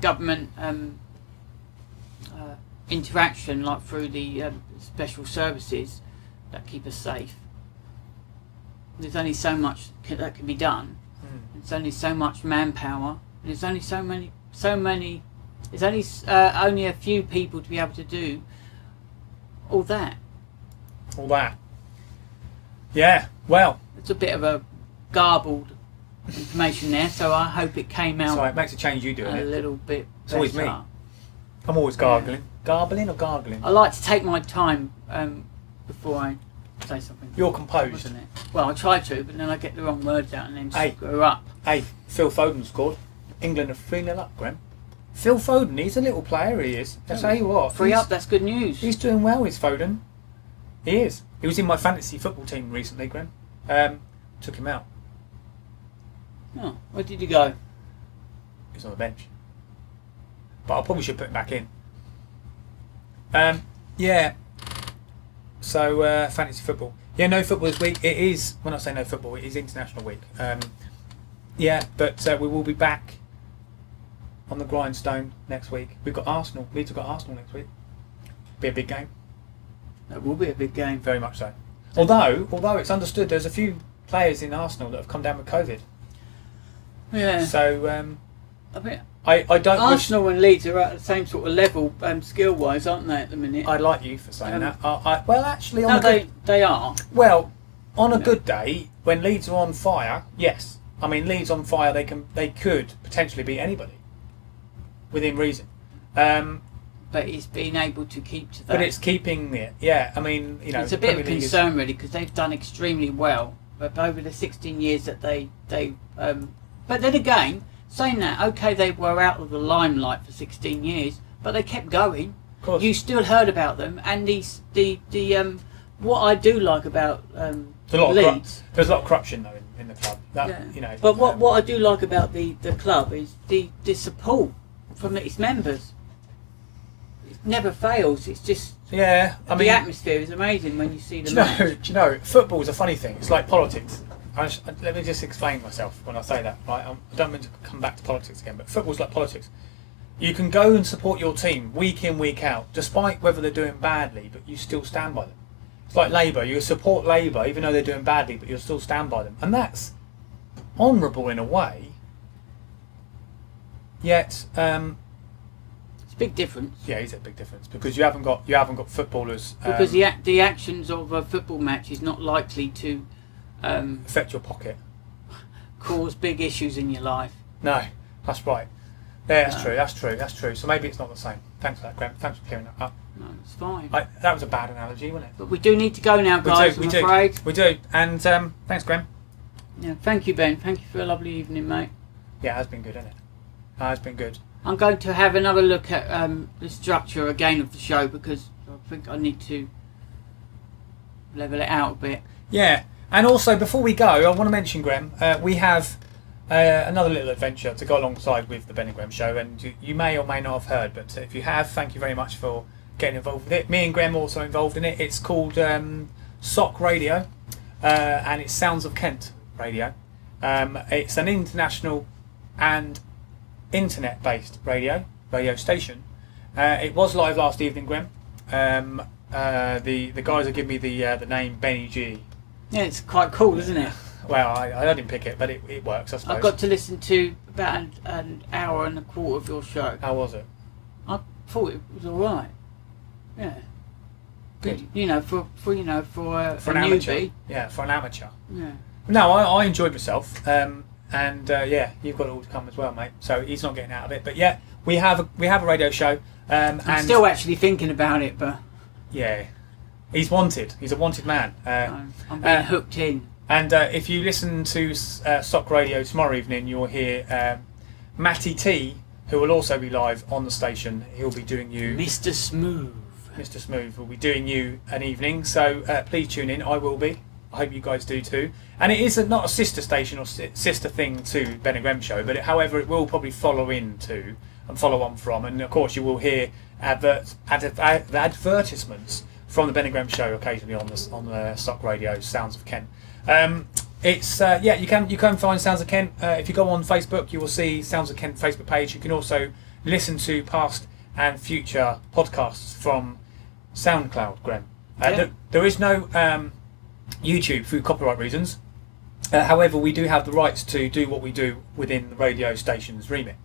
government interaction, like through the special services that keep us safe. There's only so much that can be done. There's only so much manpower. There's only so many. There's only a few people to be able to do all that. All that. Yeah. Well. It's a bit of a garbled information there, so I hope it came out Sorry, it makes a change you doing a it. little bit It's always me. better. I'm always gargling. Garbling or gargling? I like to take my time before I say something. You're composed. Wasn't it? Well, I try to, but then I get the wrong words out and then Hey. screw up. Hey, Phil Foden scored. England are 3-0 up, Graham. Phil Foden, he's a little player, he is. I tell you what. 3 up, that's good news. He's doing well, is Foden. He is. He was in my fantasy football team recently, Graham. Took him out. Oh, where did you go? He was on the bench. But I probably should put him back in. Yeah. So, fantasy football. Yeah, no football this week. It is, when I say no football, it is International Week. Yeah, but we will be back on the grindstone next week. We've got Arsenal. Leeds have got Arsenal next week. Be a big game. That will be a big game. Very much so. Although it's understood there's a few players in Arsenal that have come down with COVID. Yeah. So I mean, I don't Arsenal and Leeds are at the same sort of level skill-wise, aren't they, at the minute? I like you for saying that. Well, actually, No, they are. Well, on a good day, when Leeds are on fire, yes. I mean, Leeds on fire, they could potentially beat anybody within reason. But it's been able to keep to that. But it's keeping it. Yeah, I mean, you know, it's a bit of concern really, because they've done extremely well, but over the 16 years that they but then again, saying that, okay, they were out of the limelight for 16 years, but they kept going. Of course. You still heard about them, and what I do like about Leeds. There's a lot of corruption though in the club. That, Yeah. You know. But what I do like about the club is the support from its members. It never fails. It's just Yeah, I mean, the atmosphere is amazing when you see the do match. you know, football's a funny thing. It's like politics. Let me just explain myself when I say that. Right, I don't mean to come back to politics again, but football's like politics. You can go and support your team week in, week out, despite whether they're doing badly, but you still stand by them. It's like Labour. You support Labour even though they're doing badly, but you'll still stand by them, and that's honourable in a way. Yet, It's a big difference. yeah, it's a big difference because you haven't got footballers Because the actions of a football match is not likely to affect your pocket. cause big issues in your life. No, that's right. Yeah, that's true. So maybe it's not the same. Thanks for that, Graham. Thanks for clearing that up. No, it's fine. That was a bad analogy, wasn't it? But we do need to go now, guys. we I'm do. afraid. We do. And thanks, Graham. Yeah, thank you, Ben. Thank you for a lovely evening, mate. Yeah, it has been good, hasn't it? It has been good. I'm going to have another look at the structure again of the show, because I think I need to level it out a bit. Yeah, and also before we go, I want to mention, Graham, we have another little adventure to go alongside with the Ben&Grem Show, and you may or may not have heard, but if you have, thank you very much for getting involved with it. Me and Graham are also involved in it. It's called SOC Radio, and it's Sounds of Kent Radio. It's an international and internet-based radio station. It was live last evening, Graham. The guys have given me the name Benny G. Yeah, it's quite cool, isn't it? Well, I didn't pick it, but it works, I suppose. I've got to listen to about an hour and a quarter of your show. How was it? I thought it was all right. Yeah. Good. You know, for a an amateur. newbie. Yeah, for an amateur. Yeah. No, I enjoyed myself, and yeah, you've got it all to come as well, mate. So he's not getting out of it, but yeah, we have a radio show. I'm and still actually thinking about it, but yeah, he's wanted. He's a wanted man. I'm being hooked in. And if you listen to SOC Radio tomorrow evening, you'll hear Matty T, who will also be live on the station. He'll be doing you... Mr. Smooth. Mr. Smooth will be doing you an evening. So please tune in. I will be. I hope you guys do too. And it is not a sister station or sister thing to Ben&Grem Show, but however, it will probably follow on from. And of course, you will hear advertisements from the Ben&Grem Show occasionally on the SOC Radio Sounds of Kent. It's you can find Sounds of Kent if you go on Facebook. You will see Sounds of Kent Facebook page. You can also listen to past and future podcasts from SoundCloud, Graham. There is no YouTube through copyright reasons. However, we do have the rights to do what we do within the radio station's remit.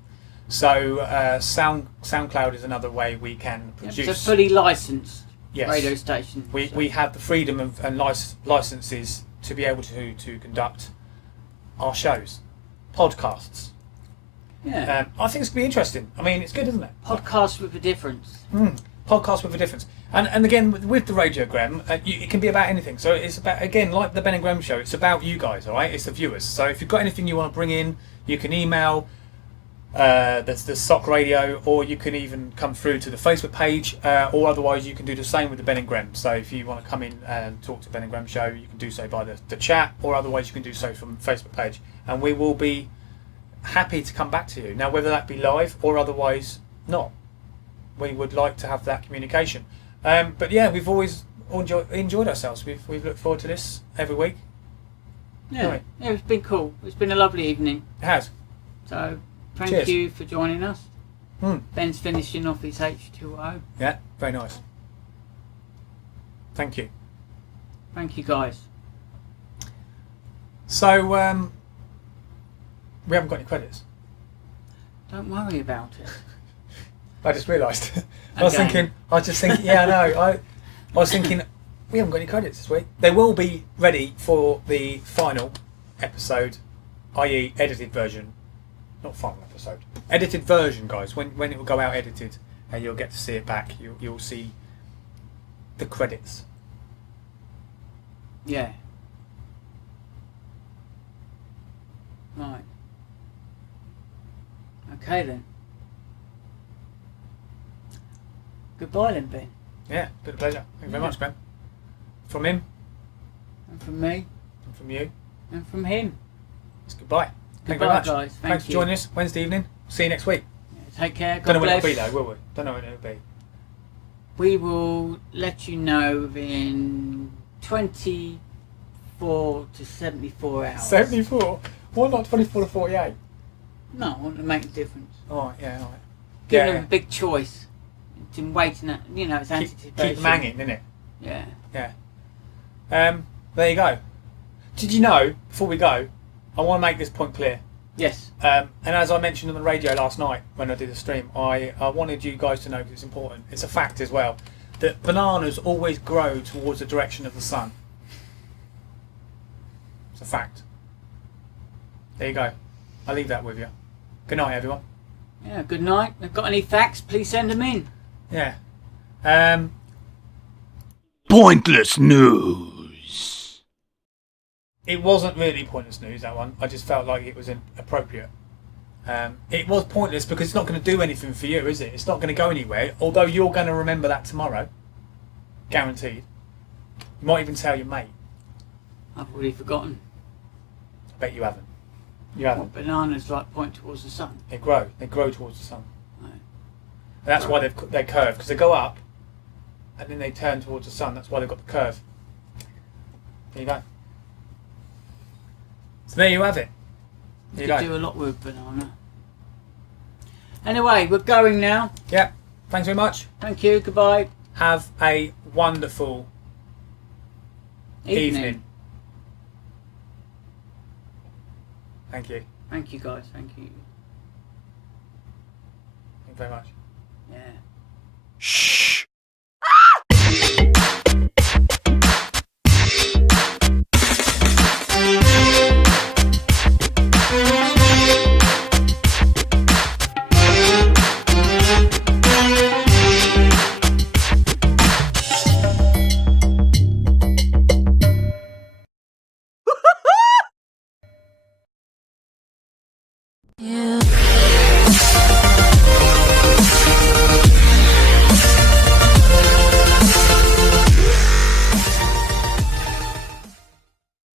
So SoundCloud is another way we can produce. It's a fully licensed Yes. radio station. We have the freedom and licenses to be able to conduct our shows, podcasts. Yeah. I think it's going to be interesting. I mean, it's good, isn't it? Podcast with a difference. Podcast with a difference. And again, with the radiogram, it can be about anything. So it's about, again, like the Ben&Grem Show, it's about you guys, all right? It's the viewers. So if you've got anything you want to bring in, you can email the SOC Radio, or you can even come through to the Facebook page, or otherwise you can do the same with the Ben&Grem. So if you want to come in and talk to Ben&Grem Show, you can do so by the chat, or otherwise you can do so from the Facebook page. And we will be happy to come back to you. Now, whether that be live or otherwise not, we would like to have that communication. But yeah, we've always enjoyed ourselves. We've looked forward to this every week. Yeah, Right. yeah, it's been cool. It's been a lovely evening. It has. So thank Cheers. you for joining us. Mm. Ben's finishing off his H2O. Yeah, very nice. Thank you. Thank you, guys. So, we haven't got any credits. Don't worry about it. I just realised. I was just thinking, yeah, I know. I was thinking, we haven't got any credits this week. They will be ready for the final episode, i.e. edited version. Not final episode. Edited version, guys. When it will go out edited, and you'll get to see it back. You'll see the credits. Yeah. Right. Okay then. Goodbye then, Ben. Yeah, been a pleasure. Thank you very much, Ben. From him, And from me, and from you, and from him. it's goodbye. Thank you Goodbye, very much. guys. Thanks for joining us Wednesday evening. See you next week. Take care. God Don't know when bless. it'll be though, will we? Don't know when it'll be. We will let you know within 24 to 74 hours. 74? Why not 24 to 48? No, I want to make a difference. Alright, yeah, alright. Give them a big choice. It's in waiting, it's anticipation. Keep them hanging, innit? Yeah. Yeah. There you go. Did you know, before we go, I want to make this point clear. Yes. And as I mentioned on the radio last night when I did the stream, I wanted you guys to know, because it's important, it's a fact as well, that bananas always grow towards the direction of the sun. It's a fact. There you go. I'll leave that with you. Good night, everyone. Yeah, good night. If you've got any facts, please send them in. Yeah. Pointless news. It wasn't really pointless news, that one. I just felt like it was inappropriate. It was pointless because it's not going to do anything for you, is it? It's not going to go anywhere, although you're going to remember that tomorrow. Guaranteed. You might even tell your mate. I've already forgotten. I bet you haven't. You haven't. Bananas like point towards the sun. They grow. They grow towards the sun. Right. And that's why they're curved, because they go up and then they turn towards the sun. That's why they've got the curve. There you go. So there you have it. There You you could go. do a lot with banana. Anyway, we're going now. Yeah. Thanks very much. Thank you. Goodbye. Have a wonderful evening. Thank you. Thank you, guys. Thank you. Thank you very much. Yeah. Shh.